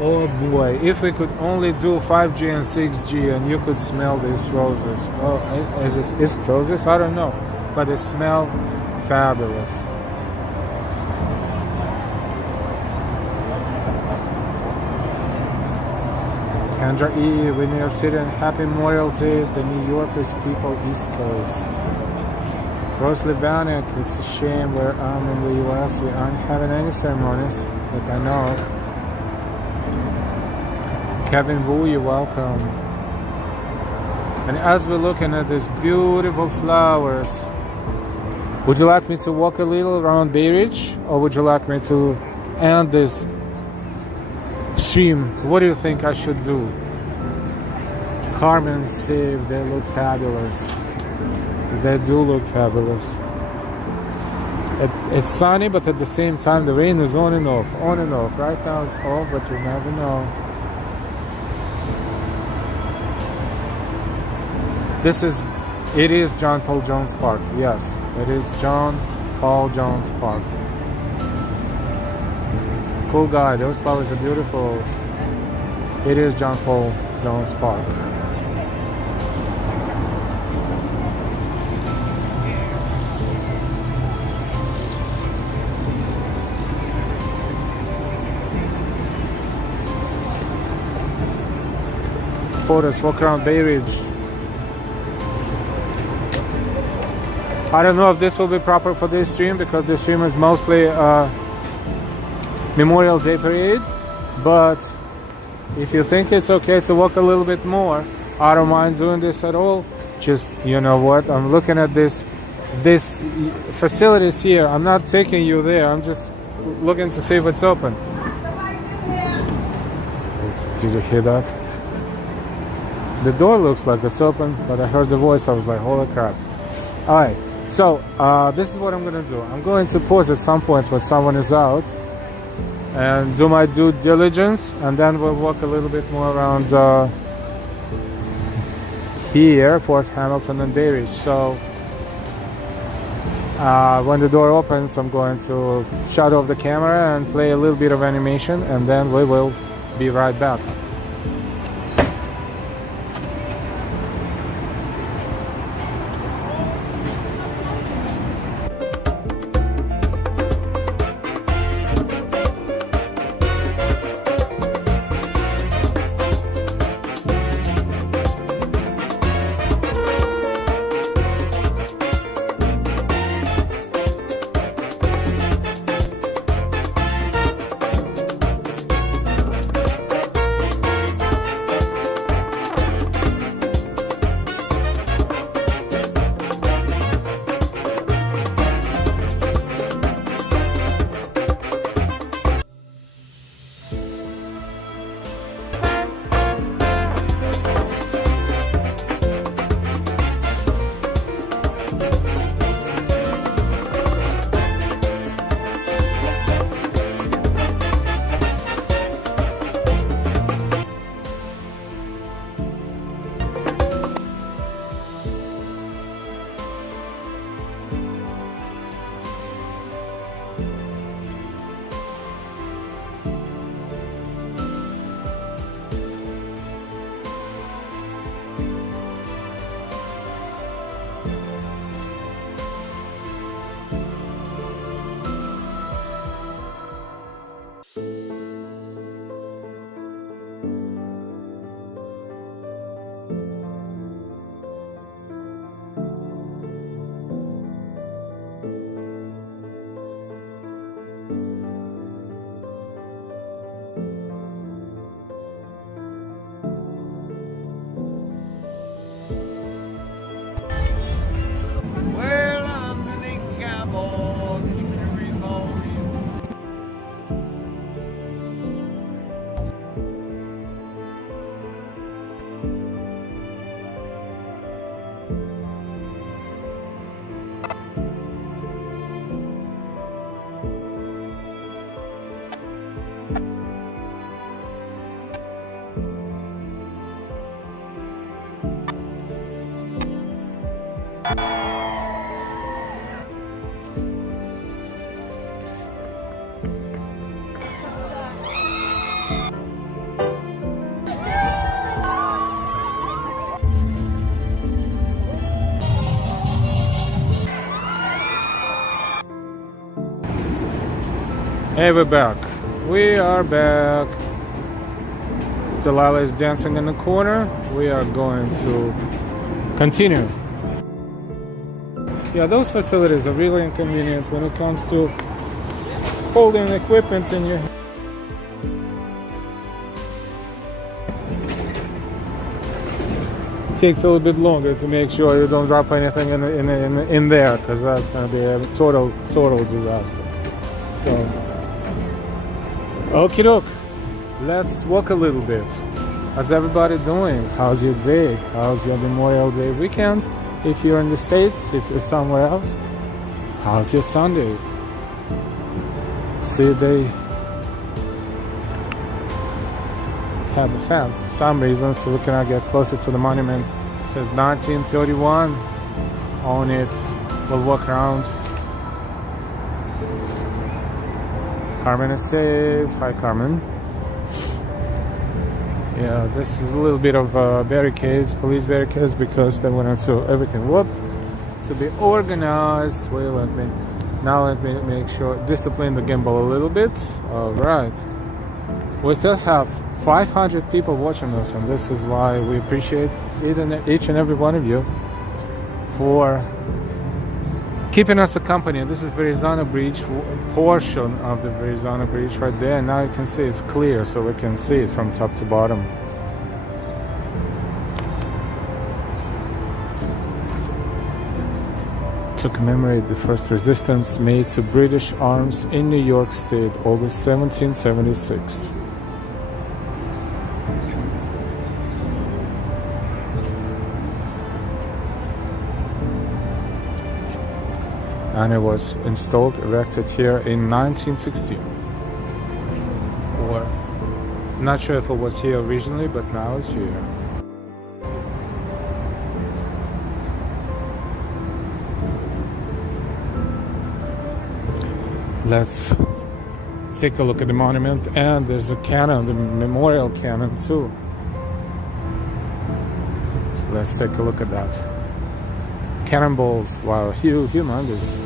Oh boy, if we could only do 5G and 6G and you could smell these roses. Oh, is it roses? I don't know, but they smell fabulous. Kendra E, we New York City, and happy Memorial Day, the New Yorkers people, East Coast. Rose Levanek, it's a shame where I'm in the US, we aren't having any ceremonies that I know of. Kevin Wu, you're welcome. And as we're looking at these beautiful flowers, Would you like me to walk a little around Bay Ridge, or would you like me to end this stream? What do you think I should do? Carmen Save, they look fabulous. They do look fabulous. It's sunny, but at the same time the rain is on and off, on and off. Right now it's off, but you never know. It is John Paul Jones Park. Yes, it is John Paul Jones Park. Cool guy, those flowers are beautiful. It is John Paul Jones Park. Photos, walk around Bay Ridge. I don't know if this will be proper for this stream because this stream is mostly Memorial Day parade, but if you think it's okay to walk a little bit more, I don't mind doing this at all. Just, you know what, I'm looking at this facilities here. I'm not taking you there, I'm just looking to see if it's open. Did you hear that? The door looks like it's open, but I heard the voice, I was like, holy crap. Alright, so this is what I'm gonna do. I'm going to pause at some point when someone is out and do my due diligence, and then we'll walk a little bit more around here, Fort Hamilton and Bay Ridge. So when the door opens, I'm going to shut off the camera and play a little bit of animation, and then we will be right back. Hey, we're back. We are back. Delilah is dancing in the corner. We are going to continue. Yeah, those facilities are really inconvenient when it comes to holding equipment in your hand. takes a little bit longer to make sure you don't drop anything in there, because that's going to be a total disaster. So, okie doke, let's walk a little bit. How's everybody doing? How's your day? How's your Memorial Day weekend? If you're in the States, if you're somewhere else, how's your Sunday? See, they have a fence for some reason, so we cannot get closer to the monument. It says 1931 on it. We'll walk around. Carmen is safe. Hi, Carmen. Yeah, this is a little bit of barricades, police barricades, because they wanted to everything to be organized. Well, let me make sure, discipline the gimbal a little bit. All right, we still have 500 people watching us, and this is why we appreciate each and every one of you for keeping us a company. This is Verrazano Bridge, portion of the Verrazano Bridge right there. Now you can see it's clear, so we can see it from top to bottom. To commemorate the first resistance made to British arms in New York State, August 1776. And it was erected here in 1960. Or, not sure if it was here originally, but now it's here. Let's take a look at the monument, and there's a cannon, the memorial cannon too. So let's take a look at that. Cannonballs, wow, humongous.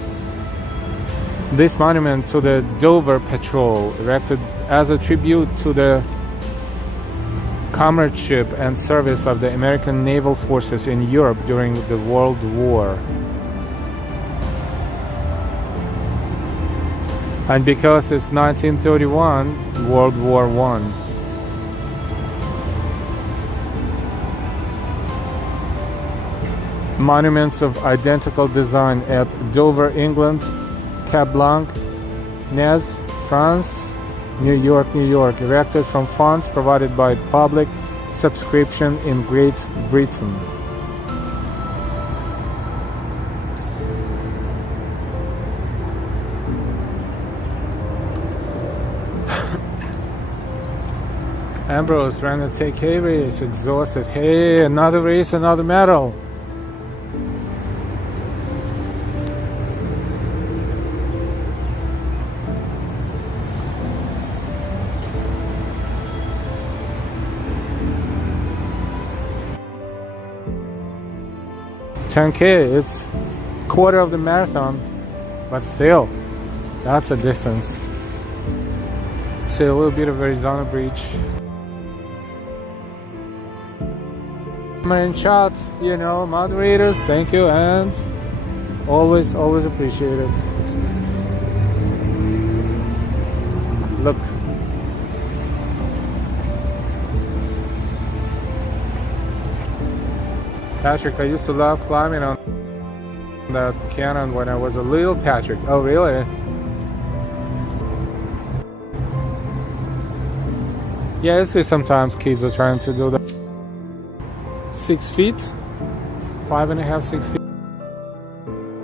This monument to the Dover Patrol, erected as a tribute to the comradeship and service of the American naval forces in Europe during the World War. And because it's 1931, World War I. Monuments of identical design at Dover, England, Cap Blanc, Nez, France, New York, erected from funds provided by public subscription in Great Britain. Ambrose ran a TK race, exhausted. Hey, another race, another medal. $10K, it's quarter of the marathon, but still, that's a distance. See a little bit of Verrazano Bridge. In chat, you know, moderators, thank you, and always appreciate it. Look. Patrick, I used to love climbing on that cannon when I was a little Patrick. Oh, really? Yeah, I see sometimes kids are trying to do that. 6 feet, 5.5, 6 feet.